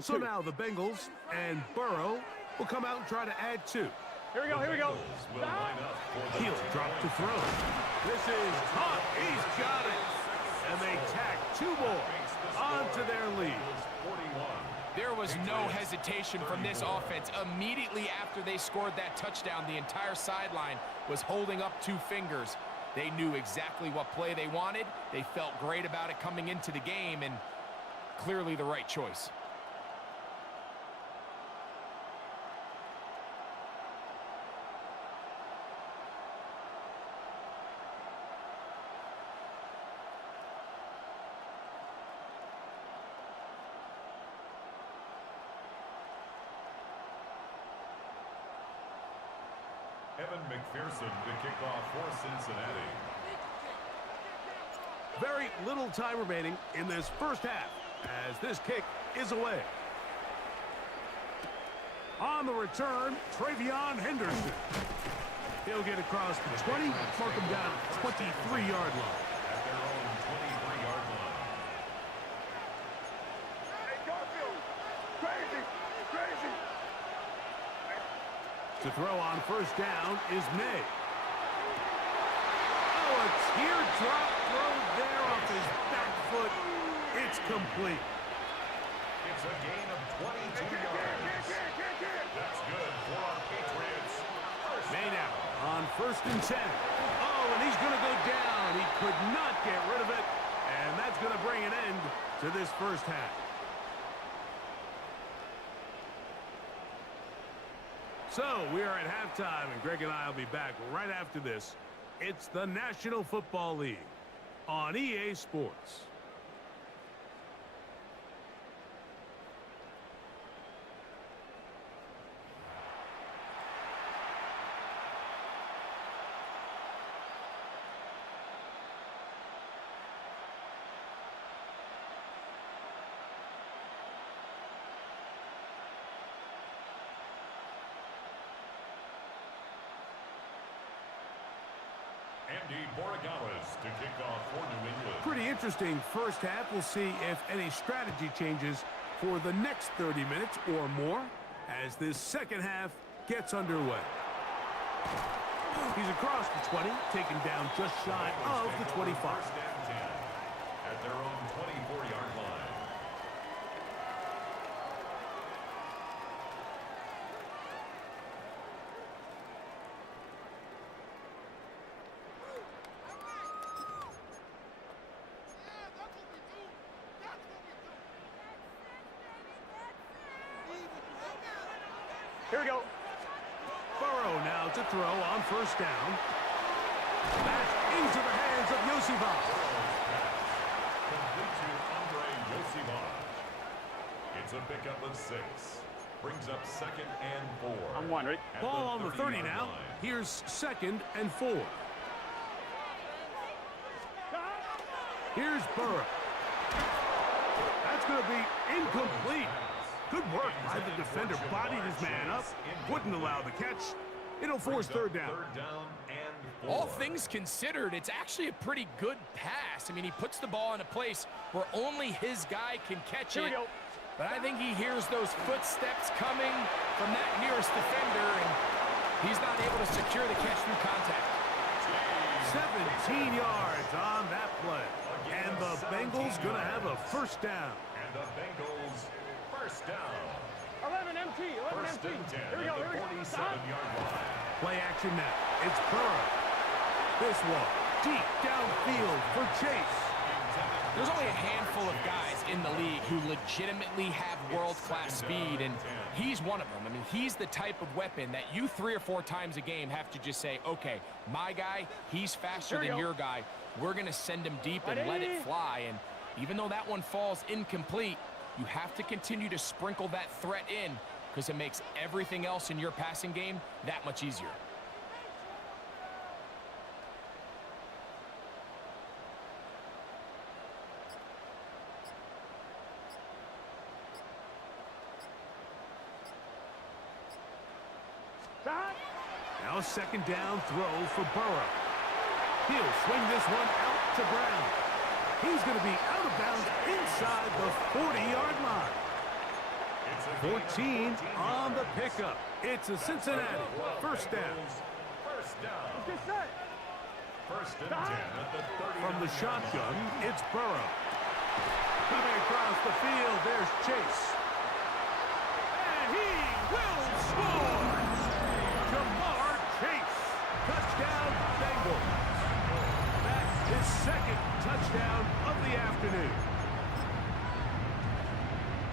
So now the Bengals and Burrow will come out and try to add 2. Here we go, here we go. He'll drop to throw. This is tough. He's got it. And they tack 2 more onto their lead. There was no hesitation from this offense. Immediately after they scored that touchdown, the entire sideline was holding up 2 fingers. They knew exactly what play they wanted. They felt great about it coming into the game, and clearly the right choice. Evan McPherson to kick off for Cincinnati. Very little time remaining in this first half as this kick is away. On the return, Travion Henderson. He'll get across the 20, mark him down at the 23-yard line. At their own 23-yard line. Hey, Garfield. Crazy. Crazy. To throw on first down is May. Oh, a teardrop throw there off his back foot. It's complete. It's a gain of 22 yards. That's good for our Patriots. May now on first and 10. Oh, and he's going to go down. He could not get rid of it. And that's going to bring an end to this first half. So we are at halftime, and Greg and I will be back right after this. It's the National Football League on EA Sports. Andy Borregales to kick off for New England. Pretty interesting first half. We'll see if any strategy changes for the next 30 minutes or more as this second half gets underway. He's across the 20, taken down just shy of the 25. First and 10 at their own 24-yard line. Here we go. Burrow now to throw on first down. That's into the hands of Yosivas. Complete to Andre Yosivas. It's a pickup of 6. Brings up 2nd and 4. I'm one, right? At Ball on the 30 30-yard now. line. Here's 2nd and 4. Here's Burrow. That's going to be incomplete. Good work by the defender. Bodied his man up. Wouldn't allow the catch. It'll force third down. Third down and 4. All things considered, it's actually a pretty good pass. I mean, he puts the ball in a place where only his guy can catch Here we it. go. But I think he hears those footsteps coming from that nearest defender, and he's not able to secure the catch through contact. 17 yards on that play. And the Bengals going to have a first down. And the Bengals first down. 11 MT. 11 First MT. and 10 Here we go. at Here the we go. 47-yard line. Play action now. It's Burrow. This one deep downfield for Chase. There's only a handful of guys in the league who legitimately have world-class speed, and he's one of them. I mean, he's the type of weapon that you 3 or 4 times a game have to just say, okay, my guy, he's faster than your guy. We're going to send him deep and let it fly. And even though that one falls incomplete, you have to continue to sprinkle that threat in because it makes everything else in your passing game that much easier. Now 2nd down throw for Burrow. He'll swing this one out to Brown. He's going to be out of bounds inside the 40-yard line. 14 on the pickup. It's a Cincinnati first down. First down. Get set. First and 10 at the 30. From the shotgun, it's Burrow. Coming across the field, there's Chase. And he will score! Jamar Chase. Touchdown, Bengals. That's his 2nd touchdown of the afternoon.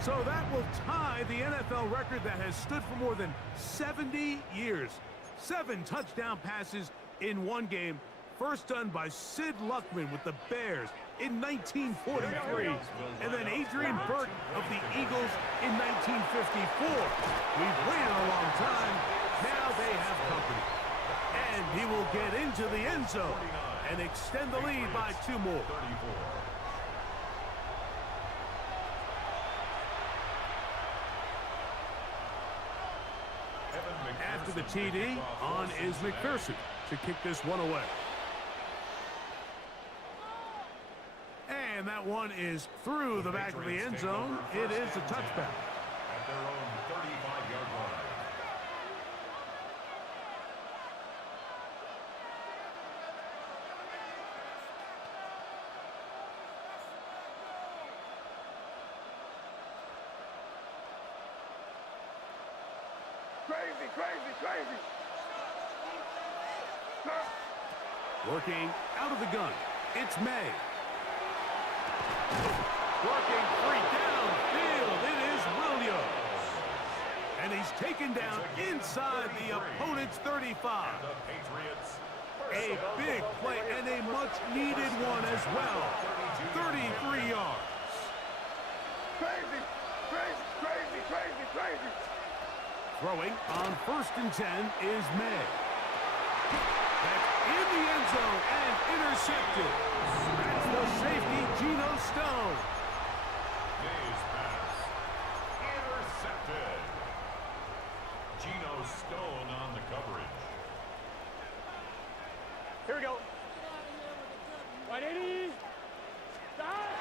So that will tie the NFL record that has stood for more than 70 years. 7 touchdown passes in one game. First done by Sid Luckman with the Bears in 1943. And then Adrian Burton of the Eagles in 1954. We've waited a long time. Now they have company. And he will get into the end zone and extend the lead by 2 more. 34. After the TD, on is McPherson to kick this one away. And that one is through the back of the end zone. It is a touchback. At their own 35-yard line. Crazy, crazy, crazy. Working out of the gun, it's May. Working free downfield, it is Williams. And he's taken down inside the opponent's 35. The Patriots. A big play and a much-needed one as well. 33 yards. Crazy, crazy, crazy, crazy, crazy. Throwing on 1st and 10 is May. That's in the end zone and intercepted. That's the safety, Geno Stone. May's pass. Intercepted. Geno Stone on the coverage. Here we go. 180. Stop.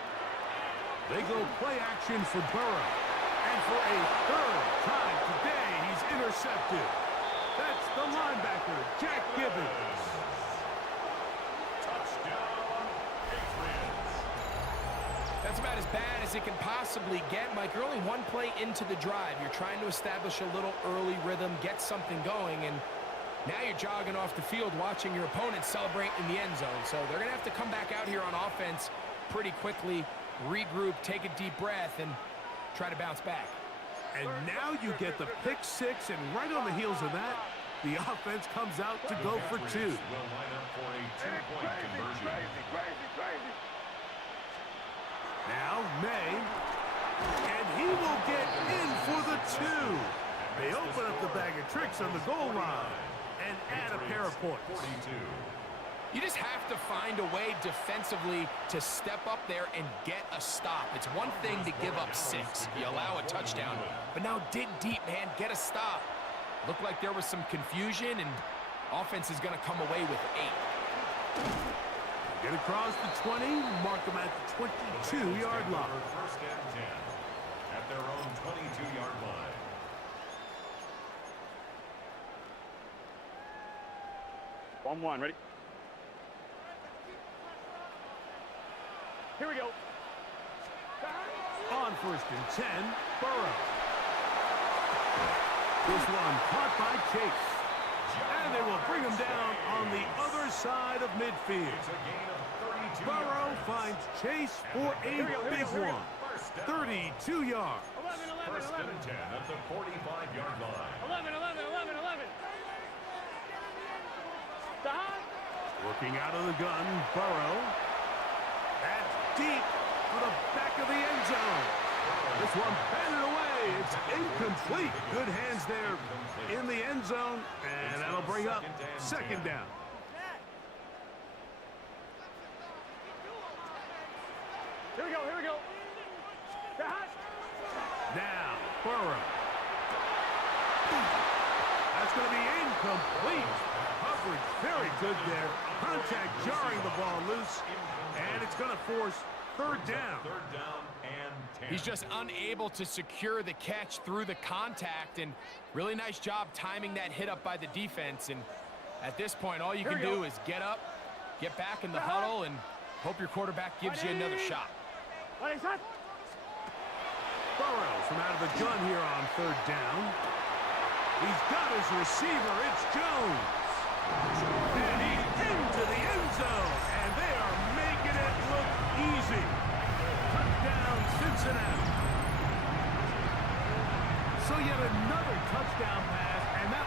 They go play action for Burrow. And for a 3rd time today, he's intercepted. That's the linebacker, Jack Gibbons. Touchdown, Patriots. That's about as bad as it can possibly get, Mike. You're only one play into the drive. You're trying to establish a little early rhythm, get something going, and now you're jogging off the field watching your opponent celebrate in the end zone. So they're going to have to come back out here on offense pretty quickly, regroup, take a deep breath, and try to bounce back. And now you get the pick six, and right on the heels of that, the offense comes out to go for two. Will line up for a two-point conversion. Now May, and he will get in for the two. They open up the bag of tricks on the goal line and add a pair of points. 42. You just have to find a way defensively to step up there and get a stop. It's one thing to give up 6. You allow a touchdown. But now dig deep, man. Get a stop. Looked like there was some confusion, and offense is going to come away with 8. Get across the 20, mark them at the 22-yard line. First and 10 at their own 22-yard line. One, ready? Here we go. On first and 10, Burrow. This one caught by Chase. And they will bring him down on the other side of midfield. It's a gain of 32 Burrow yards. finds Chase for a big one. 32 yards. 11. First and 10 at the 45-yard line. 11. Stop. Working out of the gun, Burrow. That's deep for the back of the end zone. This one batted away. It's incomplete. Good hands there in the end zone, and that'll bring up second down. Here we go. Stop. Now, Burrow. That's going to be incomplete. Coverage very good there. Contact jarring the ball loose, and it's going to force third down. Third down and 10. He's just unable to secure the catch through the contact, and really nice job timing that hit up by the defense. And at this point, all you can do is get up, get back in the huddle, and hope your quarterback gives you another shot. Burrow from out of the gun here on third down. He's got his receiver. It's Jones. And he's into the end zone. And they are making it look easy. Touchdown, Cincinnati. So yet another touchdown pass, and that